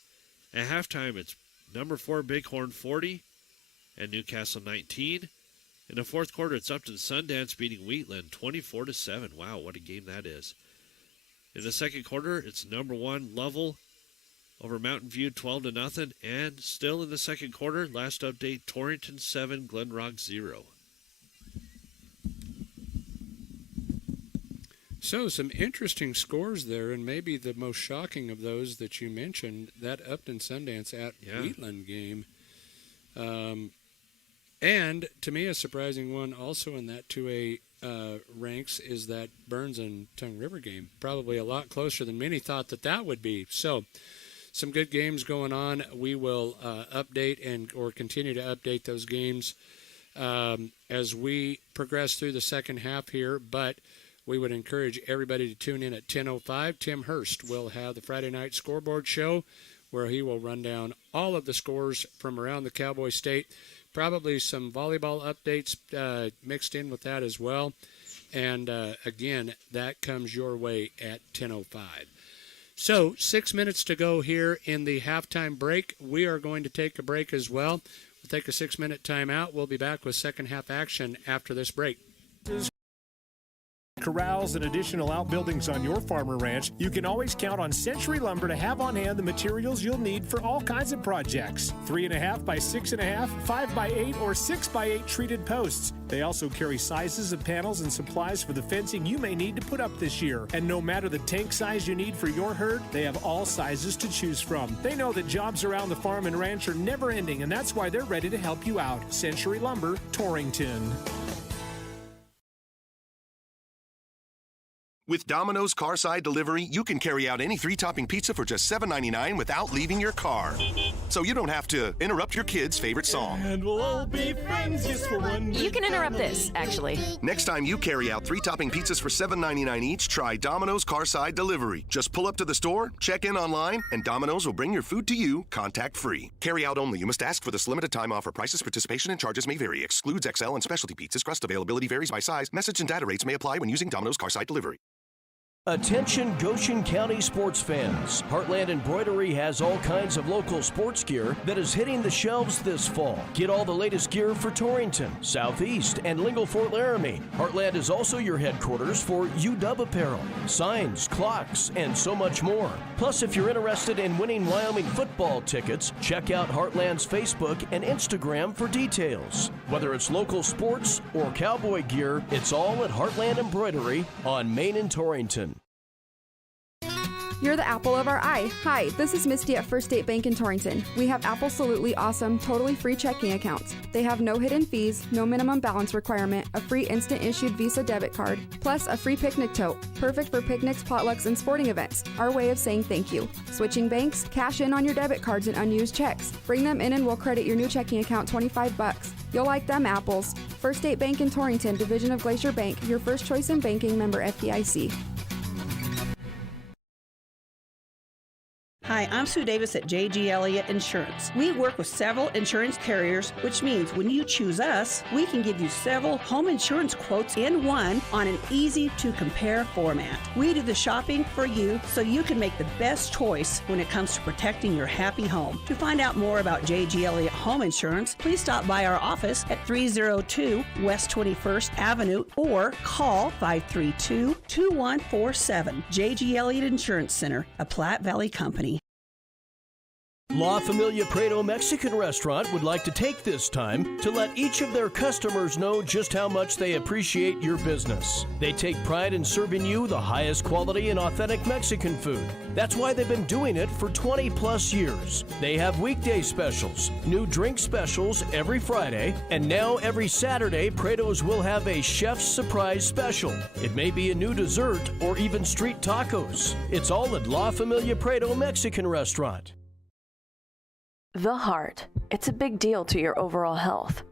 At halftime, it's number 4, Bighorn 40 and Newcastle 19. In the fourth quarter, it's up to the Sundance beating Wheatland 24-7. Wow, what a game that is. In the second quarter, it's number 1 Lovell over Mountain View 12-0. And still in the second quarter, last update, Torrington 7, Glen Rock 0. So some interesting scores there, and maybe the most shocking of those that you mentioned, that Upton Sundance at Wheatland game. And to me, a surprising one also in that 2A ranks is that Burns and Tongue River game. Probably a lot closer than many thought that would be. So some good games going on. We will update or continue to update those games as we progress through the second half here, but we would encourage everybody to tune in at 10:05. Tim Hurst will have the Friday night scoreboard show where he will run down all of the scores from around the Cowboy State. Probably some volleyball updates mixed in with that as well. And again, that comes your way at 10:05. So 6 minutes to go here in the halftime break. We are going to take a break as well. We'll take a 6-minute timeout. We'll be back with second half action after this break. Corrals and additional outbuildings on your farm or ranch, you can always count on Century Lumber to have on hand the materials you'll need for all kinds of projects. 3.5 by 6.5, 5 by 8, or 6 by 8 treated posts. They also carry sizes of panels and supplies for the fencing you may need to put up this year. And no matter the tank size you need for your herd, they have all sizes to choose from. They know that jobs around the farm and ranch are never ending, and that's why they're ready to help you out. Century Lumber, Torrington. With Domino's Carside Delivery, you can carry out any 3-topping pizza for just $7.99 without leaving your car. So you don't have to interrupt your kid's favorite song. And we'll all be friends just for one. You can interrupt this, actually. Next time you carry out 3-topping pizzas for $7.99 each, try Domino's Carside Delivery. Just pull up to the store, check in online, and Domino's will bring your food to you contact-free. Carry out only. You must ask for this limited time offer. Prices, participation, and charges may vary. Excludes XL and specialty pizzas. Crust availability varies by size. Message and data rates may apply when using Domino's Carside Delivery. Attention Goshen County sports fans. Heartland Embroidery has all kinds of local sports gear that is hitting the shelves this fall. Get all the latest gear for Torrington, Southeast, and Lingle Fort Laramie. Heartland is also your headquarters for UW apparel, signs, clocks, and so much more. Plus, if you're interested in winning Wyoming football tickets, check out Heartland's Facebook and Instagram for details. Whether it's local sports or cowboy gear, it's all at Heartland Embroidery on Main and Torrington. You're the apple of our eye. Hi, this is Misty at First State Bank in Torrington. We have absolutely awesome, totally free checking accounts. They have no hidden fees, no minimum balance requirement, a free instant issued Visa debit card, plus a free picnic tote. Perfect for picnics, potlucks, and sporting events. Our way of saying thank you. Switching banks? Cash in on your debit cards and unused checks. Bring them in and we'll credit your new checking account $25. You'll like them apples. First State Bank in Torrington, division of Glacier Bank, your first choice in banking, member FDIC. Hi, I'm Sue Davis at J.G. Elliott Insurance. We work with several insurance carriers, which means when you choose us, we can give you several home insurance quotes in one on an easy-to-compare format. We do the shopping for you so you can make the best choice when it comes to protecting your happy home. To find out more about J.G. Elliott Home Insurance, please stop by our office at 302 West 21st Avenue or call 532-2147. J.G. Elliott Insurance Center, a Platte Valley company. La Familia Prado Mexican Restaurant would like to take this time to let each of their customers know just how much they appreciate your business. They take pride in serving you the highest quality and authentic Mexican food. That's why they've been doing it for 20 plus years. They have weekday specials, new drink specials every Friday, and now every Saturday, Prado's will have a chef's surprise special. It may be a new dessert or even street tacos. It's all at La Familia Prado Mexican Restaurant. The heart. It's a big deal to your overall health.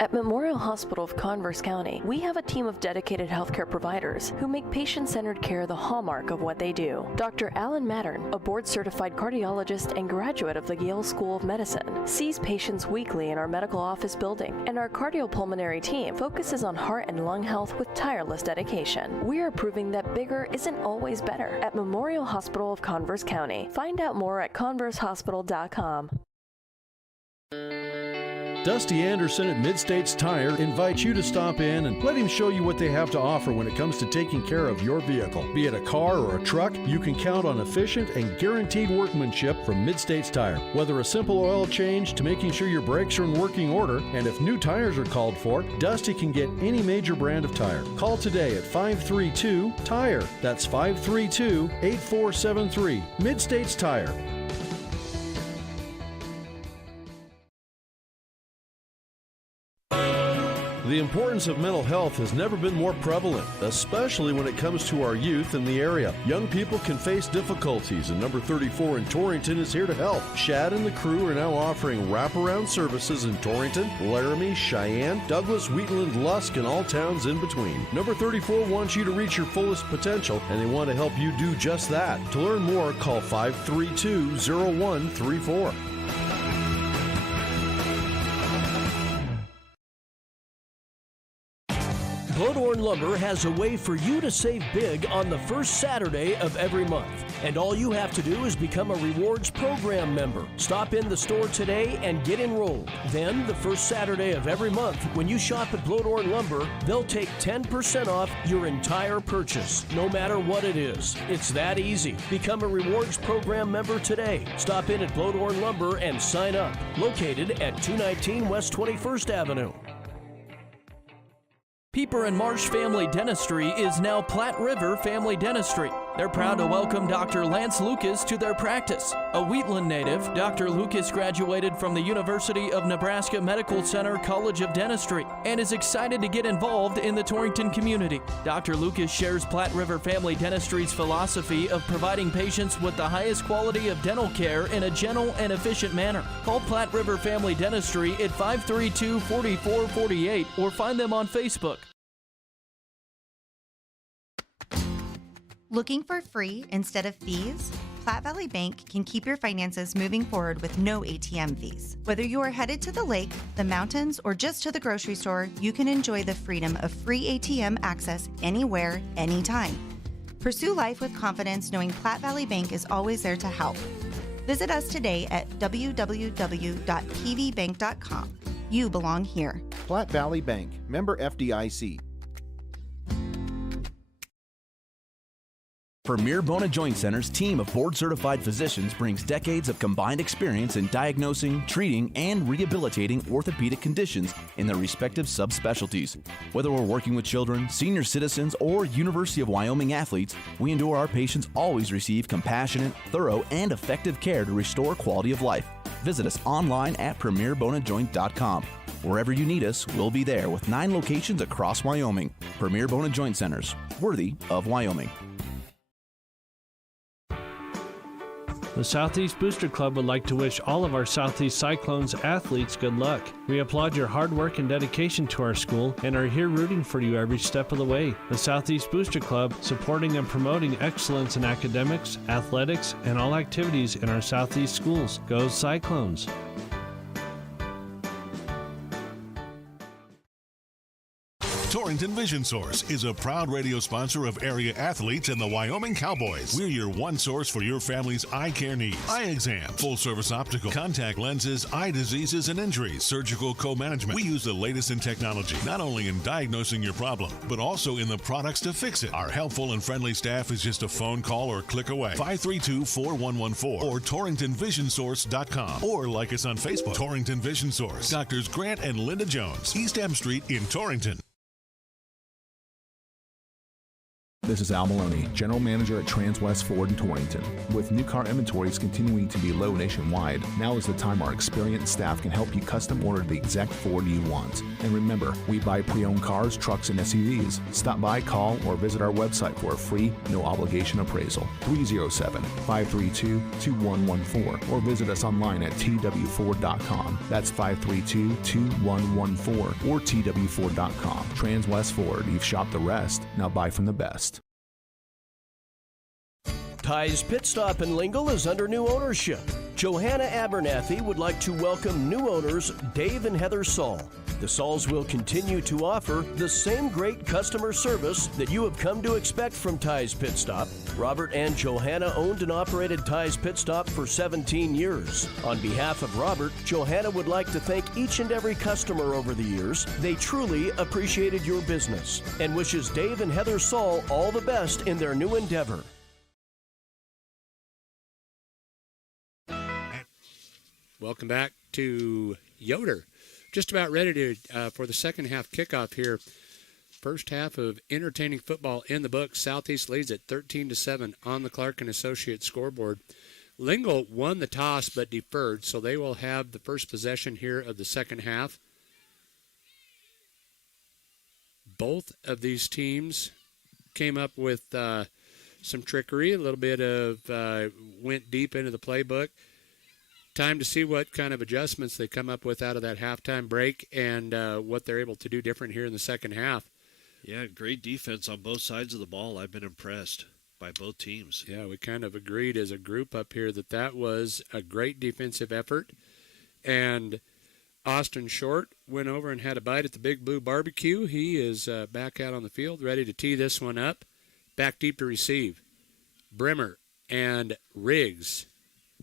At Memorial Hospital of Converse County, we have a team of dedicated healthcare providers who make patient-centered care the hallmark of what they do. Dr. Alan Mattern, a board-certified cardiologist and graduate of the Yale School of Medicine, sees patients weekly in our medical office building, and our cardiopulmonary team focuses on heart and lung health with tireless dedication. We are proving that bigger isn't always better at Memorial Hospital of Converse County. Find out more at conversehospital.com. Dusty Anderson at Mid-States Tire invites you to stop in and let him show you what they have to offer when it comes to taking care of your vehicle. Be it a car or a truck, you can count on efficient and guaranteed workmanship from Mid-States Tire. Whether a simple oil change to making sure your brakes are in working order, and if new tires are called for, Dusty can get any major brand of tire. Call today at 532-TIRE. That's 532-8473. Mid-States Tire. The importance of mental health has never been more prevalent, especially when it comes to our youth in the area. Young people can face difficulties, and number 34 in Torrington is here to help. Shad and the crew are now offering wraparound services in Torrington, Laramie, Cheyenne, Douglas, Wheatland, Lusk, and all towns in between. Number 34 wants you to reach your fullest potential, and they want to help you do just that. To learn more, call 532-0134. Bloodhorn Lumber has a way for you to save big on the first Saturday of every month. And all you have to do is become a rewards program member. Stop in the store today and get enrolled. Then, the first Saturday of every month, when you shop at Bloodhorn Lumber, they'll take 10% off your entire purchase, no matter what it is. It's that easy. Become a rewards program member today. Stop in at Bloodhorn Lumber and sign up. Located at 219 West 21st Avenue. Pieper and Marsh Family Dentistry is now Platte River Family Dentistry. They're proud to welcome Dr. Lance Lucas to their practice. A Wheatland native, Dr. Lucas graduated from the University of Nebraska Medical Center College of Dentistry and is excited to get involved in the Torrington community. Dr. Lucas shares Platte River Family Dentistry's philosophy of providing patients with the highest quality of dental care in a gentle and efficient manner. Call Platte River Family Dentistry at 532-4448 or find them on Facebook. Looking for free instead of fees? Platte Valley Bank can keep your finances moving forward with no ATM fees. Whether you are headed to the lake, the mountains, or just to the grocery store, you can enjoy the freedom of free ATM access anywhere, anytime. Pursue life with confidence knowing Platte Valley Bank is always there to help. Visit us today at www.pvbank.com. You belong here. Platte Valley Bank, member FDIC. Premier Bone and Joint Center's team of board-certified physicians brings decades of combined experience in diagnosing, treating, and rehabilitating orthopedic conditions in their respective subspecialties. Whether we're working with children, senior citizens, or University of Wyoming athletes, we ensure our patients always receive compassionate, thorough, and effective care to restore quality of life. Visit us online at premierboneandjoint.com. Wherever you need us, we'll be there with 9 locations across Wyoming. Premier Bone and Joint Centers, worthy of Wyoming. The Southeast Booster Club would like to wish all of our Southeast Cyclones athletes good luck. We applaud your hard work and dedication to our school and are here rooting for you every step of the way. The Southeast Booster Club, supporting and promoting excellence in academics, athletics, and all activities in our Southeast schools. Go Cyclones! Torrington Vision Source is a proud radio sponsor of area athletes and the Wyoming Cowboys. We're your one source for your family's eye care needs. Eye exam, full-service optical, contact lenses, eye diseases and injuries, surgical co-management. We use the latest in technology, not only in diagnosing your problem, but also in the products to fix it. Our helpful and friendly staff is just a phone call or click away. 532-4114 or TorringtonVisionSource.com, or like us on Facebook. Torrington Vision Source. Doctors Grant and Linda Jones, East M Street in Torrington. This is Al Maloney, General Manager at Transwest Ford in Torrington. With new car inventories continuing to be low nationwide, now is the time our experienced staff can help you custom order the exact Ford you want. And remember, we buy pre-owned cars, trucks, and SUVs. Stop by, call, or visit our website for a free, no-obligation appraisal. 307-532-2114 or visit us online at twford.com. That's 532-2114 or twford.com. Transwest Ford, you've shopped the rest, now buy from the best. Ty's Pit Stop in Lingle is under new ownership. Johanna Abernathy would like to welcome new owners Dave and Heather Saul. The Sauls will continue to offer the same great customer service that you have come to expect from Ty's Pit Stop. Robert and Johanna owned and operated Ty's Pit Stop for 17 years. On behalf of Robert, Johanna would like to thank each and every customer over the years. They truly appreciated your business and wishes Dave and Heather Saul all the best in their new endeavor. Welcome back to Yoder. Just about ready to for the second half kickoff here. First half of entertaining football in the books. Southeast leads at 13-7 on the Clark and Associates scoreboard. Lingle won the toss but deferred, so they will have the first possession here of the second half. Both of these teams came up with some trickery, a little bit of went deep into the playbook. Time to see what kind of adjustments they come up with out of that halftime break and what they're able to do different here in the second half. Yeah, great defense on both sides of the ball. I've been impressed by both teams. Yeah, we kind of agreed as a group up here that was a great defensive effort. And Austin Short went over and had a bite at the Big Blue Barbecue. He is back out on the field, ready to tee this one up. Back deep to receive. Brimmer and Riggs.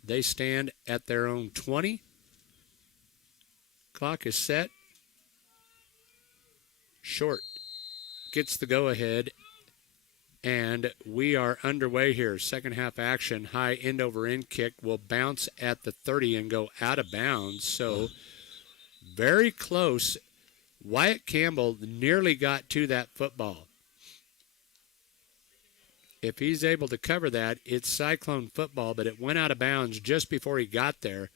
They stand at their own 20. Clock is set. Short gets the go-ahead, and we are underway here. Second half action. High end-over-end kick will bounce at the 30 and go out of bounds. So very close. Wyatt Campbell nearly got to that football. If he's able to cover that, it's Cyclone football, but it went out of bounds just before he got there.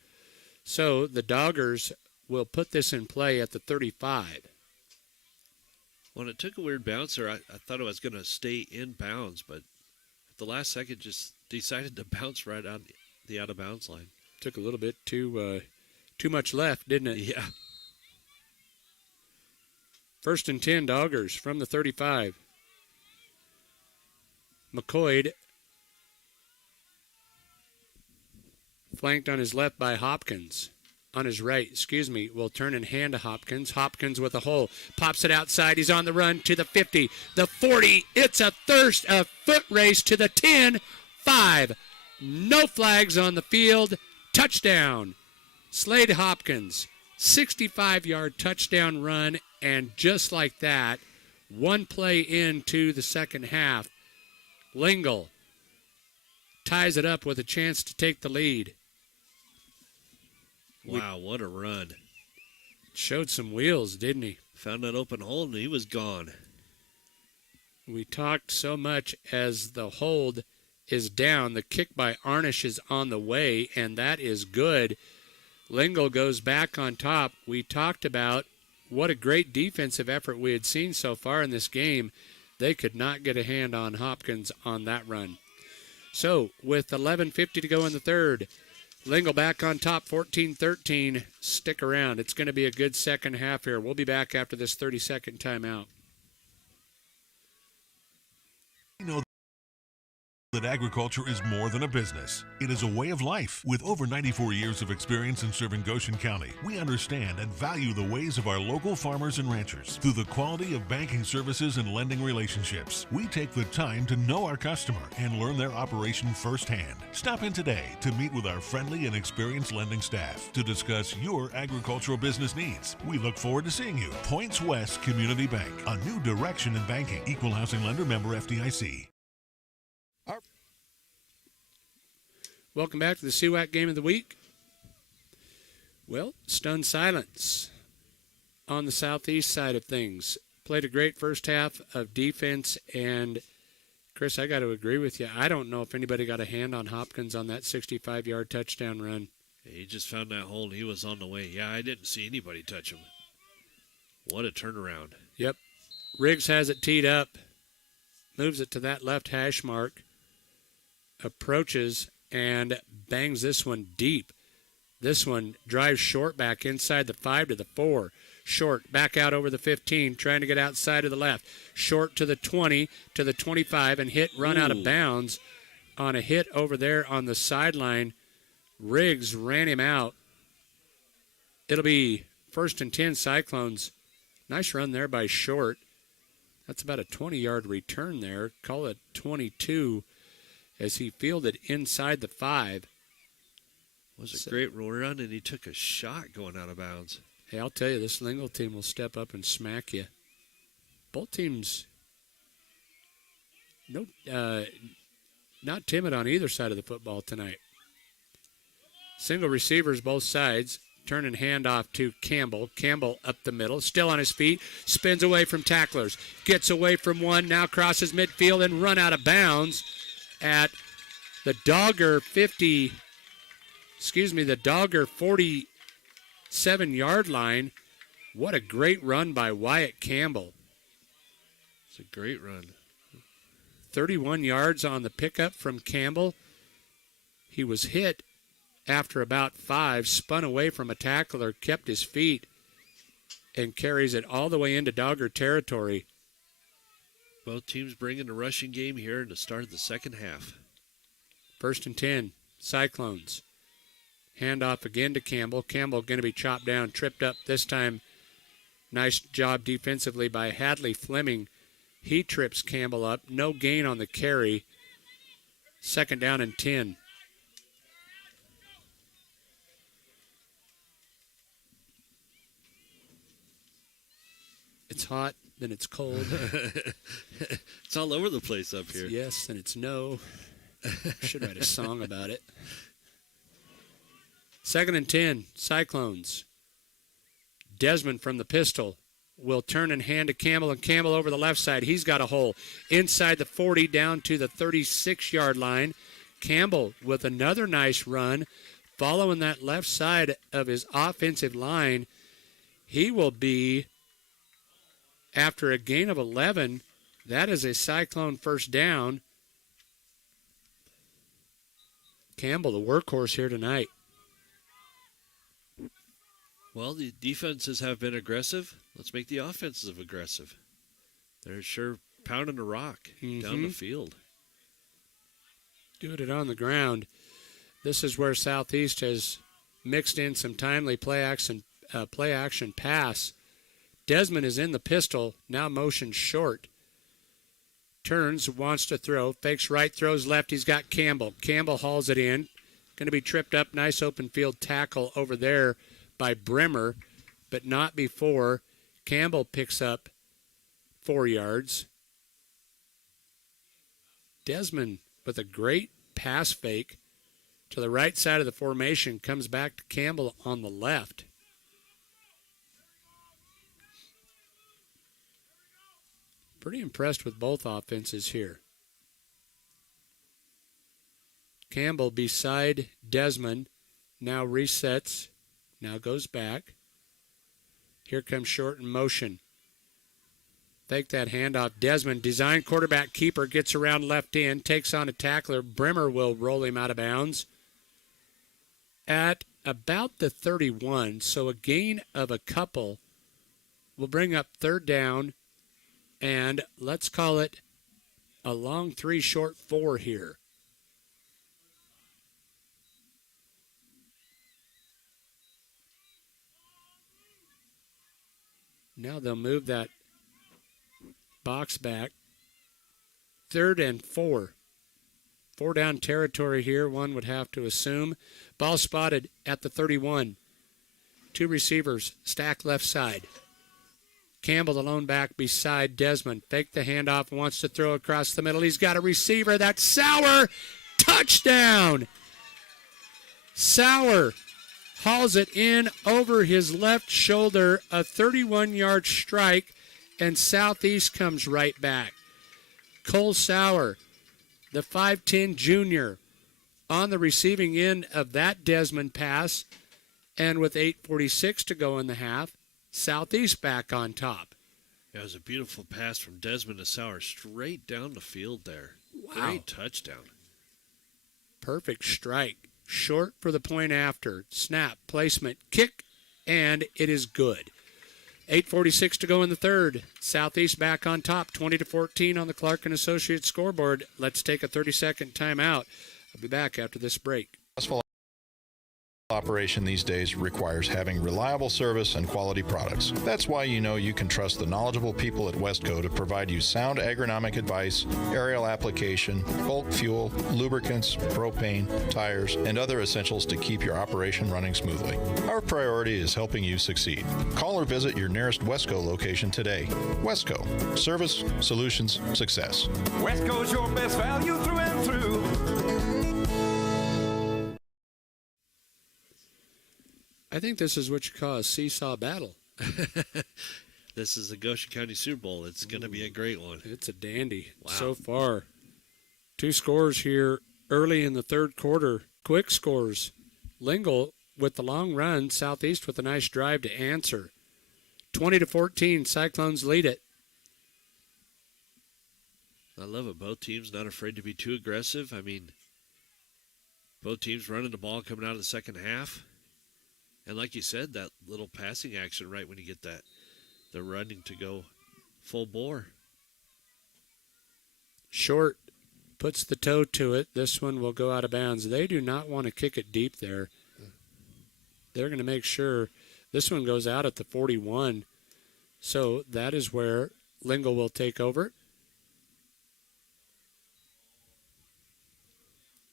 So the Doggers will put this in play at the 35. When it took a weird bounce there, I thought it was going to stay in bounds, but at the last second just decided to bounce right on the out-of-bounds line. Took a little bit too much left, didn't it? Yeah. First and 10, Doggers from the 35. McCoy flanked on his left by Hopkins. On his right, will turn and hand to Hopkins. Hopkins with a hole. Pops it outside. He's on the run to the 50, the 40. It's a foot race to the 10, 5. No flags on the field. Touchdown. Slade Hopkins. 65-yard touchdown run. And just like that, one play into the second half, Lingle ties it up with a chance to take the lead. Wow, what a run. Showed some wheels, didn't he? Found that open hole and he was gone. We talked so much as the hold is down. The kick by Arnish is on the way, and that is good. Lingle goes back on top. We talked about what a great defensive effort we had seen so far in this game. They could not get a hand on Hopkins on that run. So, with 11:50 to go in the third, Lingle back on top, 14-13. Stick around. It's going to be a good second half here. We'll be back after this 30-second timeout. You know that agriculture is more than a business. It is a way of life. With over 94 years of experience in serving Goshen County, we understand and value the ways of our local farmers and ranchers. Through the quality of banking services and lending relationships, we take the time to know our customer and learn their operation firsthand. Stop in today to meet with our friendly and experienced lending staff to discuss your agricultural business needs. We look forward to seeing you. Points West Community Bank, a new direction in banking. Equal housing lender, member FDIC. Welcome back to the CWAC Game of the Week. Well, stunned silence on the southeast side of things. Played a great first half of defense, and Chris, I got to agree with you. I don't know if anybody got a hand on Hopkins on that 65-yard touchdown run. He just found that hole and he was on the way. Yeah, I didn't see anybody touch him. What a turnaround. Yep. Riggs has it teed up, moves it to that left hash mark, approaches and bangs this one deep. This one drives Short back inside the 5 to the 4. Short back out over the 15, trying to get outside of the left. Short to the 20, to the 25, and run out of bounds on a hit over there on the sideline. Riggs ran him out. It'll be First and 10, Cyclones. Nice run there by Short. That's about a 20-yard return there. Call it 22 as he fielded inside the 5. Was a great run, and he took a shot going out of bounds. Hey, I'll tell you, this Lingle team will step up and smack you. Both teams not timid on either side of the football tonight. Single receivers both sides. Turn and hand off to Campbell. Campbell up the middle, still on his feet, spins away from tacklers, gets away from one, now crosses midfield and run out of bounds at the Dogger 47-yard line. What a great run by Wyatt Campbell. It's a great run. 31 yards on the pickup from Campbell. He was hit after about 5, spun away from a tackler, kept his feet, and carries it all the way into Dogger territory. Both teams bringing the rushing game here in the start of the second half. First and 10, Cyclones. Handoff again to Campbell. Campbell going to be chopped down, tripped up this time. Nice job defensively by Hadley Fleming. He trips Campbell up. No gain on the carry. Second down and 10. It's hot, then it's cold. It's all over the place up here. Yes, and it's no. I should write a song about it. Second and 10, Cyclones. Desmond from the pistol will turn and hand to Campbell, and Campbell over the left side. He's got a hole inside the 40 down to the 36-yard line. Campbell with another nice run following that left side of his offensive line. He will be, after a gain of 11, that is a Cyclone first down. Campbell, the workhorse here tonight. Well, the defenses have been aggressive. Let's make the offenses aggressive. They're sure pounding the rock down the field. Doing it on the ground. This is where Southeast has mixed in some timely play action pass. Desmond is in the pistol, now motion short. Turns, wants to throw, fakes right, throws left. He's got Campbell. Campbell hauls it in. Going to be tripped up. Nice open field tackle over there by Bremer, but not before. Campbell picks up 4 yards. Desmond with a great pass fake to the right side of the formation, comes back to Campbell on the left. Pretty impressed with both offenses here. Campbell beside Desmond, now resets, now goes back. Here comes Short in motion. Fake that handoff. Desmond, design quarterback keeper, gets around left end, takes on a tackler. Bremer will roll him out of bounds at about the 31. So a gain of a couple will bring up third down, and let's call it a long 3, short 4 here. Now they'll move that box back. 3rd and 4. 4 down territory here, one would have to assume. Ball spotted at the 31. 2 receivers stacked left side. Campbell, the lone back beside Desmond. Fake the handoff, wants to throw across the middle. He's got a receiver. That's Sauer. Touchdown. Sauer hauls it in over his left shoulder. A 31-yard strike, and Southeast comes right back. Cole Sauer, the 5'10 junior, on the receiving end of that Desmond pass. And with 8:46 to go in the half, Southeast back on top. Yeah, it was a beautiful pass from Desmond to Sauer straight down the field there. Wow. Great touchdown. Perfect strike. Short for the point after. Snap, placement, kick, and it is good. 8:46 to go in the third. Southeast back on top, 20-14 on the Clark & Associates scoreboard. Let's take a 30-second timeout. I'll be back after this break. Operation these days requires having reliable service and quality products. That's why you know you can trust the knowledgeable people at Westco to provide you sound agronomic advice, aerial application, bulk fuel, lubricants, propane, tires, and other essentials to keep your operation running smoothly. Our priority is helping you succeed. Call or visit your nearest Westco location today. Westco. Service, solutions, success. Westco's your best value through and through. I think this is what you call a seesaw battle. This is the Goshen County Super Bowl. It's going to be a great one. It's a dandy Wow. so far. 2 scores here early in the third quarter. Quick scores. Lingle with the long run. Southeast with a nice drive to answer. 20-14. Cyclones lead it. I love it. Both teams not afraid to be too aggressive. I mean, both teams running the ball coming out of the second half. And like you said, that little passing action right when you get that, the running to go full bore. Short puts the toe to it. This one will go out of bounds. They do not want to kick it deep there. They're going to make sure this one goes out at the 41. So that is where Lingle will take over.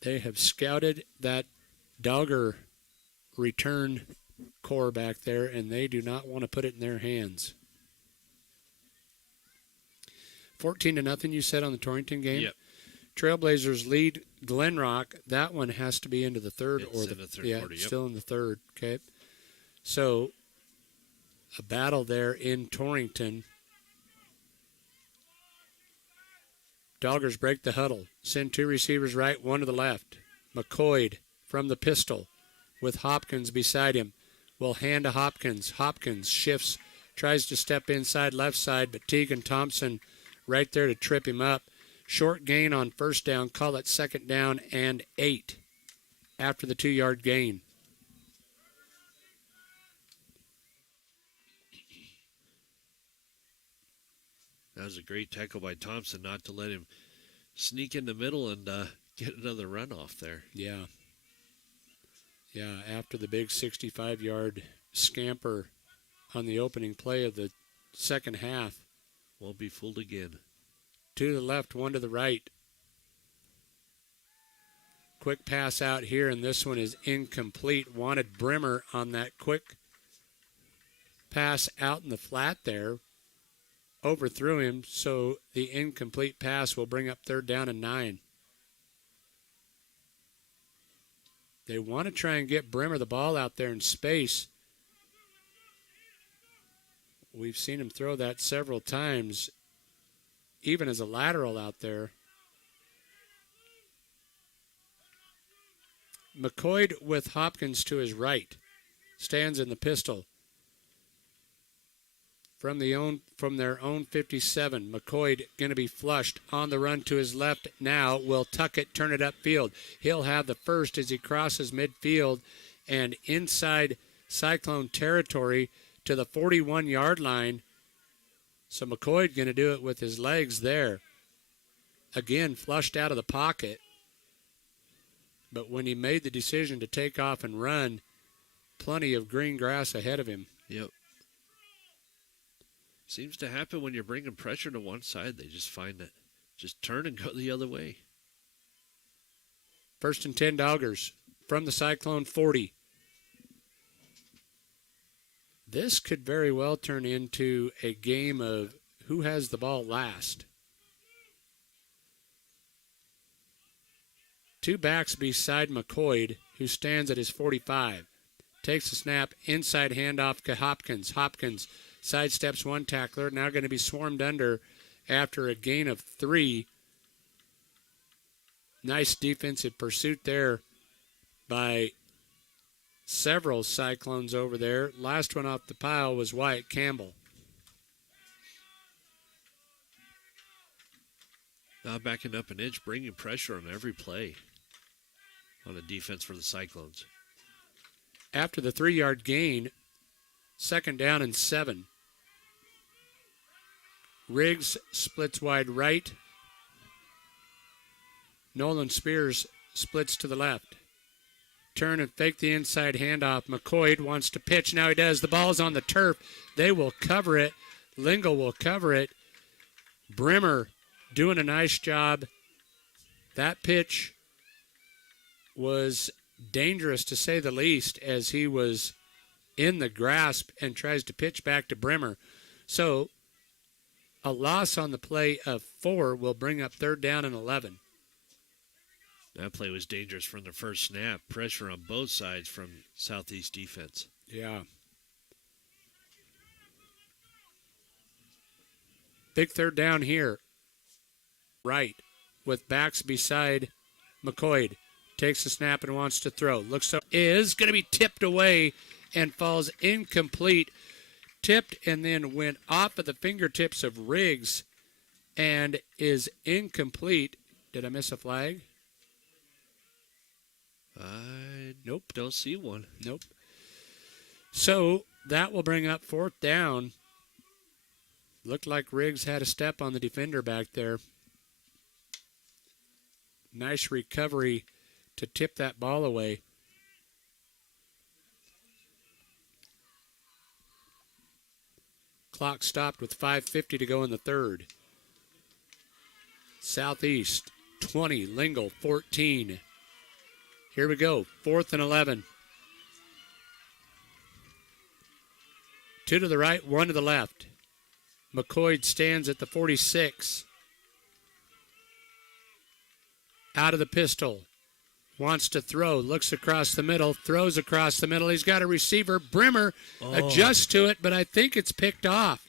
They have scouted that Dogger return core back there, and they do not want to put it in their hands. 14-0, you said on the Torrington game? Yep. Trailblazers lead Glenrock. That one has to be into the third. It's or in the third quarter, yep. Still in the third. Okay. So a battle there in Torrington. Doggers break the huddle. Send 2 receivers right, 1 to the left. McCoy from the pistol with Hopkins beside him. Will hand to Hopkins. Hopkins shifts, tries to step inside left side, but Tegan Thompson right there to trip him up. Short gain on first down. Call it second down and 8 after the 2-yard gain. That was a great tackle by Thompson not to let him sneak in the middle and get another run off there. Yeah. Yeah, after the big 65-yard scamper on the opening play of the second half. Won't be fooled again. 2 to the left, 1 to the right. Quick pass out here, and this one is incomplete. Wanted Brimmer on that quick pass out in the flat there. Overthrew him, so the incomplete pass will bring up 3rd down and 9. They want to try and get Brimmer the ball out there in space. We've seen him throw that several times, even as a lateral out there. McCoy with Hopkins to his right. Stands in the pistol. From their own 57, McCoy going to be flushed on the run to his left now. Will tuck it, turn it upfield. He'll have the first as he crosses midfield and inside Cyclone territory to the 41-yard line. So McCoy going to do it with his legs there. Again, flushed out of the pocket. But when he made the decision to take off and run, plenty of green grass ahead of him. Yep. Seems to happen when you're bringing pressure to one side. They just find that just turn and go the other way. 1st and 10 Doggers from the Cyclone 40. This could very well turn into a game of who has the ball last. 2 backs beside McCoy, who stands at his 45. Takes a snap, inside handoff to Hopkins. Hopkins sidesteps 1 tackler, now going to be swarmed under after a gain of 3. Nice defensive pursuit there by several Cyclones over there. Last one off the pile was Wyatt Campbell. Now backing up an inch, bringing pressure on every play on the defense for the Cyclones. After the 3-yard gain, 2nd down and 7. Riggs splits wide right. Nolan Spears splits to the left. turn and fake the inside handoff. McCoy wants to pitch. Now he does. The ball's on the turf. They will cover it. Lingle will cover it. Brimmer doing a nice job. That pitch was dangerous, to say the least, as he was in the grasp and tries to pitch back to Brimmer. So a loss on the play of 4 will bring up 3rd down and 11. That play was dangerous from the first snap. Pressure on both sides from Southeast defense. Yeah. Big 3rd down here. Right. With backs beside McCoy. Takes the snap and wants to throw. Looks up. Is going to be tipped away and falls incomplete. Tipped and then went off of the fingertips of Riggs and is incomplete. Did I miss a flag? Nope, don't see one. Nope. So that will bring up 4th down. Looked like Riggs had a step on the defender back there. Nice recovery to tip that ball away. Clock stopped with 5:50 to go in the 3rd. Southeast 20, Lingle 14. Here we go, 4th and 11. 2 to the right, 1 to the left. McCoy stands at the 46. Out of the pistol. Wants to throw. Looks across the middle. Throws across the middle. He's got a receiver. Brimmer adjusts to it, but I think it's picked off.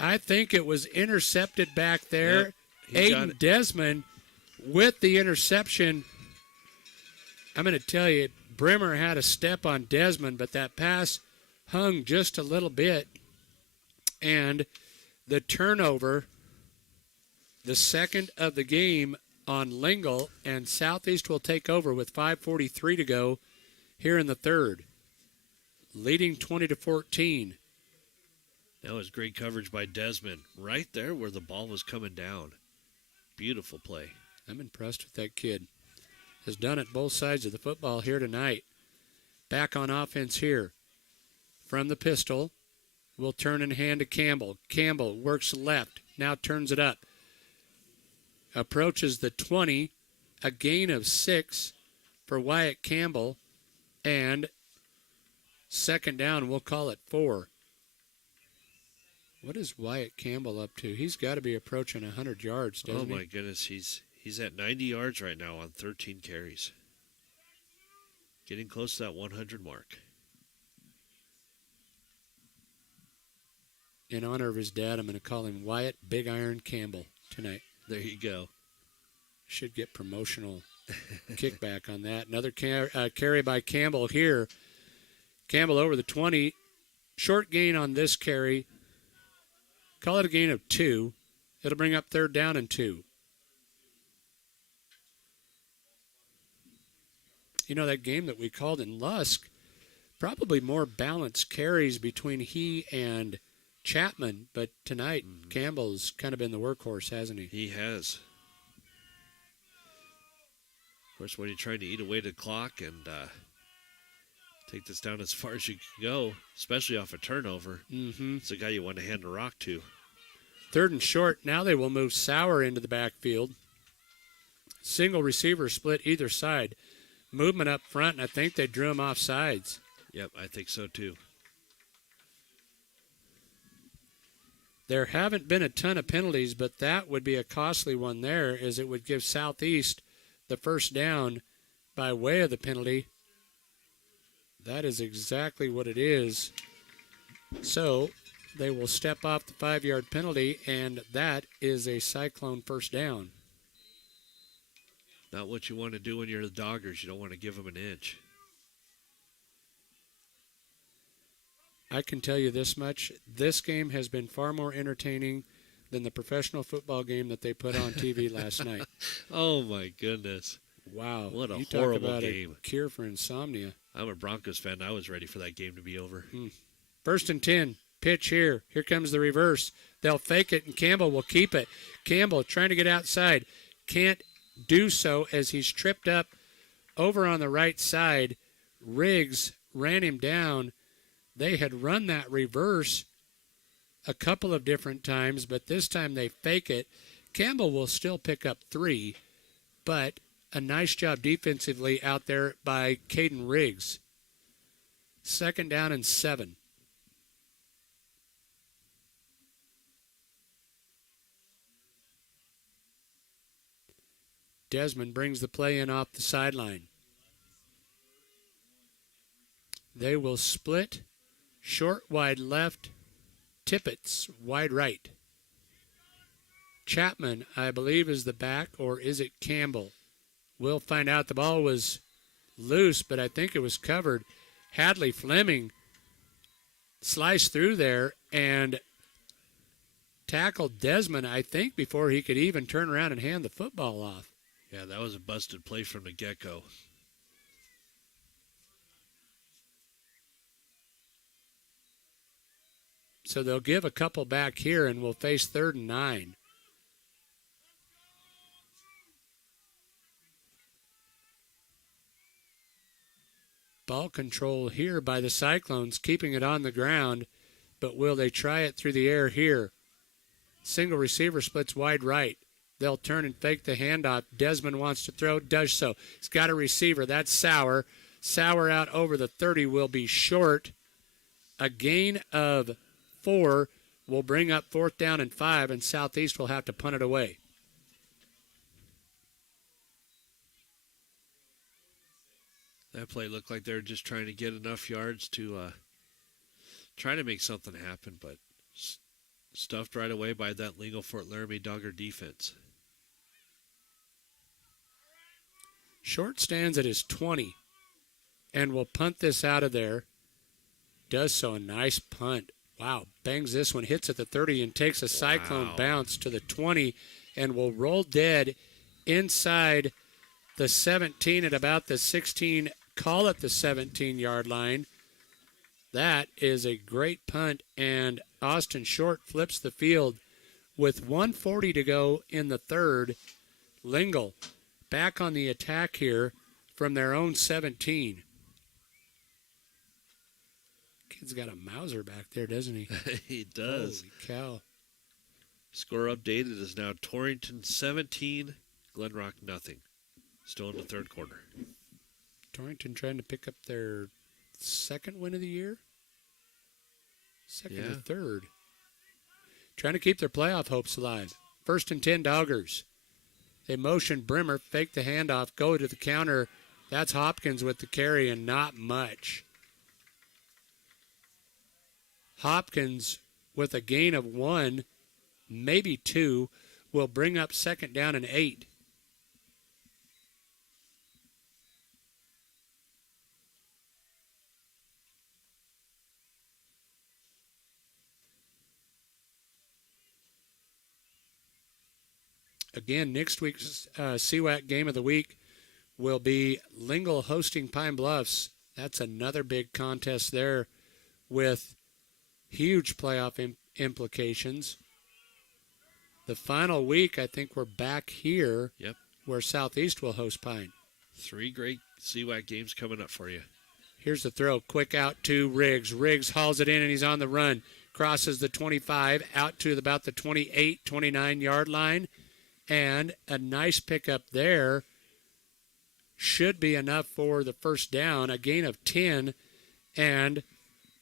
I think it was intercepted back there. Yep, Aiden Desmond with the interception. I'm going to tell you, Brimmer had a step on Desmond, but that pass hung just a little bit. And the turnover, the second of the game on Lingle, and Southeast will take over with 5:43 to go here in the 3rd. Leading 20-14. That was great coverage by Desmond. Right there where the ball was coming down. Beautiful play. I'm impressed with that kid. Has done it both sides of the football here tonight. Back on offense here. From the pistol, will turn and hand to Campbell. Campbell works left, now turns it up. Approaches the 20, a gain of 6 for Wyatt Campbell, and 2nd down, we'll call it 4. What is Wyatt Campbell up to? He's got to be approaching 100 yards, doesn't he? Oh, my goodness. He's at 90 yards right now on 13 carries. Getting close to that 100 mark. In honor of his dad, I'm going to call him Wyatt Big Iron Campbell tonight. There you go. Should get promotional kickback on that. Another carry by Campbell here. Campbell over the 20. Short gain on this carry. Call it a gain of 2. It'll bring up 3rd down and 2. You know, that game that we called in Lusk, probably more balanced carries between he and Chapman, but tonight Campbell's kind of been the workhorse, hasn't he? He has. Of course, when you're trying to eat away the clock and take this down as far as you can go, especially off a turnover, it's a guy you want to hand the rock to. 3rd and short. Now they will move Sauer into the backfield. Single receiver split either side. Movement up front, and I think they drew him off sides. Yep, I think so too. There haven't been a ton of penalties, but that would be a costly one there, as it would give Southeast the 1st down by way of the penalty. That is exactly what it is. So they will step off the 5-yard penalty, and that is a Cyclone 1st down. Not what you want to do when you're the Doggers. You don't want to give them an inch. I can tell you this much. This game has been far more entertaining than the professional football game that they put on TV last night. Oh, my goodness. Wow. What a you horrible talk about game. A cure for insomnia. I'm a Broncos fan. I was ready for that game to be over. 1st and 10. Pitch here. Here comes the reverse. They'll fake it, and Campbell will keep it. Campbell trying to get outside. Can't do so as he's tripped up over on the right side, Riggs ran him down. They had run that reverse a couple of different times, but this time they fake it. Campbell will still pick up 3, but a nice job defensively out there by Caden Riggs. 2nd down and 7. Desmond brings the play in off the sideline. They will split. Short wide left. Tippett's wide right. Chapman, I believe, is the back, or is it Campbell? We'll find out. The ball was loose, but I think it was covered. Hadley Fleming sliced through there and tackled Desmond, I think, before he could even turn around and hand the football off. Yeah, that was a busted play from the get-go. So they'll give a couple back here, and we'll face 3rd and 9. Ball control here by the Cyclones, keeping it on the ground, but will they try it through the air here? Single receiver splits wide right. They'll turn and fake the handoff. Desmond wants to throw, does so. He's got a receiver. That's Sauer. Sauer out over the 30 will be short. A gain of 4 will bring up 4th down and 5, and Southeast will have to punt it away. That play looked like they were just trying to get enough yards to try to make something happen, but stuffed right away by that Lingo Fort Laramie Dogger defense. Short stands at his 20 and will punt this out of there. Does so, a nice punt. Wow, bangs this one, hits at the 30 and takes a Cyclone bounce to the 20 and will roll dead inside the 17 at about the 16, call it the 17-yard line. That is a great punt, and Austin Short flips the field with 1:40 to go in the 3rd. Lingle back on the attack here from their own 17. Kid's got a Mauser back there, doesn't he? He does. Holy cow. Score updated is now Torrington 17, Glenrock nothing. Still in the 3rd quarter. Torrington trying to pick up their 2nd win of the year? 2nd or 3rd. Trying to keep their playoff hopes alive. 1st and 10 Doggers. They motion Brimmer, fake the handoff, go to the counter. That's Hopkins with the carry and not much. Hopkins with a gain of 1, maybe 2, will bring up 2nd down and 8. Again, next week's CWAC Game of the Week will be Lingle hosting Pine Bluffs. That's another big contest there with huge playoff implications. The final week, I think we're back here where Southeast will host Pine. 3 great CWAC games coming up for you. Here's the throw. Quick out to Riggs. Riggs hauls it in, and he's on the run. Crosses the 25 out to about the 28, 29-yard line. And a nice pickup there should be enough for the 1st down. A gain of 10 and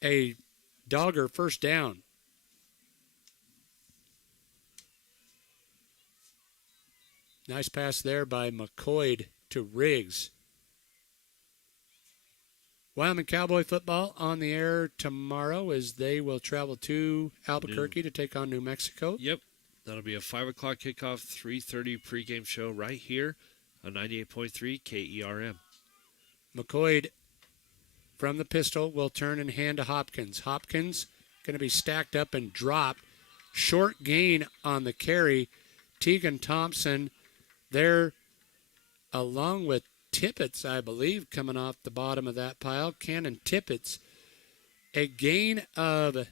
a Dogger 1st down. Nice pass there by McCoy to Riggs. Wyoming Cowboy football on the air tomorrow as they will travel to Albuquerque to take on New Mexico. Yep. That'll be a 5 o'clock kickoff, 3:30 pregame show right here on 98.3 KERM. McCoy from the pistol will turn and hand to Hopkins. Hopkins going to be stacked up and dropped. Short gain on the carry. Tegan Thompson there along with Tippett's, I believe, coming off the bottom of that pile. Cannon Tippett's. A gain of...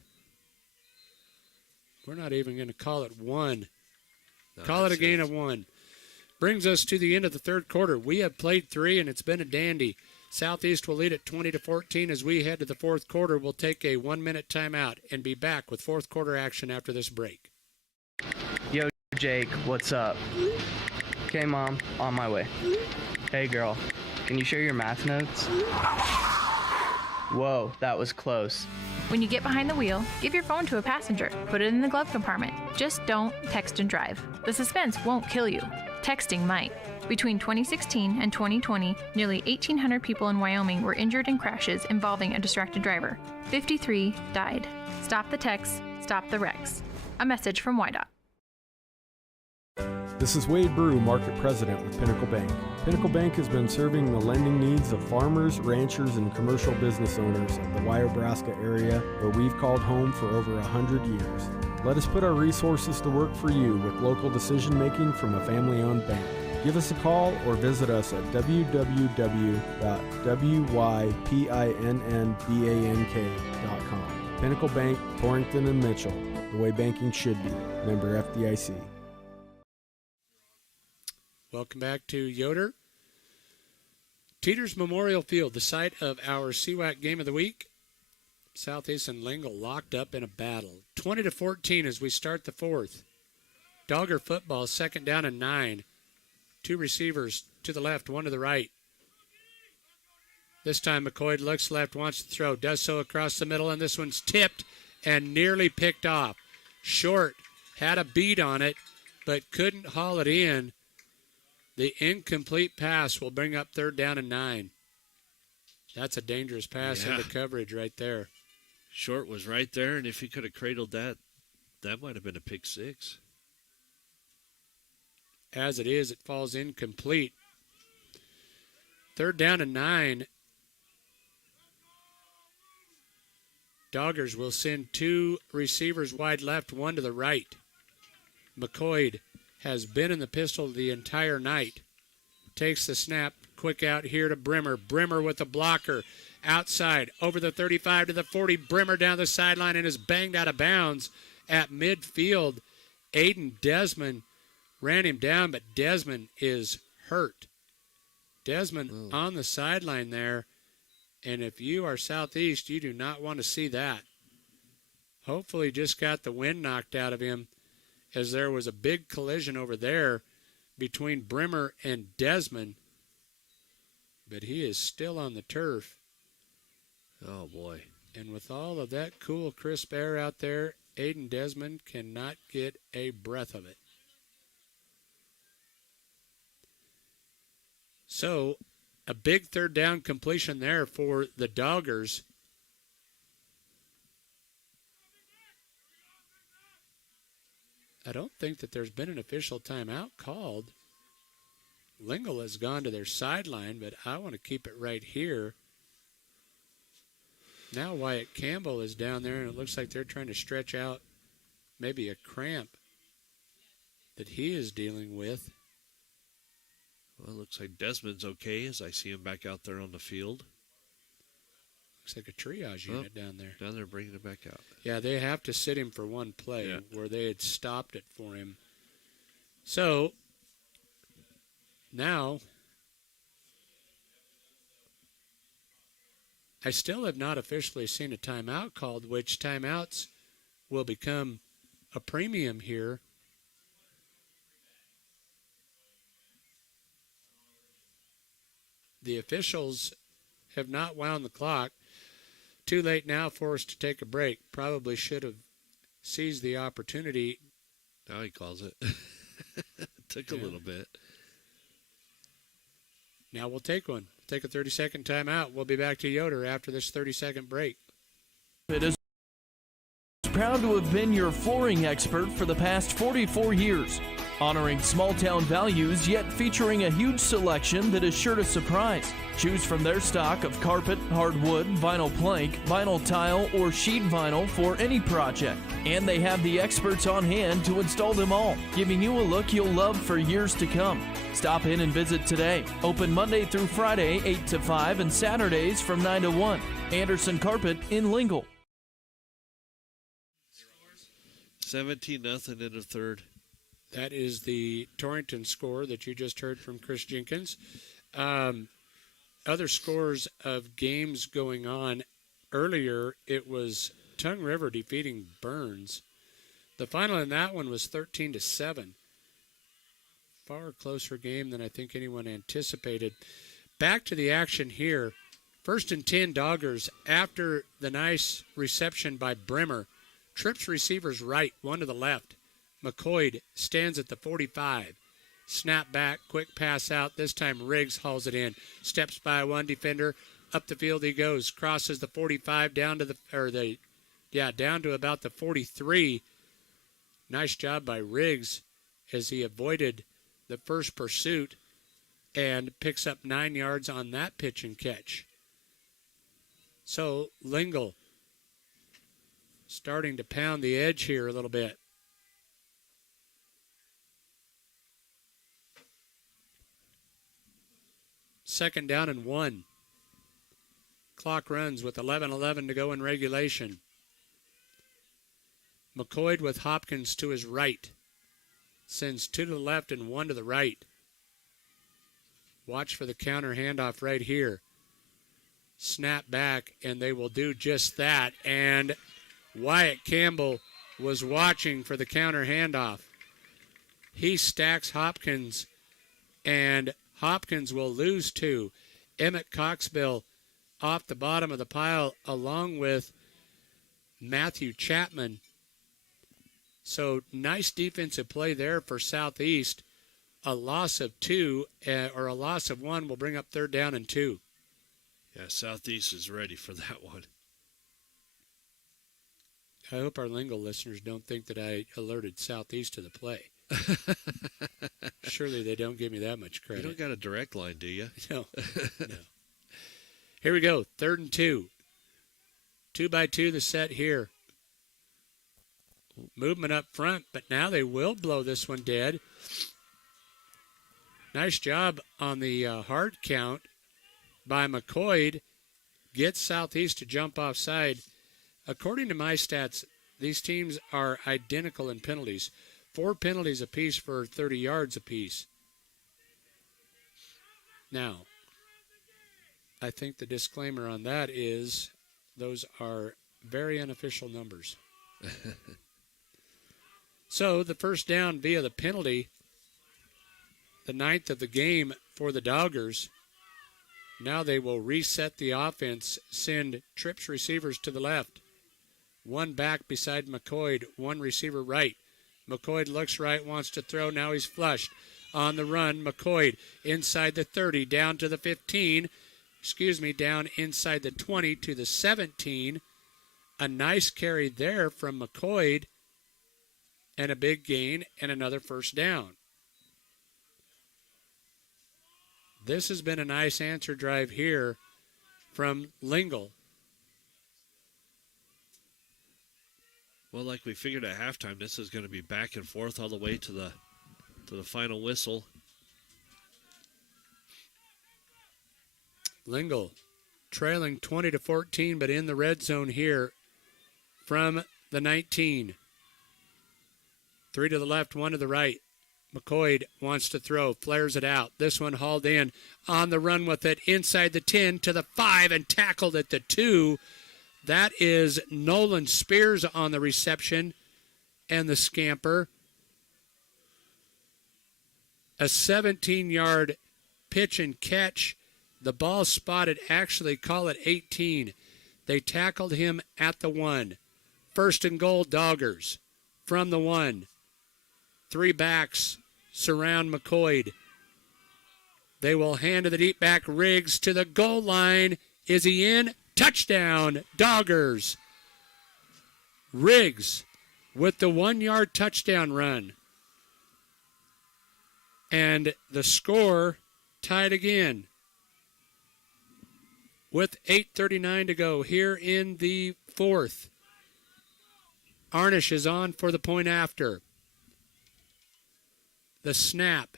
We're not even going to call it 1. No, call it a gain of 1. Brings us to the end of the third quarter. We have played 3, and it's been a dandy. Southeast will lead at 20-14 as we head to the fourth quarter. We'll take a 1-minute timeout and be back with fourth quarter action after this break. Yo, Jake, what's up? Okay, Mom, on my way. Hey, girl, can you share your math notes? Whoa, that was close. When you get behind the wheel, give your phone to a passenger. Put it in the glove compartment. Just don't text and drive. The suspense won't kill you. Texting might. Between 2016 and 2020, nearly 1,800 people in Wyoming were injured in crashes involving a distracted driver. 53 died. Stop the texts, stop the wrecks. A message from WYDOT. This is Wade Brew, Market President with Pinnacle Bank. Pinnacle Bank has been serving the lending needs of farmers, ranchers, and commercial business owners of the Wyobraska area, where we've called home for over 100 years. Let us put our resources to work for you with local decision-making from a family-owned bank. Give us a call or visit us at www.wypinnbank.com. Pinnacle Bank, Torrington and Mitchell, the way banking should be. Member FDIC. Welcome back to Yoder. Teeters Memorial Field, the site of our CWAC game of the week. Southeast and Lingle locked up in a battle. 20-14 as we start the fourth. Dogger football, 2nd down and 9. 2 receivers to the left, 1 to the right. This time McCoy looks left, wants to throw, does so across the middle, and this one's tipped and nearly picked off. Short, had a beat on it, but couldn't haul it in. The incomplete pass will bring up 3rd down and 9. That's a dangerous pass into coverage right there. Short was right there, and if he could have cradled that, that might have been a pick 6. As it is, it falls incomplete. 3rd down and 9. Doggers will send 2 receivers wide left, 1 to the right. McCoy has been in the pistol the entire night. Takes the snap, quick out here to Brimmer. Brimmer with the blocker. Outside, over the 35 to the 40. Brimmer down the sideline and is banged out of bounds at midfield. Aiden Desmond ran him down, but Desmond is hurt. Desmond on the sideline there, and if you are Southeast, you do not want to see that. Hopefully just got the wind knocked out of him, as there was a big collision over there between Brimmer and Desmond, but he is still on the turf. Oh, boy. And with all of that cool, crisp air out there, Aiden Desmond cannot get a breath of it. So, a big 3rd down completion there for the Doggers. I don't think that there's been an official timeout called. Lingle has gone to their sideline, but I want to keep it right here. Now Wyatt Campbell is down there, and it looks like they're trying to stretch out maybe a cramp that he is dealing with. Well, it looks like Desmond's okay as I see him back out there on the field. Looks like a triage unit down there. Down there bringing it back out. Yeah, they have to sit him for one play where they had stopped it for him. So, now, I still have not officially seen a timeout called, which timeouts will become a premium here. The officials have not wound the clock. Too late now for us to take a break. Probably should have seized the opportunity. Now he calls it. Took a little bit. Now we'll take one. Take a 30-second timeout. We'll be back to Yoder after this 30-second break. It is proud to have been your flooring expert for the past 44 years. Honoring small-town values, yet featuring a huge selection that is sure to surprise. Choose from their stock of carpet, hardwood, vinyl plank, vinyl tile, or sheet vinyl for any project. And they have the experts on hand to install them all, giving you a look you'll love for years to come. Stop in and visit today. Open Monday through Friday, 8 to 5, and Saturdays from 9 to 1. Anderson Carpet in Lingle. 17-0 in the third. That is the Torrington score that you just heard from Chris Jenkins. Other scores of games going on earlier, it was Tongue River defeating Burns. The final in that one was 13-7. Far closer game than I think anyone anticipated. Back to the action here. 1st and 10 Doggers after the nice reception by Bremer. Trips receivers right, one to the left. McCoy stands at the 45. Snap back, quick pass out. This time Riggs hauls it in. Steps by one defender. Up the field he goes. Crosses the 45 down to down to about the 43. Nice job by Riggs as he avoided the first pursuit and picks up 9 yards on that pitch and catch. So Lingle starting to pound the edge here a little bit. Second down and 1. Clock runs with 11:11 to go in regulation. McCoy with Hopkins to his right. Sends 2 to the left and 1 to the right. Watch for the counter handoff right here. Snap back, and they will do just that. And Wyatt Campbell was watching for the counter handoff. He stacks Hopkins, and Hopkins will lose 2. Emmett Coxbill off the bottom of the pile along with Matthew Chapman. So nice defensive play there for Southeast. A loss of 2 or a loss of 1 will bring up 3rd down and 2. Yeah, Southeast is ready for that one. I hope our Lingo listeners don't think that I alerted Southeast to the play. Surely they don't give me that much credit. You don't got a direct line, do you? No. Here we go, 3rd and 2. 2 by 2 the set here. Movement up front, but now they will blow this one dead. Nice job on the hard count by McCoy. Gets Southeast to jump offside. According to my stats, these teams are identical in penalties. 4 penalties apiece for 30 yards apiece. Now, I think the disclaimer on that is those are very unofficial numbers. So the first down via the penalty, the 9th of the game for the Doggers. Now they will reset the offense, send trips receivers to the left. 1 back beside McCoy, 1 receiver right. McCoy looks right, wants to throw, now he's flushed. On the run, McCoy inside the 30, down to the 15. Down inside the 20 to the 17. A nice carry there from McCoy. And a big gain and another first down. This has been a nice answer drive here from Lingle. Well, like we figured at halftime, this is going to be back and forth all the way to the final whistle. Lingle trailing 20-14, but in the red zone here from the 19. 3 to the left, 1 to the right. McCoy wants to throw, flares it out. This one hauled in, on the run with it, inside the 10 to the 5 and tackled at the 2. That is Nolan Spears on the reception and the scamper. A 17-yard pitch and catch. The ball spotted, actually call it 18. They tackled him at the 1. 1st and goal, Doggers from the 1. 3 backs surround McCoy. They will hand to the deep back, Riggs to the goal line. Is he in? Touchdown, Doggers. Riggs with the 1-yard touchdown run. And the score tied again with 8:39 to go here in the 4th. Arnish is on for the point after. The snap,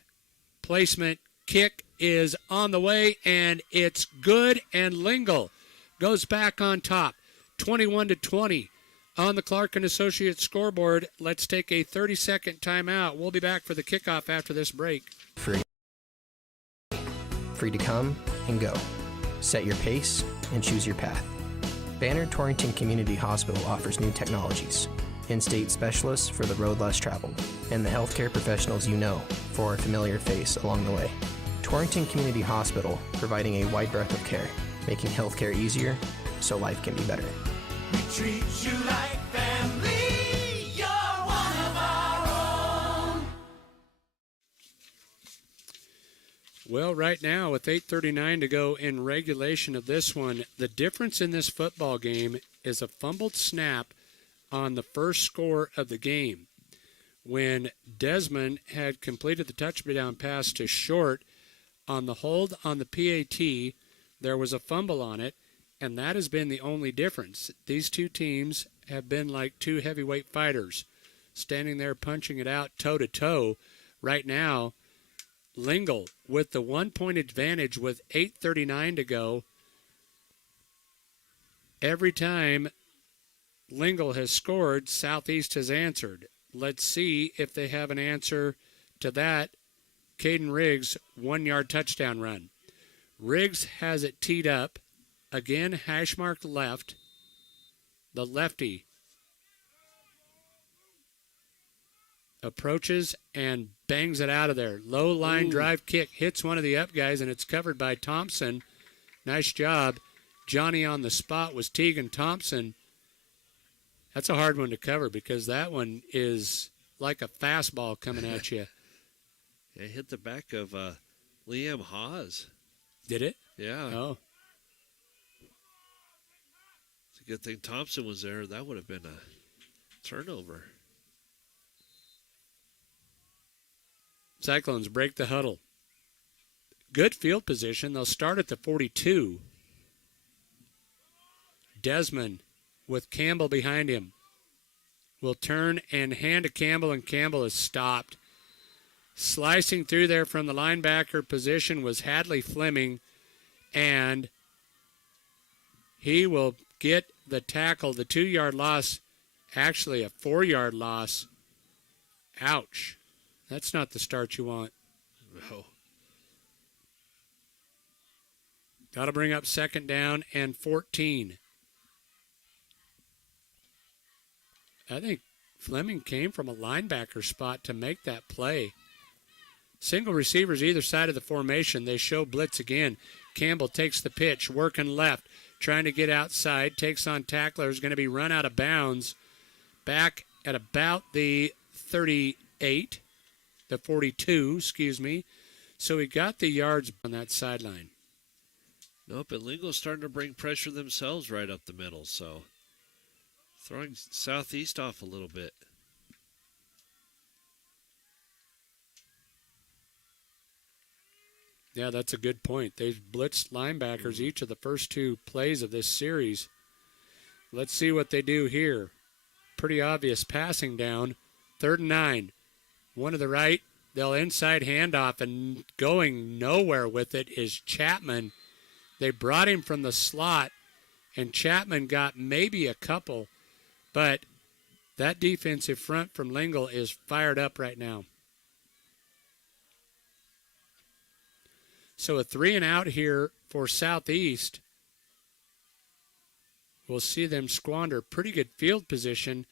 placement, kick is on the way, and it's good, and Lingle goes back on top, 21-20. On the Clark and Associates scoreboard, let's take a 30-second timeout. We'll be back for the kickoff after this break. Free to come and go. Set your pace and choose your path. Banner Torrington Community Hospital offers new technologies, in-state specialists for the road less traveled, and the healthcare professionals you know for a familiar face along the way. Torrington Community Hospital, providing a wide breadth of care, making healthcare easier so life can be better. We treat you like family. You're one of our own. Well, right now, with 8:39 to go in regulation of this one, the difference in this football game is a fumbled snap on the first score of the game. When Desmond had completed the touchdown pass to Short on the hold on the PAT, there was a fumble on it, and that has been the only difference. These two teams have been like two heavyweight fighters, standing there punching it out toe-to-toe. Right now, Lingle with the 1-point advantage with 8:39 to go. Every time Lingle has scored, Southeast has answered. Let's see if they have an answer to that. Caden Riggs' 1-yard touchdown run. Riggs has it teed up. Again, hash mark left. The lefty approaches and bangs it out of there. Low line drive kick hits one of the up guys, and it's covered by Thompson. Nice job. Johnny on the spot was Tegan Thompson. That's a hard one to cover because that one is like a fastball coming at you. It hit the back of Liam Haas. Did it? Yeah. Oh. It's a good thing Thompson was there. That would have been a turnover. Cyclones break the huddle. Good field position. They'll start at the 42. Desmond with Campbell behind him will turn and hand to Campbell, and Campbell is stopped. Slicing through there from the linebacker position was Hadley Fleming, and he will get the tackle, the 2-yard loss, actually a 4-yard loss. Ouch. That's not the start you want. No. That'll bring up 2nd down and 14. I think Fleming came from a linebacker spot to make that play. Single receivers either side of the formation. They show blitz again. Campbell takes the pitch, working left, trying to get outside, takes on tackler, is going to be run out of bounds back at about the 38, the 42, excuse me. So he got the yards on that sideline. Nope, and Lingo's starting to bring pressure themselves right up the middle, so throwing Southeast off a little bit. Yeah, that's a good point. They've blitzed linebackers each of the first 2 plays of this series. Let's see what they do here. Pretty obvious passing down. 3rd and 9. One to the right. They'll inside handoff, and going nowhere with it is Chapman. They brought him from the slot, and Chapman got maybe a couple, but that defensive front from Lingle is fired up right now. So a 3 and out here for Southeast. We'll see them squander pretty good field position.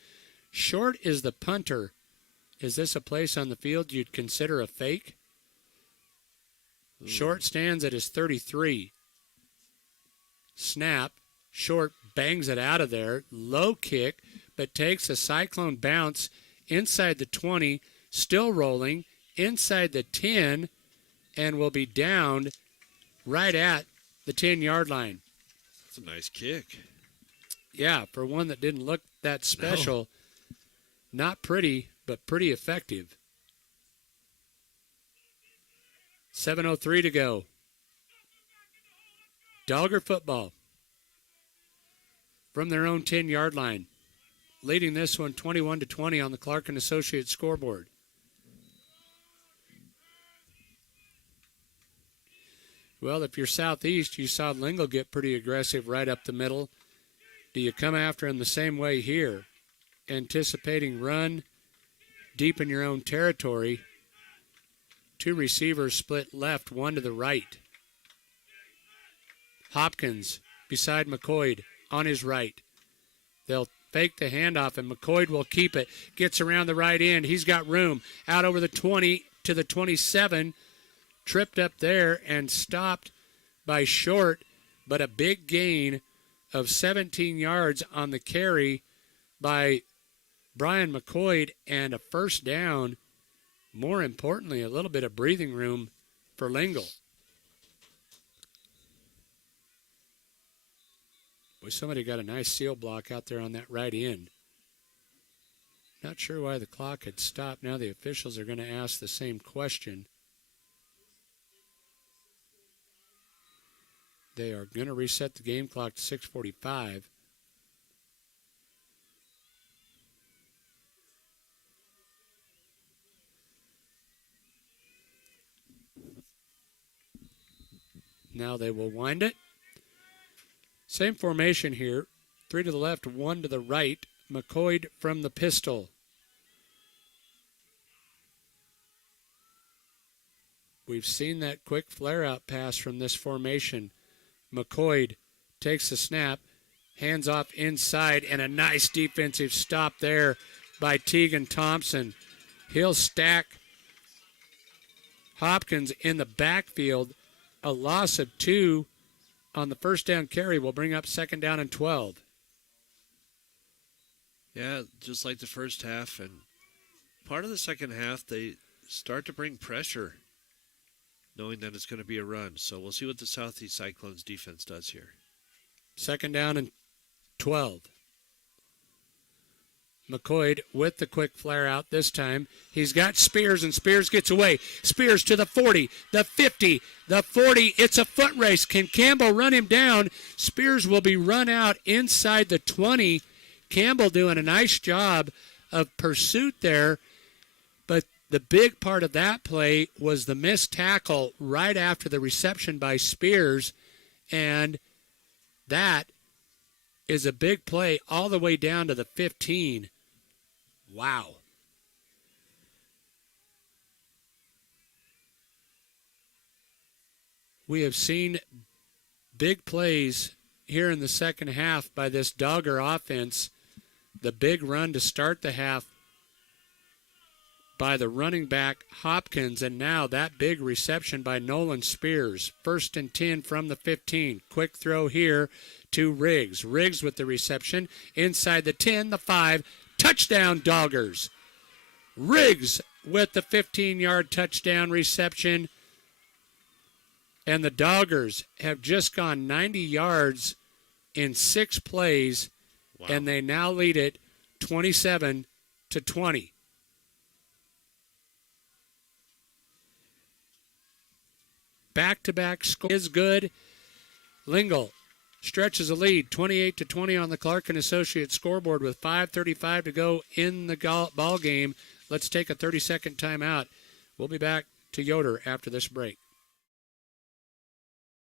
Short is the punter. Is this a place on the field you'd consider a fake? Short stands at his 33. Snap. Short bangs it out of there. Low kick, but takes a Cyclone bounce inside the 20. Still rolling inside the 10. And will be downed right at the 10-yard line. That's a nice kick. Yeah, for one that didn't look that special. No. Not pretty, but pretty effective. 7:03 to go. Dogger football from their own 10-yard line. Leading this one 21-20 on the Clark and Associates scoreboard. Well, if you're Southeast, you saw Lingle get pretty aggressive right up the middle. Do you come after him the same way here? anticipating run deep in your own territory. Two receivers split left, one to the right. Hopkins beside McCoy on his right. They'll fake the handoff, and McCoy will keep it. Gets around the right end. He's got room. Out over the 20 to the 27. Tripped up there and stopped by Short, but a big gain of 17 yards on the carry by Brian McCoy and a first down. More importantly, a little bit of breathing room for Lingle. Boy, somebody got a nice seal block out there on that right end. Not sure why the clock had stopped. Now the officials are going to ask the same question. They are going to reset the game clock to 6:45. Now they will wind it. Same formation here. 3 to the left, 1 to the right. McCoy from the pistol. We've seen that quick flare-out pass from this formation. McCoy takes the snap, hands off inside, and a nice defensive stop there by Tegan Thompson. He'll stack Hopkins in the backfield. A loss of 2 on the first down carry will bring up second down and 12. Yeah, just like the first half. And part of the second half, they start to bring pressure, knowing that it's going to be a run. So we'll see what the Southeast Cyclones defense does here. Second down and 12. McCoy with the quick flare out this time. He's got Spears, and Spears gets away. Spears to the 40, the 50, the 40. It's a foot race. Can Campbell run him down? Spears will be run out inside the 20. Campbell doing a nice job of pursuit there. But the big part of that play was the missed tackle right after the reception by Spears. And that is a big play all the way down to the 15. Wow. We have seen big plays here in the second half by this Dogger offense. The big run to start the half by the running back Hopkins, and now that big reception by Nolan Spears. 1st and 10 from the 15. Quick throw here to Riggs. Riggs with the reception inside the 10, the 5. Touchdown, Doggers. Riggs with the 15-yard touchdown reception. And the Doggers have just gone 90 yards in 6 plays, wow, and they now lead it 27-20. Back-to-back score is good. Lingle stretches a lead, 28-20 on the Clark and Associates scoreboard with 5:35 to go in the ball game. Let's take a 30-second timeout. We'll be back to Yoder after this break.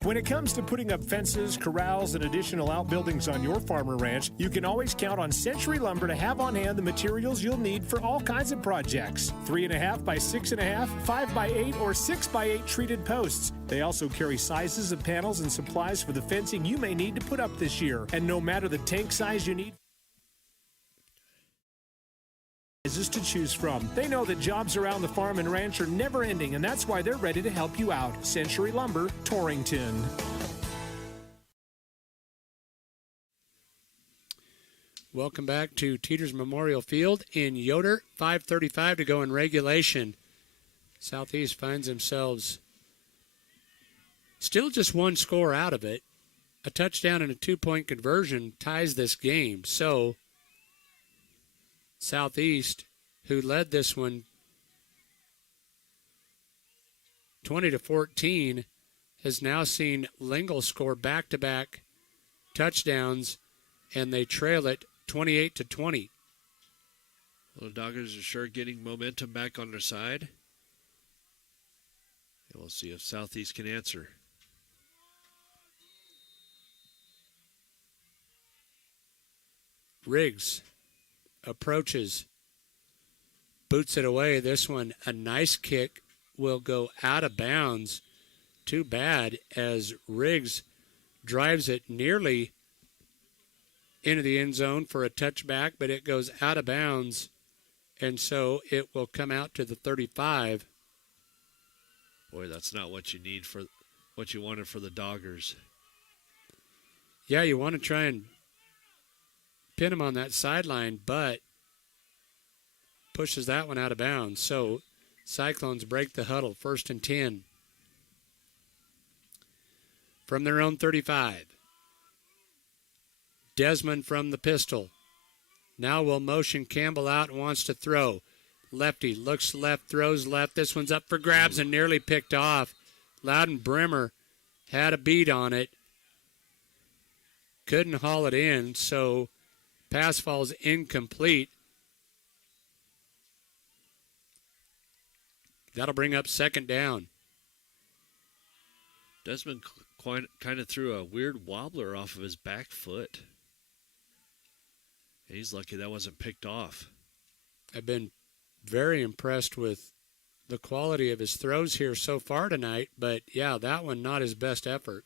When it comes to putting up fences, corrals, and additional outbuildings on your farm or ranch, you can always count on Century Lumber to have on hand the materials you'll need for all kinds of projects. 3.5 by 6.5, 5 by 8, or 6 by 8 treated posts. They also carry sizes of panels and supplies for the fencing you may need to put up this year. And no matter the tank size you need to choose from, they know that jobs around the farm and ranch are never ending, and that's why they're ready to help you out. Century Lumber, Torrington. Welcome back to Teeters Memorial Field in Yoder. 5:35 to go in regulation. Southeast finds themselves still just one score out of it. A touchdown and a 2-point conversion ties this game. So Southeast, who led this one 20-14, has now seen Lingle score back-to-back touchdowns, and they trail it 28-20. Well, the Doggers are sure getting momentum back on their side. And we'll see if Southeast can answer. Riggs approaches, boots it away. This one, a nice kick, will go out of bounds. Too bad, as Riggs drives it nearly into the end zone for a touchback, but it goes out of bounds, and so it will come out to the 35. Boy, that's not what you need for what you wanted for the Doggers. Yeah, you want to try and pin him on that sideline, but pushes that one out of bounds. So Cyclones break the huddle, 1st and 10. From their own 35. Desmond from the pistol. Now will motion Campbell out and wants to throw. Lefty looks left, throws left. This one's up for grabs and nearly picked off. Loudon Brimmer had a beat on it. Couldn't haul it in, so pass falls incomplete. That'll bring up 2nd down. Desmond kind of threw a weird wobbler off of his back foot. He's lucky that wasn't picked off. I've been very impressed with the quality of his throws here so far tonight, but yeah, that one not his best effort.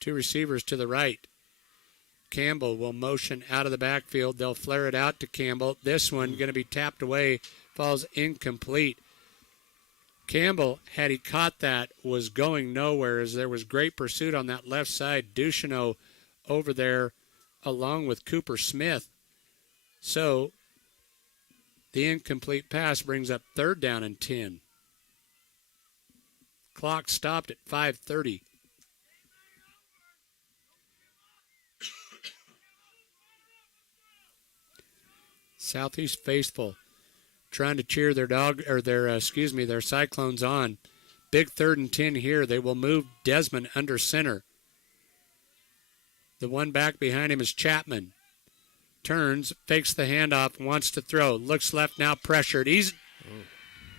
2 receivers to the right. Campbell will motion out of the backfield. They'll flare it out to Campbell. This one going to be tapped away, falls incomplete. Campbell, had he caught that, was going nowhere as there was great pursuit on that left side. Ducheneau over there along with Cooper Smith. So the incomplete pass brings up 3rd down and 10. Clock stopped at 5:30. Southeast faithful trying to cheer their their Cyclones on. Big 3rd and 10 here. They will move Desmond under center. The one back behind him is Chapman. Turns, fakes the handoff, wants to throw. Looks left, now pressured. He's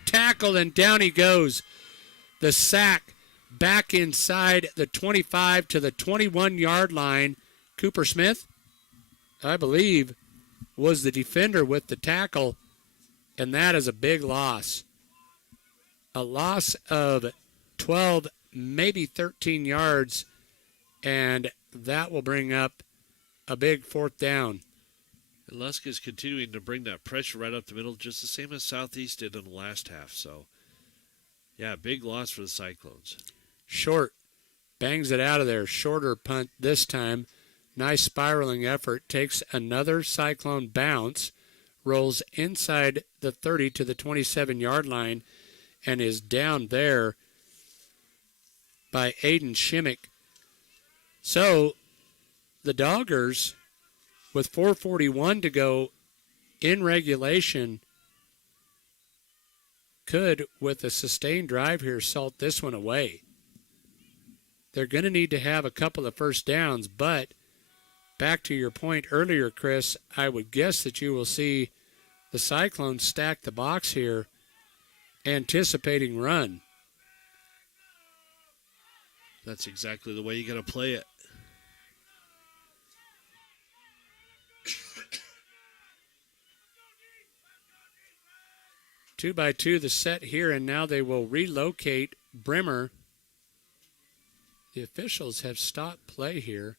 tackled and down he goes. The sack back inside the 25 to the 21-yard line. Cooper Smith, I believe, was the defender with the tackle, and that is a big loss. A loss of 12, maybe 13 yards, and that will bring up a big 4th down. And Lusk is continuing to bring that pressure right up the middle, just the same as Southeast did in the last half. So, yeah, big loss for the Cyclones. Short bangs it out of there. Shorter punt this time. Nice spiraling effort. Takes another Cyclone bounce. Rolls inside the 30 to the 27-yard line and is down there by Aiden Shimmick. So the Doggers, with 4:41 to go in regulation, could, with a sustained drive here, salt this one away. They're going to need to have a couple of first downs, but back to your point earlier, Chris, I would guess that you will see the Cyclones stack the box here, anticipating run. That's exactly the way you got to play it. Two by two the set here, and now they will relocate Brimmer. The officials have stopped play here,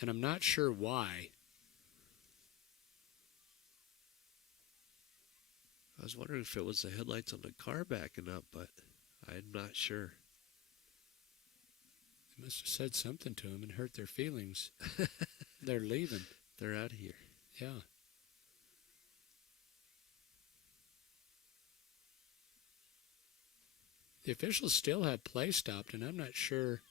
and I'm not sure why. I was wondering if it was the headlights on the car backing up, but I'm not sure. They must have said something to him and hurt their feelings. They're leaving. They're out of here. Yeah. The officials still have play stopped, and I'm not sure.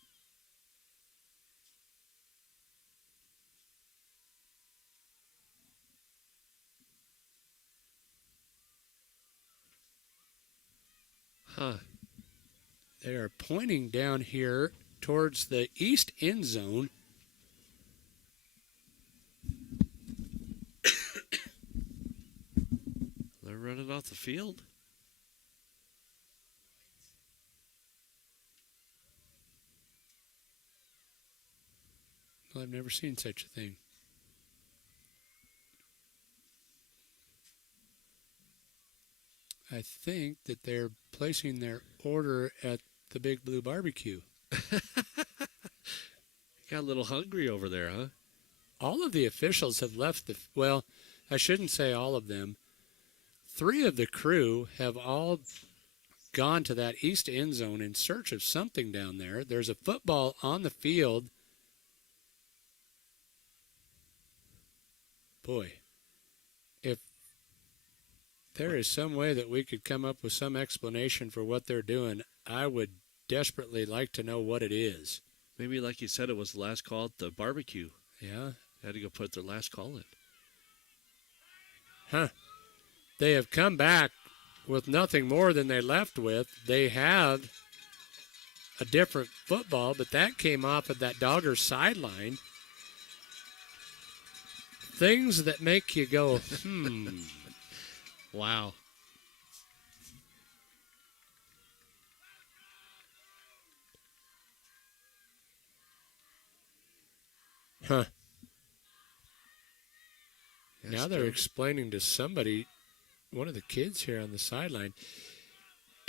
Huh. They are pointing down here towards the east end zone. They're running off the field. Well, I've never seen such a thing. I think that they're placing their order at the Big Blue Barbecue. Got a little hungry over there, huh? All of the officials have left well, I shouldn't say all of them. 3 of the crew have all gone to that east end zone in search of something down there. There's a football on the field. Boy, if there is some way that we could come up with some explanation for what they're doing, I would desperately like to know what it is. Maybe, like you said, it was the last call at the barbecue. Yeah. They had to go put their last call in. Huh. They have come back with nothing more than they left with. They have a different football, but that came off of that Dogger sideline. Things that make you go, Wow. Huh. Now they're explaining to somebody, one of the kids here on the sideline.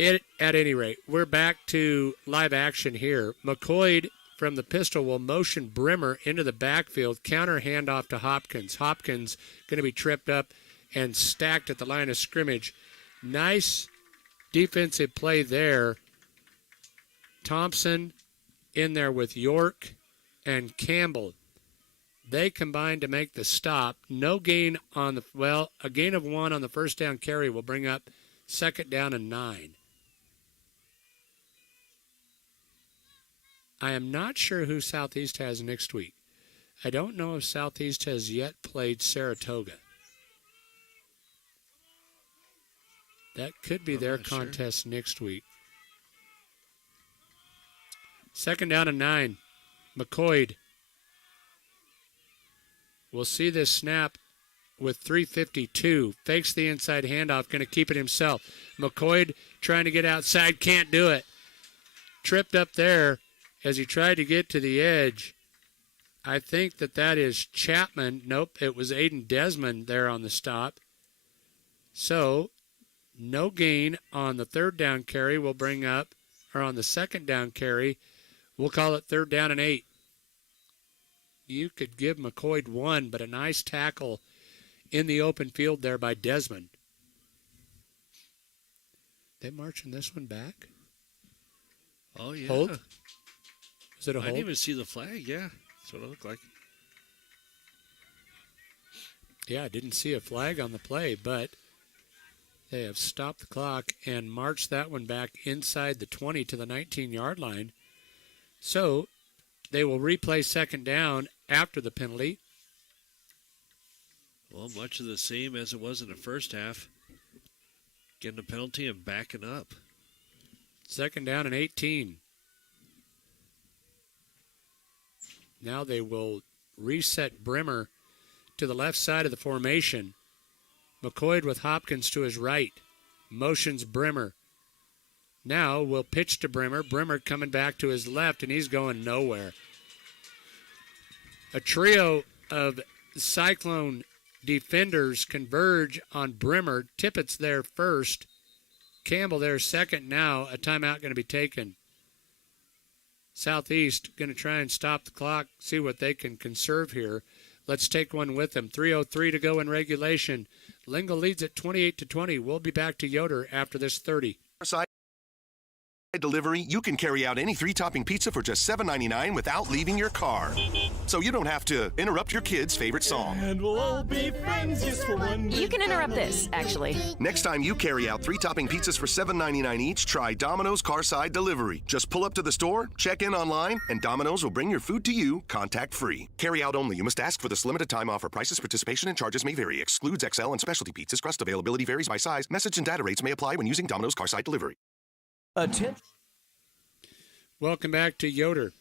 At any rate, we're back to live action here. McCoy from the pistol will motion Brimmer into the backfield, counter handoff to Hopkins. Hopkins going to be tripped up and stacked at the line of scrimmage. Nice defensive play there. Thompson in there with York and Campbell. They combined to make the stop. No gain on a gain of 1 on the first down carry will bring up 2nd down and 9. I am not sure who Southeast has next week. I don't know if Southeast has yet played Saratoga. That could be their contest next week. 2nd down and 9. McCoy. We'll see this snap with 3:52. Fakes the inside handoff, going to keep it himself. McCoy trying to get outside, can't do it. Tripped up there as he tried to get to the edge. I think that is Chapman. Nope, it was Aiden Desmond there on the stop. So, no gain on the 3rd down carry will bring up, or on the 2nd down carry, we'll call it 3rd down and 8. You could give McCoy 1, but a nice tackle in the open field there by Desmond. They marching this one back? Oh, yeah. Hold? Is it a hold? I didn't even see the flag, yeah. That's what it looked like. Yeah, I didn't see a flag on the play, but they have stopped the clock and marched that one back inside the 20 to the 19-yard line. So they will replay 2nd down after the penalty. Well, much of the same as it was in the first half. Getting a penalty and backing up. 2nd down and 18. Now they will reset Brimmer to the left side of the formation. McCoy with Hopkins to his right. Motions Brimmer. Now we'll pitch to Brimmer. Brimmer coming back to his left, and he's going nowhere. A trio of Cyclone defenders converge on Brimmer. Tippett's there first. Campbell there second now. A timeout going to be taken. Southeast going to try and stop the clock, see what they can conserve here. Let's take one with them. 3:03 to go in regulation. Lingle leads at 28-20. We'll be back to Yoder after this 30. Delivery, you can carry out any 3-topping pizza for just $7.99 without leaving your car. So you don't have to interrupt your kid's favorite song. And we'll all be friends just for one day. You can interrupt this, actually. Next time you carry out 3-topping pizzas for $7.99 each, try Domino's Carside Delivery. Just pull up to the store, check in online, and Domino's will bring your food to you contact-free. Carry out only. You must ask for this limited time offer. Prices, participation, and charges may vary. Excludes XL and specialty pizzas. Crust availability varies by size. Message and data rates may apply when using Domino's Carside Delivery. Welcome back to Yoder.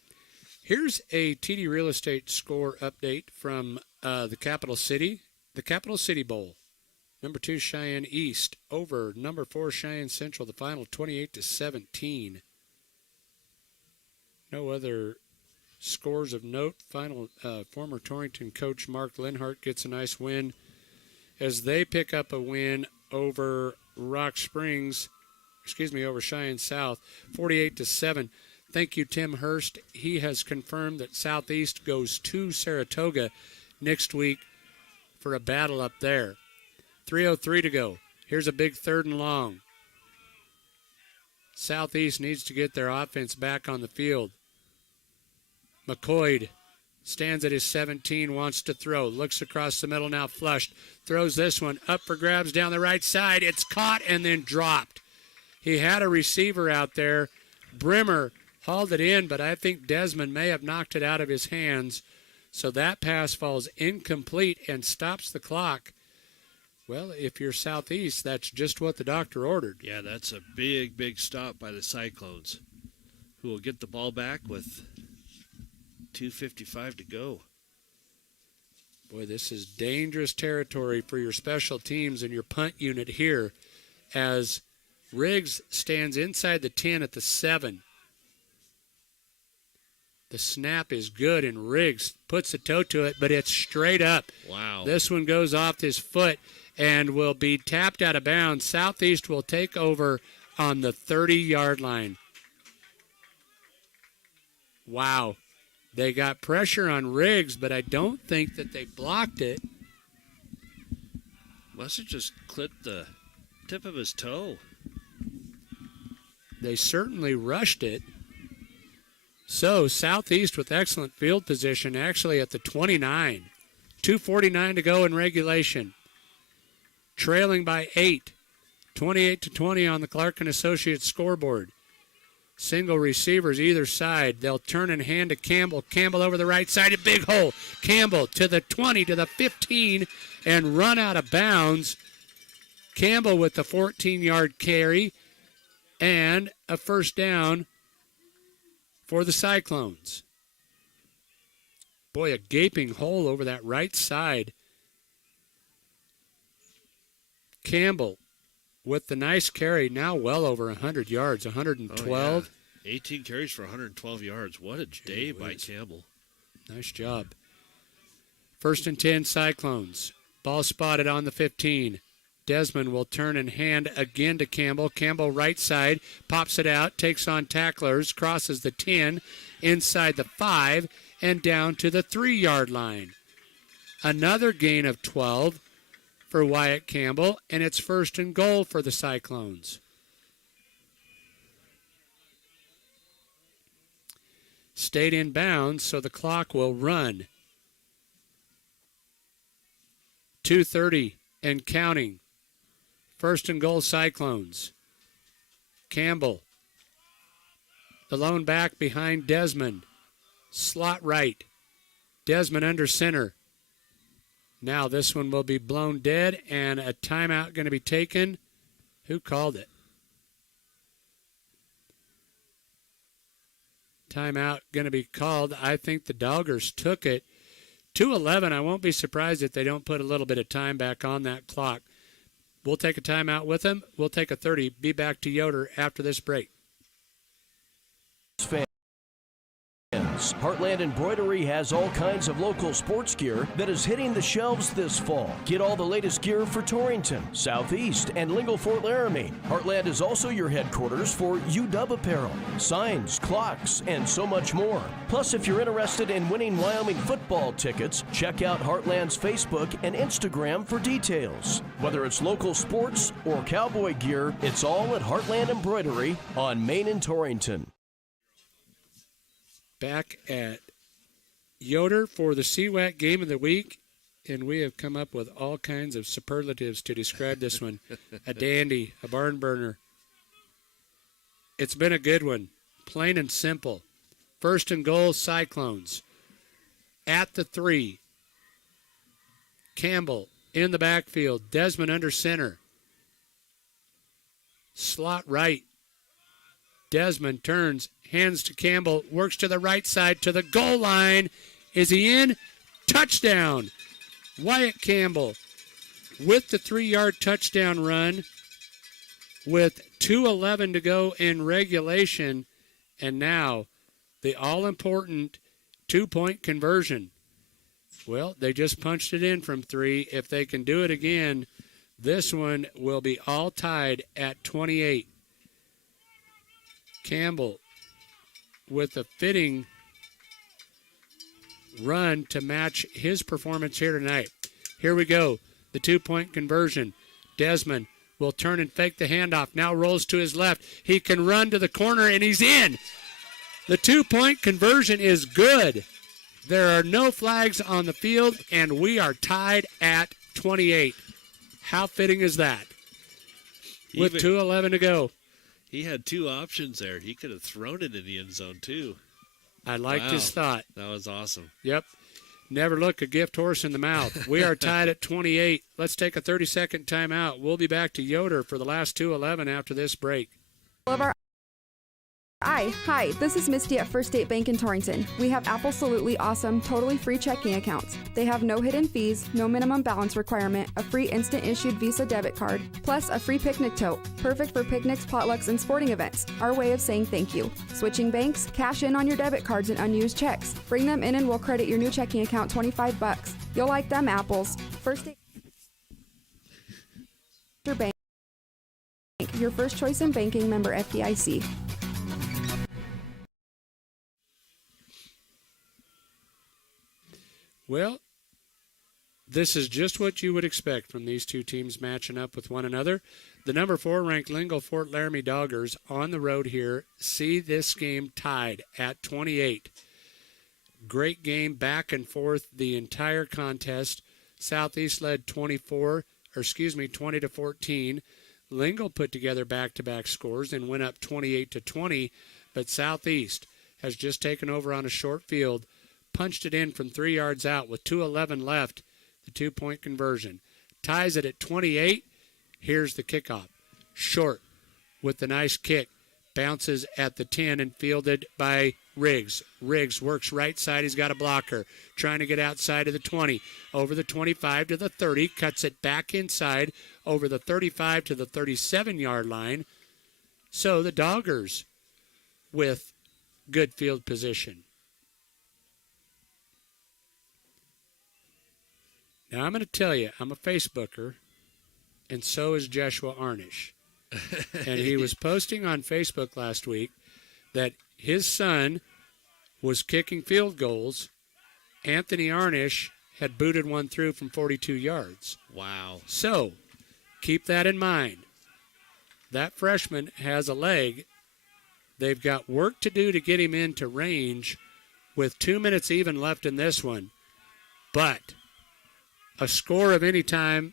Here's a TD Real Estate score update from the Capital City. The Capital City Bowl. Number 2 Cheyenne East over number 4 Cheyenne Central. The final 28-17. No other scores of note. Former Torrington coach Mark Linhart gets a nice win as they pick up a win over over Cheyenne South, 48-7. Thank you, Tim Hurst. He has confirmed that Southeast goes to Saratoga next week for a battle up there. 3:03 to go. Here's a big 3rd and long. Southeast needs to get their offense back on the field. McCoy stands at his 17, wants to throw. Looks across the middle, now flushed. Throws this one up for grabs down the right side. It's caught and then dropped. He had a receiver out there. Brimmer hauled it in, but I think Desmond may have knocked it out of his hands. So that pass falls incomplete and stops the clock. Well, if you're Southeast, that's just what the doctor ordered. Yeah, that's a big, big stop by the Cyclones, who will get the ball back with 2:55 to go. Boy, this is dangerous territory for your special teams and your punt unit here as Riggs stands inside the 10 at the 7. The snap is good, and Riggs puts a toe to it, but it's straight up. Wow. This one goes off his foot and will be tapped out of bounds. Southeast will take over on the 30-yard line. Wow. They got pressure on Riggs, but I don't think that they blocked it. Must have just clipped the tip of his toe. They certainly rushed it. So Southeast with excellent field position, actually at the 29. 2:49 to go in regulation. Trailing by 8. 28-20 on the Clark & Associates scoreboard. Single receivers either side. They'll turn and hand to Campbell. Campbell over the right side, a big hole. Campbell to the 20, to the 15, and run out of bounds. Campbell with the 14-yard carry and a first down for the Cyclones. Boy, a gaping hole over that right side. Campbell with the nice carry, now well over 100 yards, 112. Oh, yeah. 18 carries for 112 yards. What a day by Campbell. Nice job. 1st and 10, Cyclones. Ball spotted on the 15. Desmond will turn and hand again to Campbell. Campbell right side, pops it out, takes on tacklers, crosses the 10, inside the 5, and down to the 3-yard line. Another gain of 12 for Wyatt Campbell, and it's 1st and goal for the Cyclones. Stayed in bounds, so the clock will run. 2:30 and counting. 1st and goal, Cyclones. Campbell, the lone back behind Desmond. Slot right. Desmond under center. Now this one will be blown dead, and a timeout going to be taken. Who called it? Timeout going to be called. I think the Doggers took it. 2:11. I won't be surprised if they don't put a little bit of time back on that clock. We'll take a timeout with them. We'll take a 30. Be back to Yoder after this break. Heartland Embroidery has all kinds of local sports gear that is hitting the shelves this fall. Get all the latest gear for Torrington, Southeast, and Lingle-Fort Laramie. Heartland is also your headquarters for UW apparel, signs, clocks, and so much more. Plus, if you're interested in winning Wyoming football tickets, check out Heartland's Facebook and Instagram for details. Whether it's local sports or cowboy gear, it's all at Heartland Embroidery on Main and Torrington. Back at Yoder for the CWAC game of the week, and we have come up with all kinds of superlatives to describe this one. A dandy, a barn burner. It's been a good one, plain and simple. 1st and goal, Cyclones. At the 3. Campbell in the backfield. Desmond under center. Slot right. Desmond turns, hands to Campbell, works to the right side to the goal line. Is he in? Touchdown. Wyatt Campbell with the 3-yard touchdown run with 2:11 to go in regulation. And now the all-important 2-point conversion. Well, they just punched it in from 3. If they can do it again, this one will be all tied at 28. Campbell with a fitting run to match his performance here tonight. Here we go. The 2-point conversion. Desmond will turn and fake the handoff. Now rolls to his left. He can run to the corner, and he's in. The 2-point conversion is good. There are no flags on the field, and we are tied at 28. How fitting is that? With 2:11 to go. He had 2 options there. He could have thrown it in the end zone, too. I liked his thought. That was awesome. Yep. Never look a gift horse in the mouth. We are tied at 28. Let's take a 30-second timeout. We'll be back to Yoder for the last 2:11 after this break. Hi, this is Misty at First State Bank in Torrington. We have absolutely awesome, totally free checking accounts. They have no hidden fees, no minimum balance requirement, a free instant issued Visa debit card, plus a free picnic tote, perfect for picnics, potlucks, and sporting events. Our way of saying thank you. Switching banks, cash in on your debit cards and unused checks. Bring them in and we'll credit your new checking account $25. You'll like them apples. First State Bank, your first choice in banking, member FDIC. Well, this is just what you would expect from these two teams matching up with one another. The number 4 ranked Lingle Fort Laramie Doggers on the road here see this game tied at 28. Great game back and forth the entire contest. Southeast led 20 to 14. Lingle put together back-to-back scores and went up 28-20, but Southeast has just taken over on a short field, punched it in from 3 yards out with 2:11 left, the 2-point conversion. Ties it at 28. Here's the kickoff. Short with the nice kick. Bounces at the 10 and fielded by Riggs. Riggs works right side. He's got a blocker. Trying to get outside of the 20. Over the 25 to the 30. Cuts it back inside. Over the 35 to the 37-yard line. So the Doggers with good field position. Now, I'm going to tell you, I'm a Facebooker, and so is Joshua Arnish. And he was posting on Facebook last week that his son was kicking field goals. Anthony Arnish had booted one through from 42 yards. Wow. So, keep that in mind. That freshman has a leg. They've got work to do to get him into range with 2 minutes even left in this one. But a score of any kind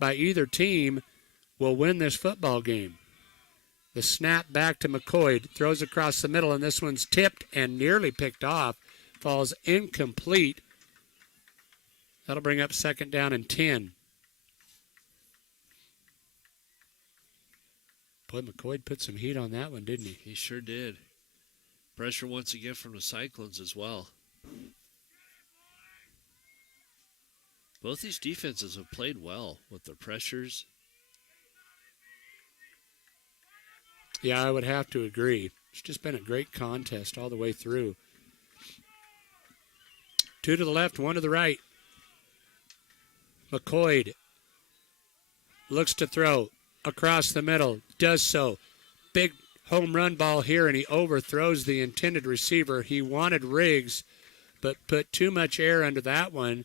by either team will win this football game. The snap back to McCoy, throws across the middle, and this one's tipped and nearly picked off. Falls incomplete. That'll bring up 2nd down and 10. Boy, McCoy put some heat on that one, didn't he? He sure did. Pressure once again from the Cyclones as well. Both these defenses have played well with their pressures. Yeah, I would have to agree. It's just been a great contest all the way through. 2 to the left, 1 to the right. McCoy looks to throw across the middle, does so. Big home run ball here, and he overthrows the intended receiver. He wanted Riggs, but put too much air under that one.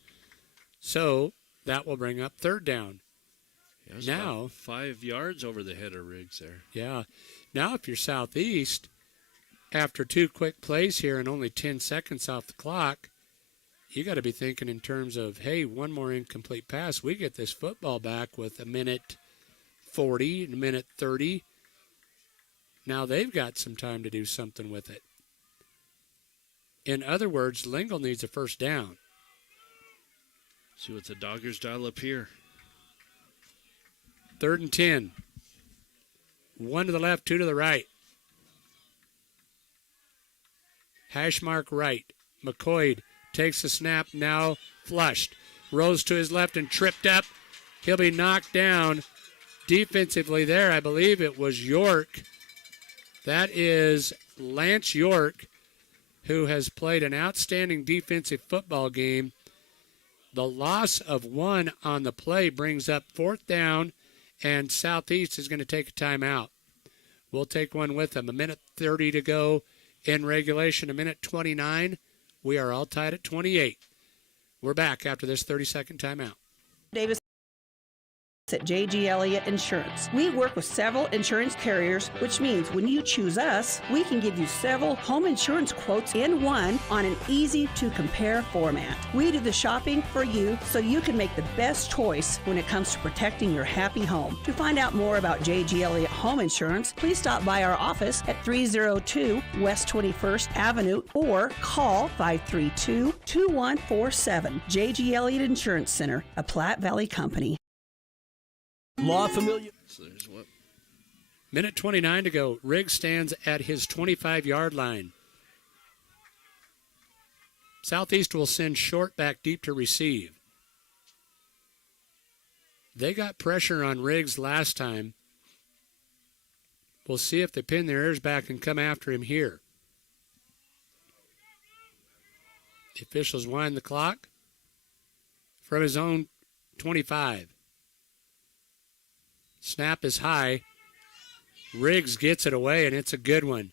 So that will bring up 3rd down. Yeah, now 5 yards over the head of Riggs there. Yeah. Now if you're Southeast, after 2 quick plays here and only 10 seconds off the clock, you got to be thinking in terms of, hey, 1 more incomplete pass. We get this football back with 1:40, 1:30. Now they've got some time to do something with it. In other words, Lingle needs a 1st down. See what the Doggers dial up here. 3rd and 10. 1 to the left, 2 to the right. Hash mark right. McCoy takes the snap, now flushed. Rolls to his left and tripped up. He'll be knocked down. Defensively there, I believe it was York. That is Lance York. who has played an outstanding defensive football game. The loss of 1 on the play brings up 4th down, and Southeast is going to take a timeout. We'll take one with them. 1:30 to go in regulation, 1:29. We are all tied at 28. We're back after this 30-second timeout. Davis at JG Elliott Insurance. We work with several insurance carriers, which means when you choose us, we can give you several home insurance quotes in one on an easy-to-compare format. We do the shopping for you so you can make the best choice when it comes to protecting your happy home. To find out more about JG Elliott Home Insurance, please stop by our office at 302 West 21st Avenue or call 532-2147. JG Elliott Insurance Center, a Platte Valley company. Law familiar. So there's what? 1:29 to go. Riggs stands at his 25-yard line. Southeast will send short back deep to receive. They got pressure on Riggs last time. We'll see if they pin their ears back and come after him here. The officials wind the clock from his own 25. Snap is high. Riggs gets it away, and it's a good one.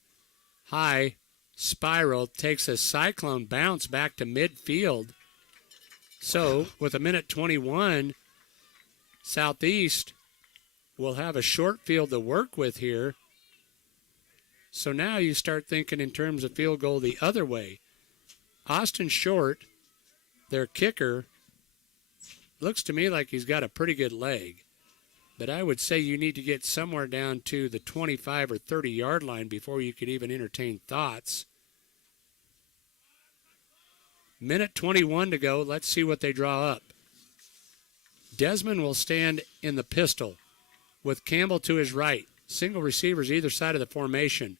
High, spiral, takes a cyclone bounce back to midfield. So, with 1:21, Southeast will have a short field to work with here. So now you start thinking in terms of field goal the other way. Austin Short, their kicker, looks to me like he's got a pretty good leg. But I would say you need to get somewhere down to the 25 or 30-yard line before you could even entertain thoughts. 1:21 to go. Let's see what they draw up. Desmond will stand in the pistol with Campbell to his right. Single receivers either side of the formation.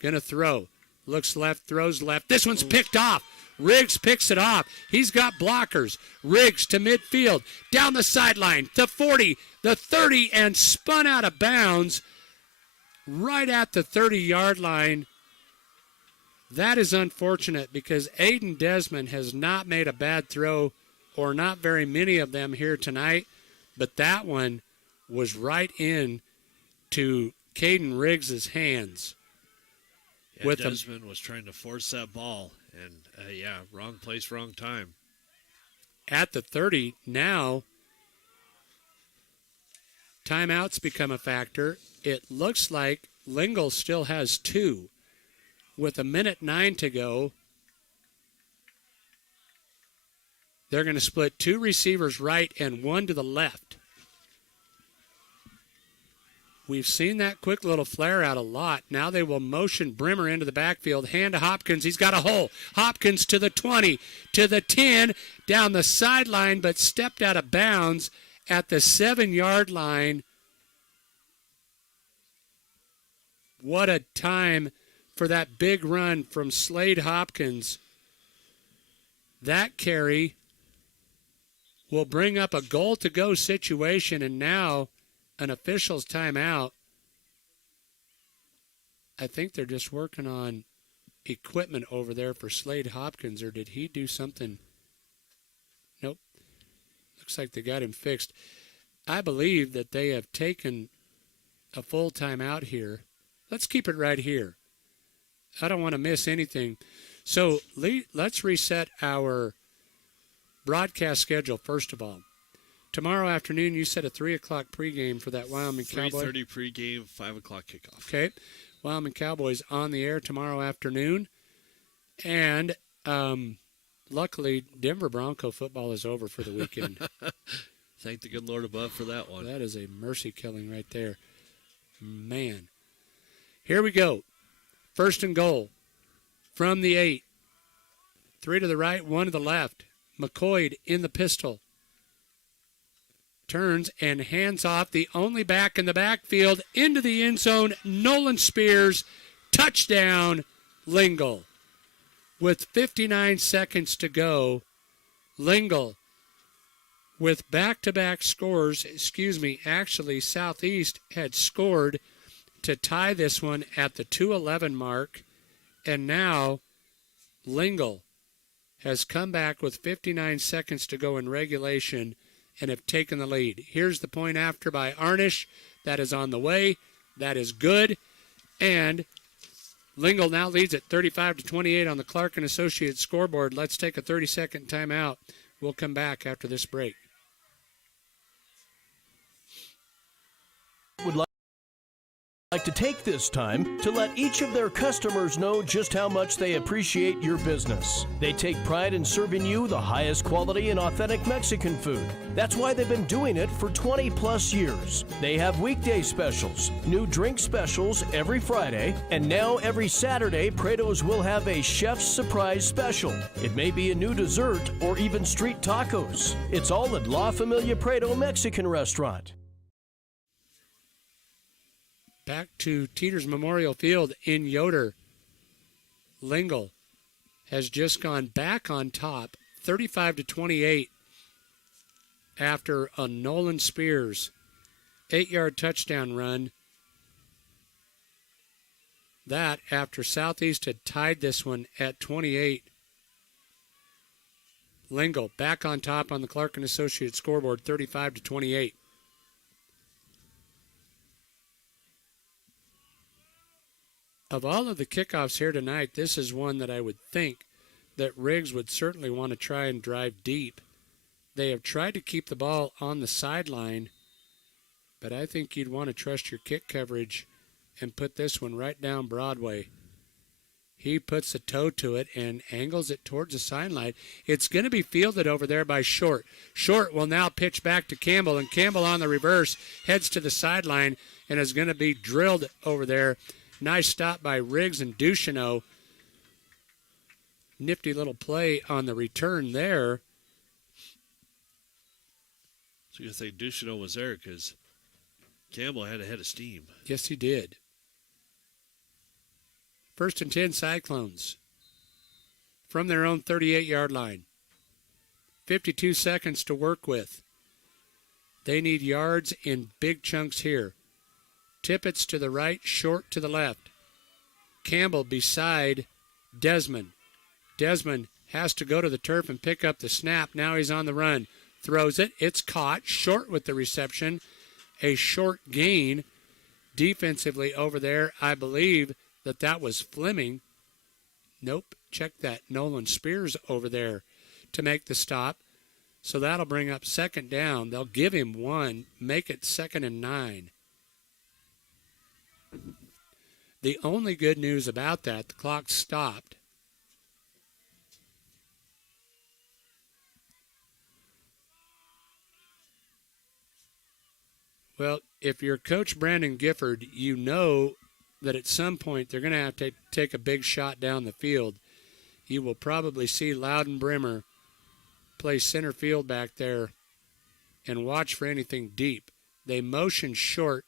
Gonna throw. Looks left, throws left. This one's picked off. Riggs picks it off. He's got blockers. Riggs to midfield. Down the sideline. The 40, the 30, and spun out of bounds right at the 30-yard line. That is unfortunate because Aiden Desmond has not made a bad throw, or not very many of them here tonight. But that one was right in to Caden Riggs' hands. Yeah, Desmond was trying to force that ball, and wrong place, wrong time. At the 30, now timeouts become a factor. It looks like Lingle still has 2. With 1:09 to go, they're going to split 2 receivers right and 1 to the left. We've seen that quick little flare out a lot. Now they will motion Brimmer into the backfield. Hand to Hopkins. He's got a hole. Hopkins to the 20, to the 10, down the sideline, but stepped out of bounds at the 7-yard line. What a time for that big run from Slade Hopkins. That carry will bring up a goal-to-go situation, and now an official's timeout. I think they're just working on equipment over there for Slade Hopkins, or did he do something? Nope. Looks like they got him fixed. I believe that they have taken a full timeout here. Let's keep it right here. I don't want to miss anything. So let's reset our broadcast schedule first of all. Tomorrow afternoon, you set a 3 o'clock pregame for that Wyoming Cowboys. 3:30 pregame, 5 o'clock kickoff. Okay. Wyoming Cowboys on the air tomorrow afternoon. And luckily, Denver Bronco football is over for the weekend. Thank the good Lord above for that one. That is a mercy killing right there. Man. Here we go. First and goal from the 8. 3 to the right, 1 to the left. McCoy in the pistol. Turns and hands off, the only back in the backfield, into the end zone. Nolan Spears, touchdown, Lingle. With 59 seconds to go, Lingle with back-to-back scores, actually Southeast had scored to tie this one at the 2:11 mark, and now Lingle has come back with 59 seconds to go in regulation and have taken the lead. Here's the point after by Arnish. That is on the way. That is good. And Lingle now leads at 35-28 on the Clark & Associates scoreboard. Let's take a 30-second timeout. We'll come back after this break. Would like to take this time to let each of their customers know just how much they appreciate your business. They take pride in serving you the highest quality and authentic Mexican food. That's why they've been doing it for 20 plus years. They have weekday specials, new drink specials every Friday, and now every Saturday, Prado's will have a chef's surprise special. It may be a new dessert or even street tacos. It's all at La Familia Prado Mexican Restaurant. Back to Teeters Memorial Field in Yoder. Lingle has just gone back on top, 35-28, after a Nolan Spears 8-yard touchdown run. That after Southeast had tied this one at 28. Lingle back on top on the Clark & Associates scoreboard, 35-28. Of all of the kickoffs here tonight, this is one that I would think that Riggs would certainly want to try and drive deep. They have tried to keep the ball on the sideline, but I think you'd want to trust your kick coverage and put this one right down Broadway. He puts a toe to it and angles it towards the sideline. It's going to be fielded over there by Short. Short will now pitch back to Campbell, and Campbell on the reverse heads to the sideline and is going to be drilled over there. Nice stop by Riggs and Ducheneau. Nifty little play on the return there. So you're going to say Ducheneau was there because Campbell had a head of steam. Yes, he did. 1st and 10 Cyclones from their own 38-yard line. 52 seconds to work with. They need yards in big chunks here. Tippett's to the right, Short to the left. Campbell beside Desmond. Desmond has to go to the turf and pick up the snap. Now he's on the run. Throws it. It's caught. Short with the reception. A short gain defensively over there. I believe that was Fleming. Nope. Check that. Nolan Spears over there to make the stop. So that'll bring up 2nd down. They'll give him 1. Make it 2nd and 9. The only good news about that, the clock stopped. Well, if you're Coach Brandon Gifford, you know that at some point they're going to have to take a big shot down the field. You will probably see Loudon Brimmer play center field back there and watch for anything deep. They motion Short.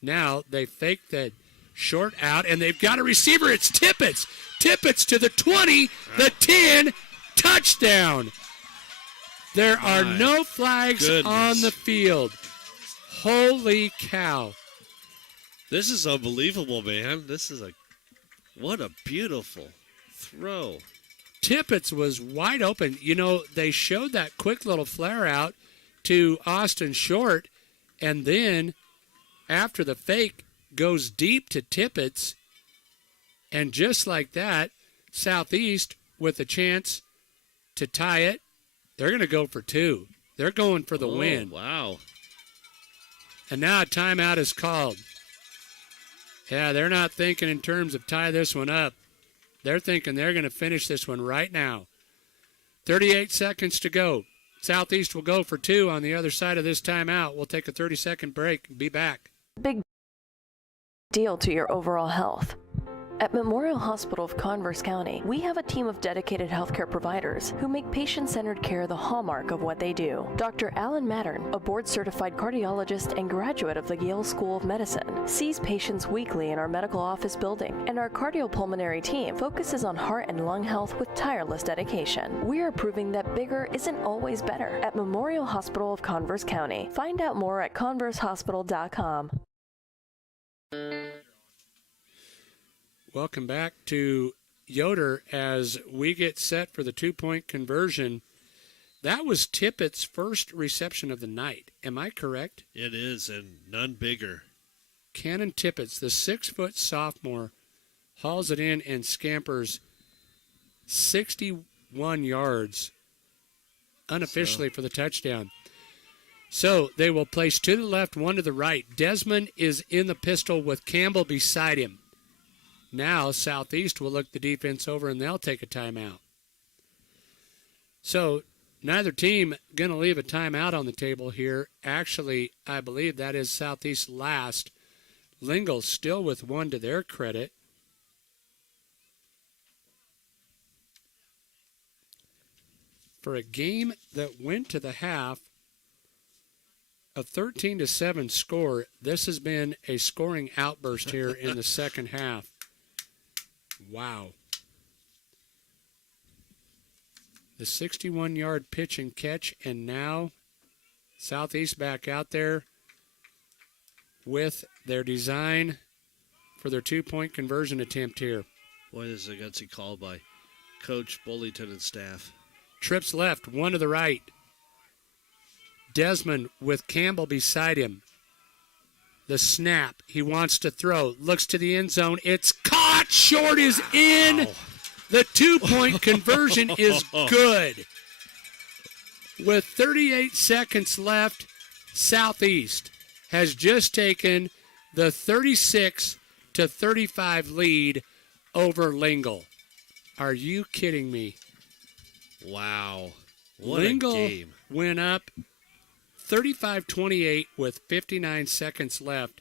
Now they fake that Short out, and they've got a receiver. It's Tippett's. Tippett's to the 20, the 10, touchdown. There are no flags on the field. Holy cow. This is unbelievable, man. What a beautiful throw. Tippett's was wide open. You know, they showed that quick little flare out to Austin Short, and then after the fake, goes deep to Tippett's, and just like that, Southeast with a chance to tie it. They're going to go for 2. They're going for the win. Wow. And now a timeout is called. Yeah, they're not thinking in terms of tie this one up. They're thinking they're going to finish this one right now. 38 seconds to go. Southeast will go for 2 on the other side of this timeout. We'll take a 30-second break and be back. Big deal to your overall health. At Memorial Hospital of Converse County, we have a team of dedicated healthcare providers who make patient-centered care the hallmark of what they do. Dr. Alan Mattern, a board-certified cardiologist and graduate of the Yale School of Medicine, sees patients weekly in our medical office building, and our cardiopulmonary team focuses on heart and lung health with tireless dedication. We are proving that bigger isn't always better at Memorial Hospital of Converse County. Find out more at conversehospital.com. Welcome back to Yoder, as we get set for the 2-point conversion, that was Tippett's first reception of the night. Am I correct? It is, and none bigger. Cannon Tippett's, the 6-foot sophomore, hauls it in and scampers 61 yards unofficially for the touchdown. So they will place 2 to the left, 1 to the right. Desmond is in the pistol with Campbell beside him. Now Southeast will look the defense over and they'll take a timeout. So neither team going to leave a timeout on the table here. Actually, I believe that is Southeast last. Lingle still with 1 to their credit. For a game that went to the half, a 13-7 score, this has been a scoring outburst here in the second half. Wow. The 61-yard pitch and catch, and now Southeast back out there with their design for their 2-point conversion attempt here. Boy, this is a gutsy call by Coach Bullington and staff. Trips left, 1 to the right. Desmond with Campbell beside him. The snap, he wants to throw, looks to the end zone. It's caught, short is in. Wow. The 2-point conversion is good. With 38 seconds left, Southeast has just taken the 36-35 lead over Lingle. Are you kidding me? Wow. What Lingle a game. went up 35-28 with 59 seconds left,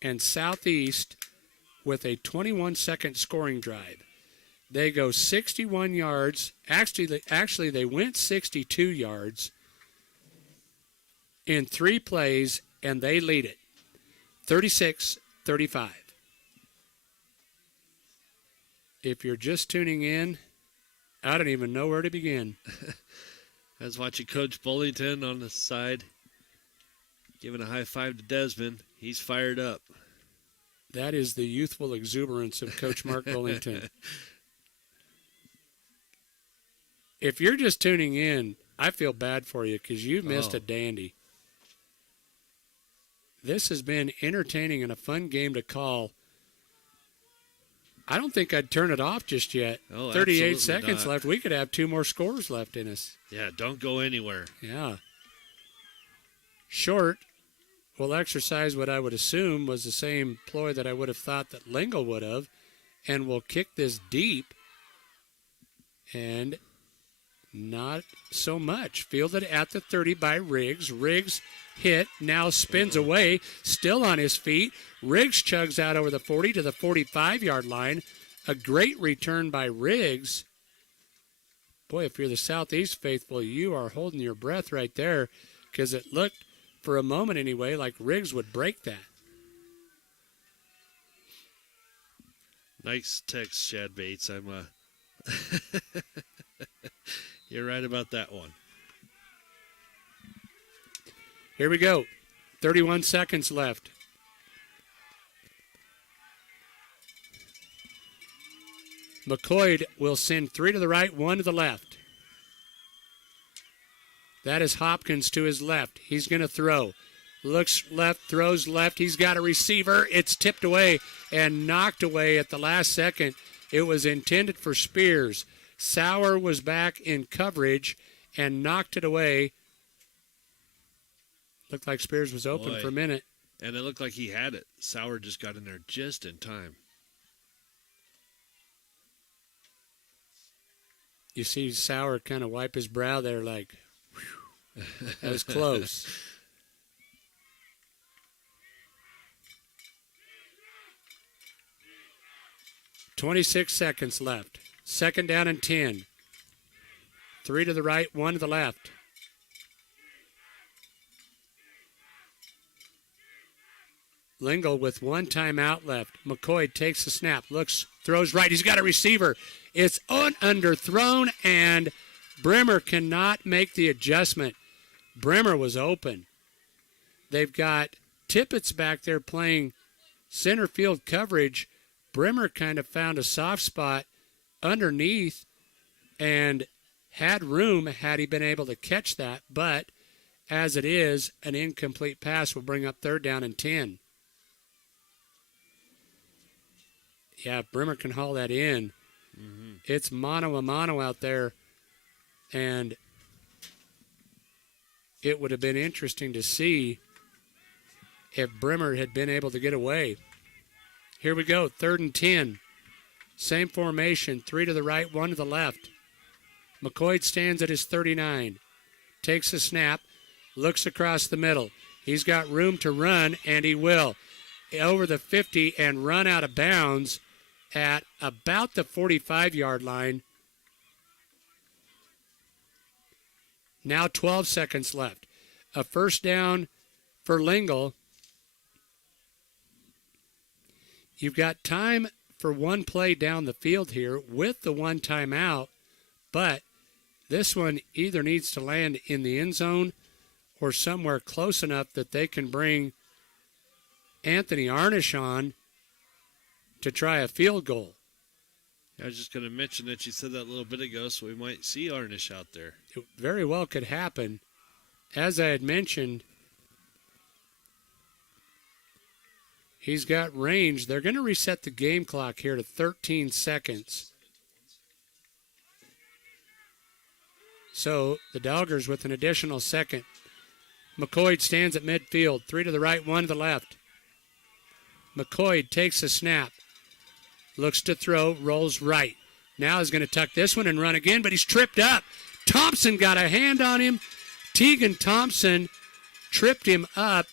and Southeast with a 21-second scoring drive. They go 61 yards. Actually, they went 62 yards in 3 plays, and they lead it 36-35. If you're just tuning in, I don't even know where to begin. I was watching Coach Bullington on the side, giving a high five to Desmond. He's fired up. That is the youthful exuberance of Coach Mark Bullington. If you're just tuning in, I feel bad for you because you missed a dandy. This has been entertaining and a fun game to call. I don't think I'd turn it off just yet. 38 seconds left. We could have 2 more scores left in us. Yeah, don't go anywhere. Yeah. Short will exercise what I would assume was the same ploy that I would have thought that Lingle would have, and will kick this deep. And not so much. Fielded at the 30 by Riggs. Riggs hit, now spins away, still on his feet. Riggs chugs out over the 40 to the 45-yard line. A great return by Riggs. Boy, if you're the Southeast faithful, you are holding your breath right there because it looked, for a moment anyway, like Riggs would break that. Nice text, Shad Bates. You're right about that one. Here we go. 31 seconds left. McCoy will send 3 to the right, 1 to the left. That is Hopkins to his left. He's going to throw. Looks left, throws left. He's got a receiver. It's tipped away and knocked away at the last second. It was intended for Spears. Sauer was back in coverage and knocked it away. Looked like Spears was open for a minute. And it looked like he had it. Sauer just got in there just in time. You see Sauer kind of wipe his brow there like, whew, that was close. .26 seconds left. 2nd down and 10. 3 to the right, 1 to the left. Lingle with 1 timeout left. McCoy takes the snap, looks, throws right. He's got a receiver. It's underthrown, and Bremer cannot make the adjustment. Bremer was open. They've got Tippett's back there playing center field coverage. Bremer kind of found a soft spot underneath and had room had he been able to catch that, but as it is, an incomplete pass will bring up 3rd down and 10. Yeah, if Brimmer can haul that in. It's mano-a-mano out there, and it would have been interesting to see if Brimmer had been able to get away. Here we go, 3rd and 10. Same formation, 3 to the right, 1 to the left. McCoy stands at his 39, takes a snap, looks across the middle. He's got room to run, and he will. Over the 50 and run out of bounds at about the 45-yard line. Now 12 seconds left. A 1st down for Lingle. You've got time for one play down the field here with the 1 timeout, but this one either needs to land in the end zone or somewhere close enough that they can bring Anthony Arnish on to try a field goal. I was just going to mention that you said that a little bit ago, so we might see Arnish out there. It very well could happen. As I had mentioned, he's got range. They're going to reset the game clock here to 13 seconds. So the Doggers with an additional second. McCoy stands at midfield, 3 to the right, 1 to the left. McCoy takes a snap, looks to throw, rolls right. Now he's going to tuck this one and run again, but he's tripped up. Thompson got a hand on him. Tegan Thompson tripped him up,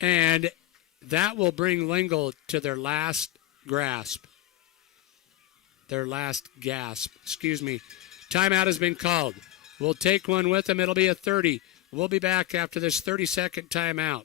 and that will bring Lingle to their last gasp. Timeout has been called. We'll take one with them. It'll be a 30. We'll be back after this 30-second timeout.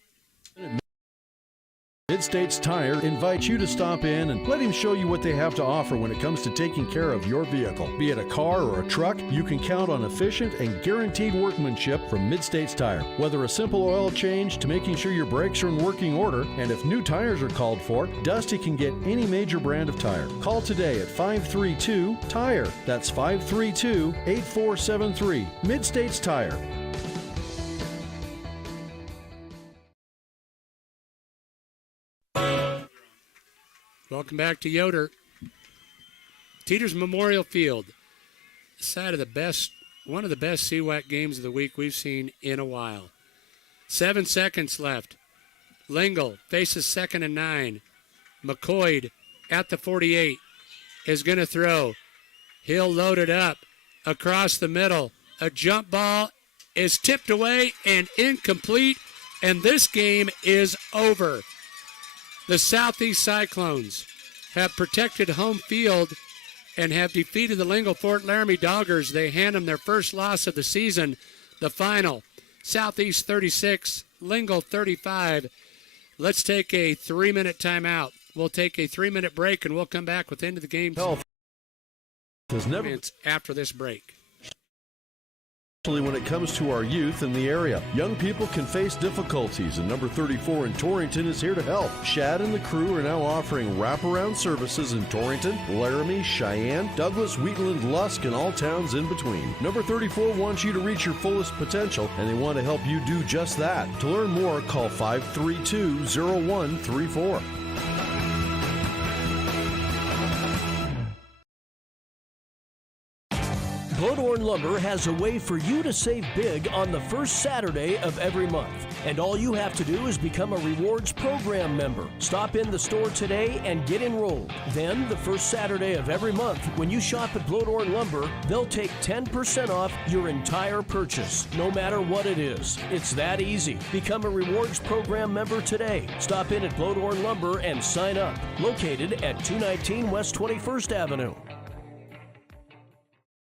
Mid-States Tire invites you to stop in and let him show you what they have to offer when it comes to taking care of your vehicle. Be it a car or a truck, you can count on efficient and guaranteed workmanship from Mid-States Tire. Whether a simple oil change to making sure your brakes are in working order, and if new tires are called for, Dusty can get any major brand of tire. Call today at 532-TIRE. That's 532-8473. Mid-States Tire. Welcome back to Yoder. Teeters Memorial Field. One of the best CWAC games of the week we've seen in a while. 7 seconds left. Lingle faces 2nd and 9. McCoy at the 48 is going to throw. He'll load it up across the middle. A jump ball is tipped away and incomplete, and this game is over. The Southeast Cyclones have protected home field and have defeated the Lingle Fort Laramie Doggers. They hand them their first loss of the season. The final, Southeast 36, Lingle 35. Let's take a 3-minute timeout. We'll take a 3-minute break, and we'll come back with the end of the game. After this break. When it comes to our youth in the area, young people can face difficulties, and number 34 in Torrington is here to help. Shad and the crew are now offering wraparound services in Torrington, Laramie, Cheyenne, Douglas, Wheatland, Lusk, and all towns in between. Number 34 wants you to reach your fullest potential, and they want to help you do just that. To learn more, call 532-0134. Bloodhorn Lumber has a way for you to save big on the first Saturday of every month. And all you have to do is become a Rewards Program member. Stop in the store today and get enrolled. Then, the first Saturday of every month, when you shop at Bloodhorn Lumber, they'll take 10% off your entire purchase, no matter what it is. It's that easy. Become a Rewards Program member today. Stop in at Bloodhorn Lumber and sign up. Located at 219 West 21st Avenue.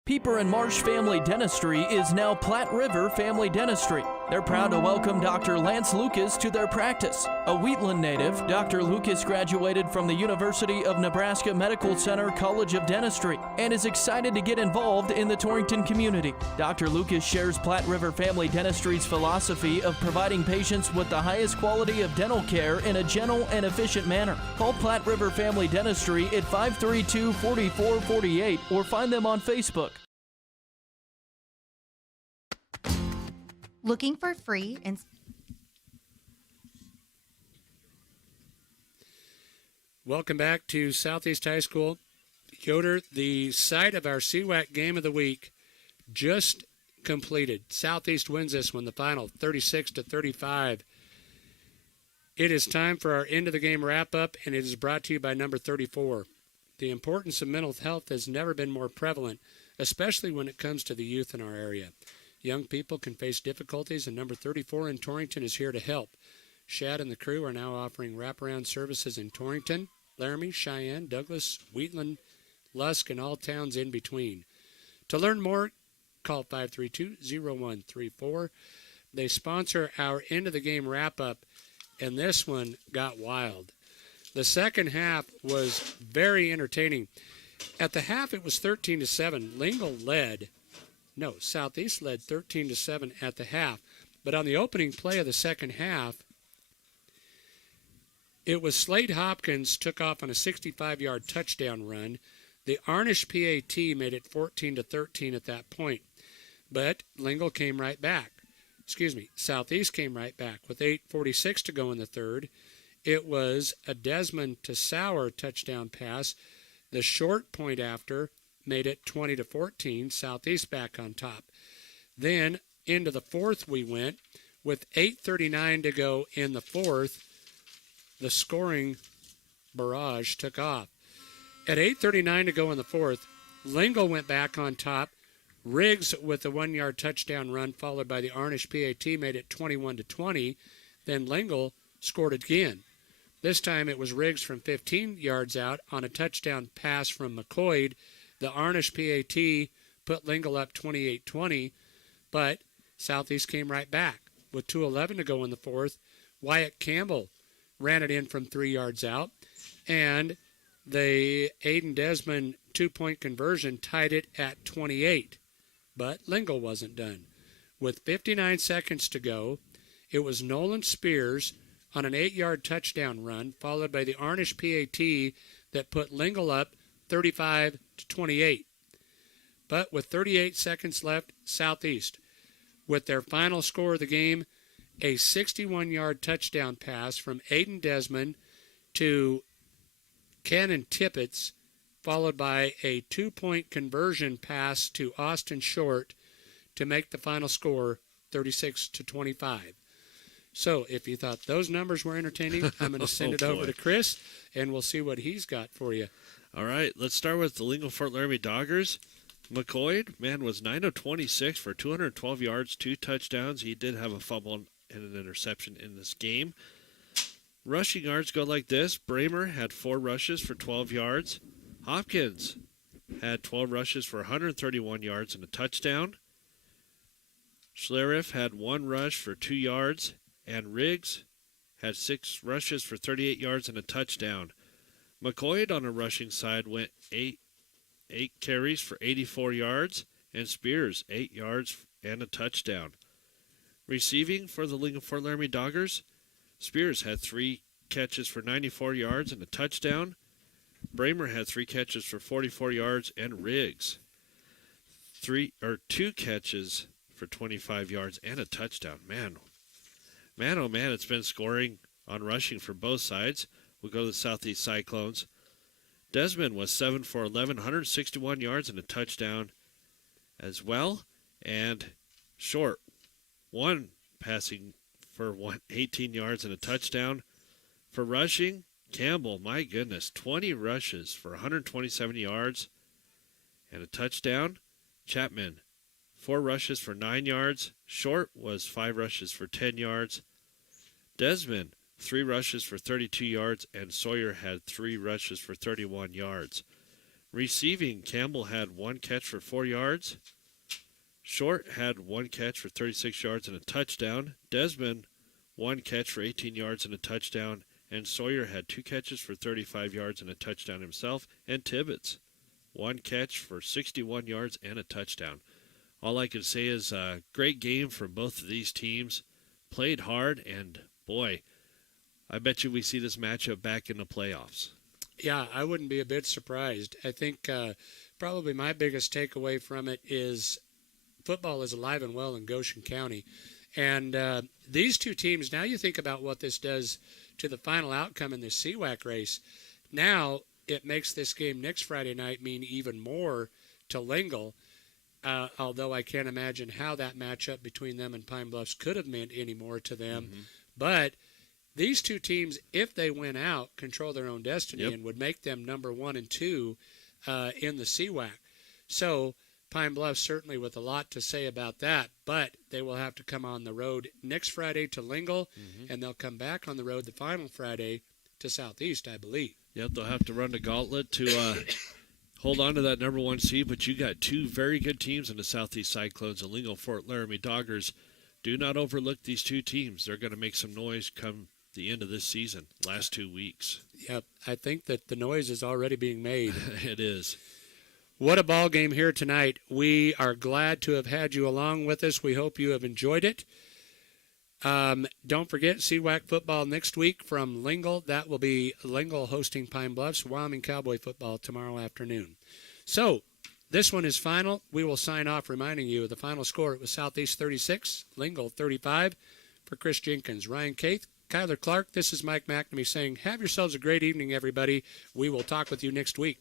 Pieper and Marsh Family Dentistry is now Platte River Family Dentistry. They're proud to welcome Dr. Lance Lucas to their practice. A Wheatland native, Dr. Lucas graduated from the University of Nebraska Medical Center College of Dentistry and is excited to get involved in the Torrington community. Dr. Lucas shares Platte River Family Dentistry's philosophy of providing patients with the highest quality of dental care in a gentle and efficient manner. Call Platte River Family Dentistry at 532-4448 or find them on Facebook. Looking for free and Welcome back to Southeast High School. Yoder, the site of our CWAC game of the week just completed. Southeast wins this one, the final 36-35. It is time for our end of the game wrap up, and it is brought to you by number 34. The importance of mental health has never been more prevalent, especially when it comes to the youth in our area. Young people can face difficulties, and number 34 in Torrington is here to help. Shad and the crew are now offering wraparound services in Torrington, Laramie, Cheyenne, Douglas, Wheatland, Lusk, and all towns in between. To learn more, call 532-0134. They sponsor our end of the game wrap-up, and this one got wild. The second half was very entertaining. At the half, it was 13-7. Lingle led. No, Southeast led 13-7 at the half. But on the opening play of the second half, it was Slade Hopkins took off on a 65-yard touchdown run. The Arnish PAT made it 14-13 at that point. But Lingle came right back. Southeast came right back with 8:46 to go in the third. It was a Desmond to Sauer touchdown pass. The short point after made it 20-14, Southeast back on top. Then into the fourth we went with 8:39 to go in the fourth. The scoring barrage took off. At 8:39 to go in the fourth, Lingle went back on top. Riggs with a 1-yard touchdown run followed by the Arnish PAT made it 21-20. Then Lingle scored again. This time it was Riggs from 15 yards out on a touchdown pass from McCoy. The Arnish PAT put Lingle up 28-20, but Southeast came right back. With 2:11 to go in the fourth, Wyatt Campbell ran it in from 3 yards out, and the Aiden Desmond 2-point conversion tied it at 28. But Lingle wasn't done. With 59 seconds to go, it was Nolan Spears on an 8-yard touchdown run, followed by the Arnish PAT that put Lingle up 35-28. But with 38 seconds left, Southeast, with their final score of the game, a 61-yard touchdown pass from Aiden Desmond to Cannon Tippett, followed by a 2-point conversion pass to Austin Short to make the final score 36-25. So if you thought those numbers were entertaining, I'm going to send it over to Chris, and we'll see what he's got for you. All right, let's start with the Lingle Fort Laramie Doggers. McCoy, was 9 of 26 for 212 yards, 2 touchdowns. He did have a fumble and an interception in this game. Rushing yards go like this. Bramer had 4 rushes for 12 yards. Hopkins had 12 rushes for 131 yards and a touchdown. Schlereth had 1 rush for 2 yards. And Riggs had 6 rushes for 38 yards and a touchdown. McCoy on the rushing side went 8 carries for 84 yards, and Spears 8 yards and a touchdown. Receiving for the Lingle Fort Laramie Doggers, Spears had 3 catches for 94 yards and a touchdown. Bramer had 3 catches for 44 yards, and Riggs 2 catches for 25 yards and a touchdown. Man, oh man, it's been scoring on rushing for both sides. We'll go to the Southeast Cyclones. Desmond was 7 for 11, 161 yards and a touchdown as well. And Short, 1 passing for 18 yards and a touchdown. For rushing, Campbell, my goodness, 20 rushes for 127 yards and a touchdown. Chapman, 4 rushes for 9 yards. Short was 5 rushes for 10 yards. Desmond, 3 rushes for 32 yards, and Sawyer had 3 rushes for 31 yards. Receiving, Campbell had 1 catch for 4 yards. Short had 1 catch for 36 yards and a touchdown. Desmond, 1 catch for 18 yards and a touchdown. And Sawyer had 2 catches for 35 yards and a touchdown himself. And Tibbetts, 1 catch for 61 yards and a touchdown. All I can say is a great game from both of these teams. Played hard, and boy, I bet you we see this matchup back in the playoffs. Yeah, I wouldn't be a bit surprised. I think probably my biggest takeaway from it is football is alive and well in Goshen County. And these two teams, now you think about what this does to the final outcome in the CWAC race. Now it makes this game next Friday night mean even more to Lingle, although I can't imagine how that matchup between them and Pine Bluffs could have meant any more to them. Mm-hmm. But these two teams, if they win out, control their own destiny Yep. and would make them number 1 and 2 in the CWAC. So Pine Bluff certainly with a lot to say about that, but they will have to come on the road next Friday to Lingle, and they'll come back on the road the final Friday to Southeast, I believe. Yep, they'll have to run the gauntlet to hold on to that number 1 seed, but you got 2 very good teams in the Southeast Cyclones and Lingle Fort Laramie Doggers. Do not overlook these 2 teams. They're going to make some noise come the end of this season, last 2 weeks. Yep, I think that the noise is already being made. It is. What a ball game here tonight. We are glad to have had you along with us. We hope you have enjoyed it. Don't forget CWAC football next week from Lingle. That will be Lingle hosting Pine Bluffs. Wyoming Cowboy football tomorrow afternoon. So this one is final. We will sign off reminding you of the final score. It was Southeast 36, Lingle 35. For Chris Jenkins, Ryan Caith, Kyler Clark, this is Mike McNamee saying, have yourselves a great evening, everybody. We will talk with you next week.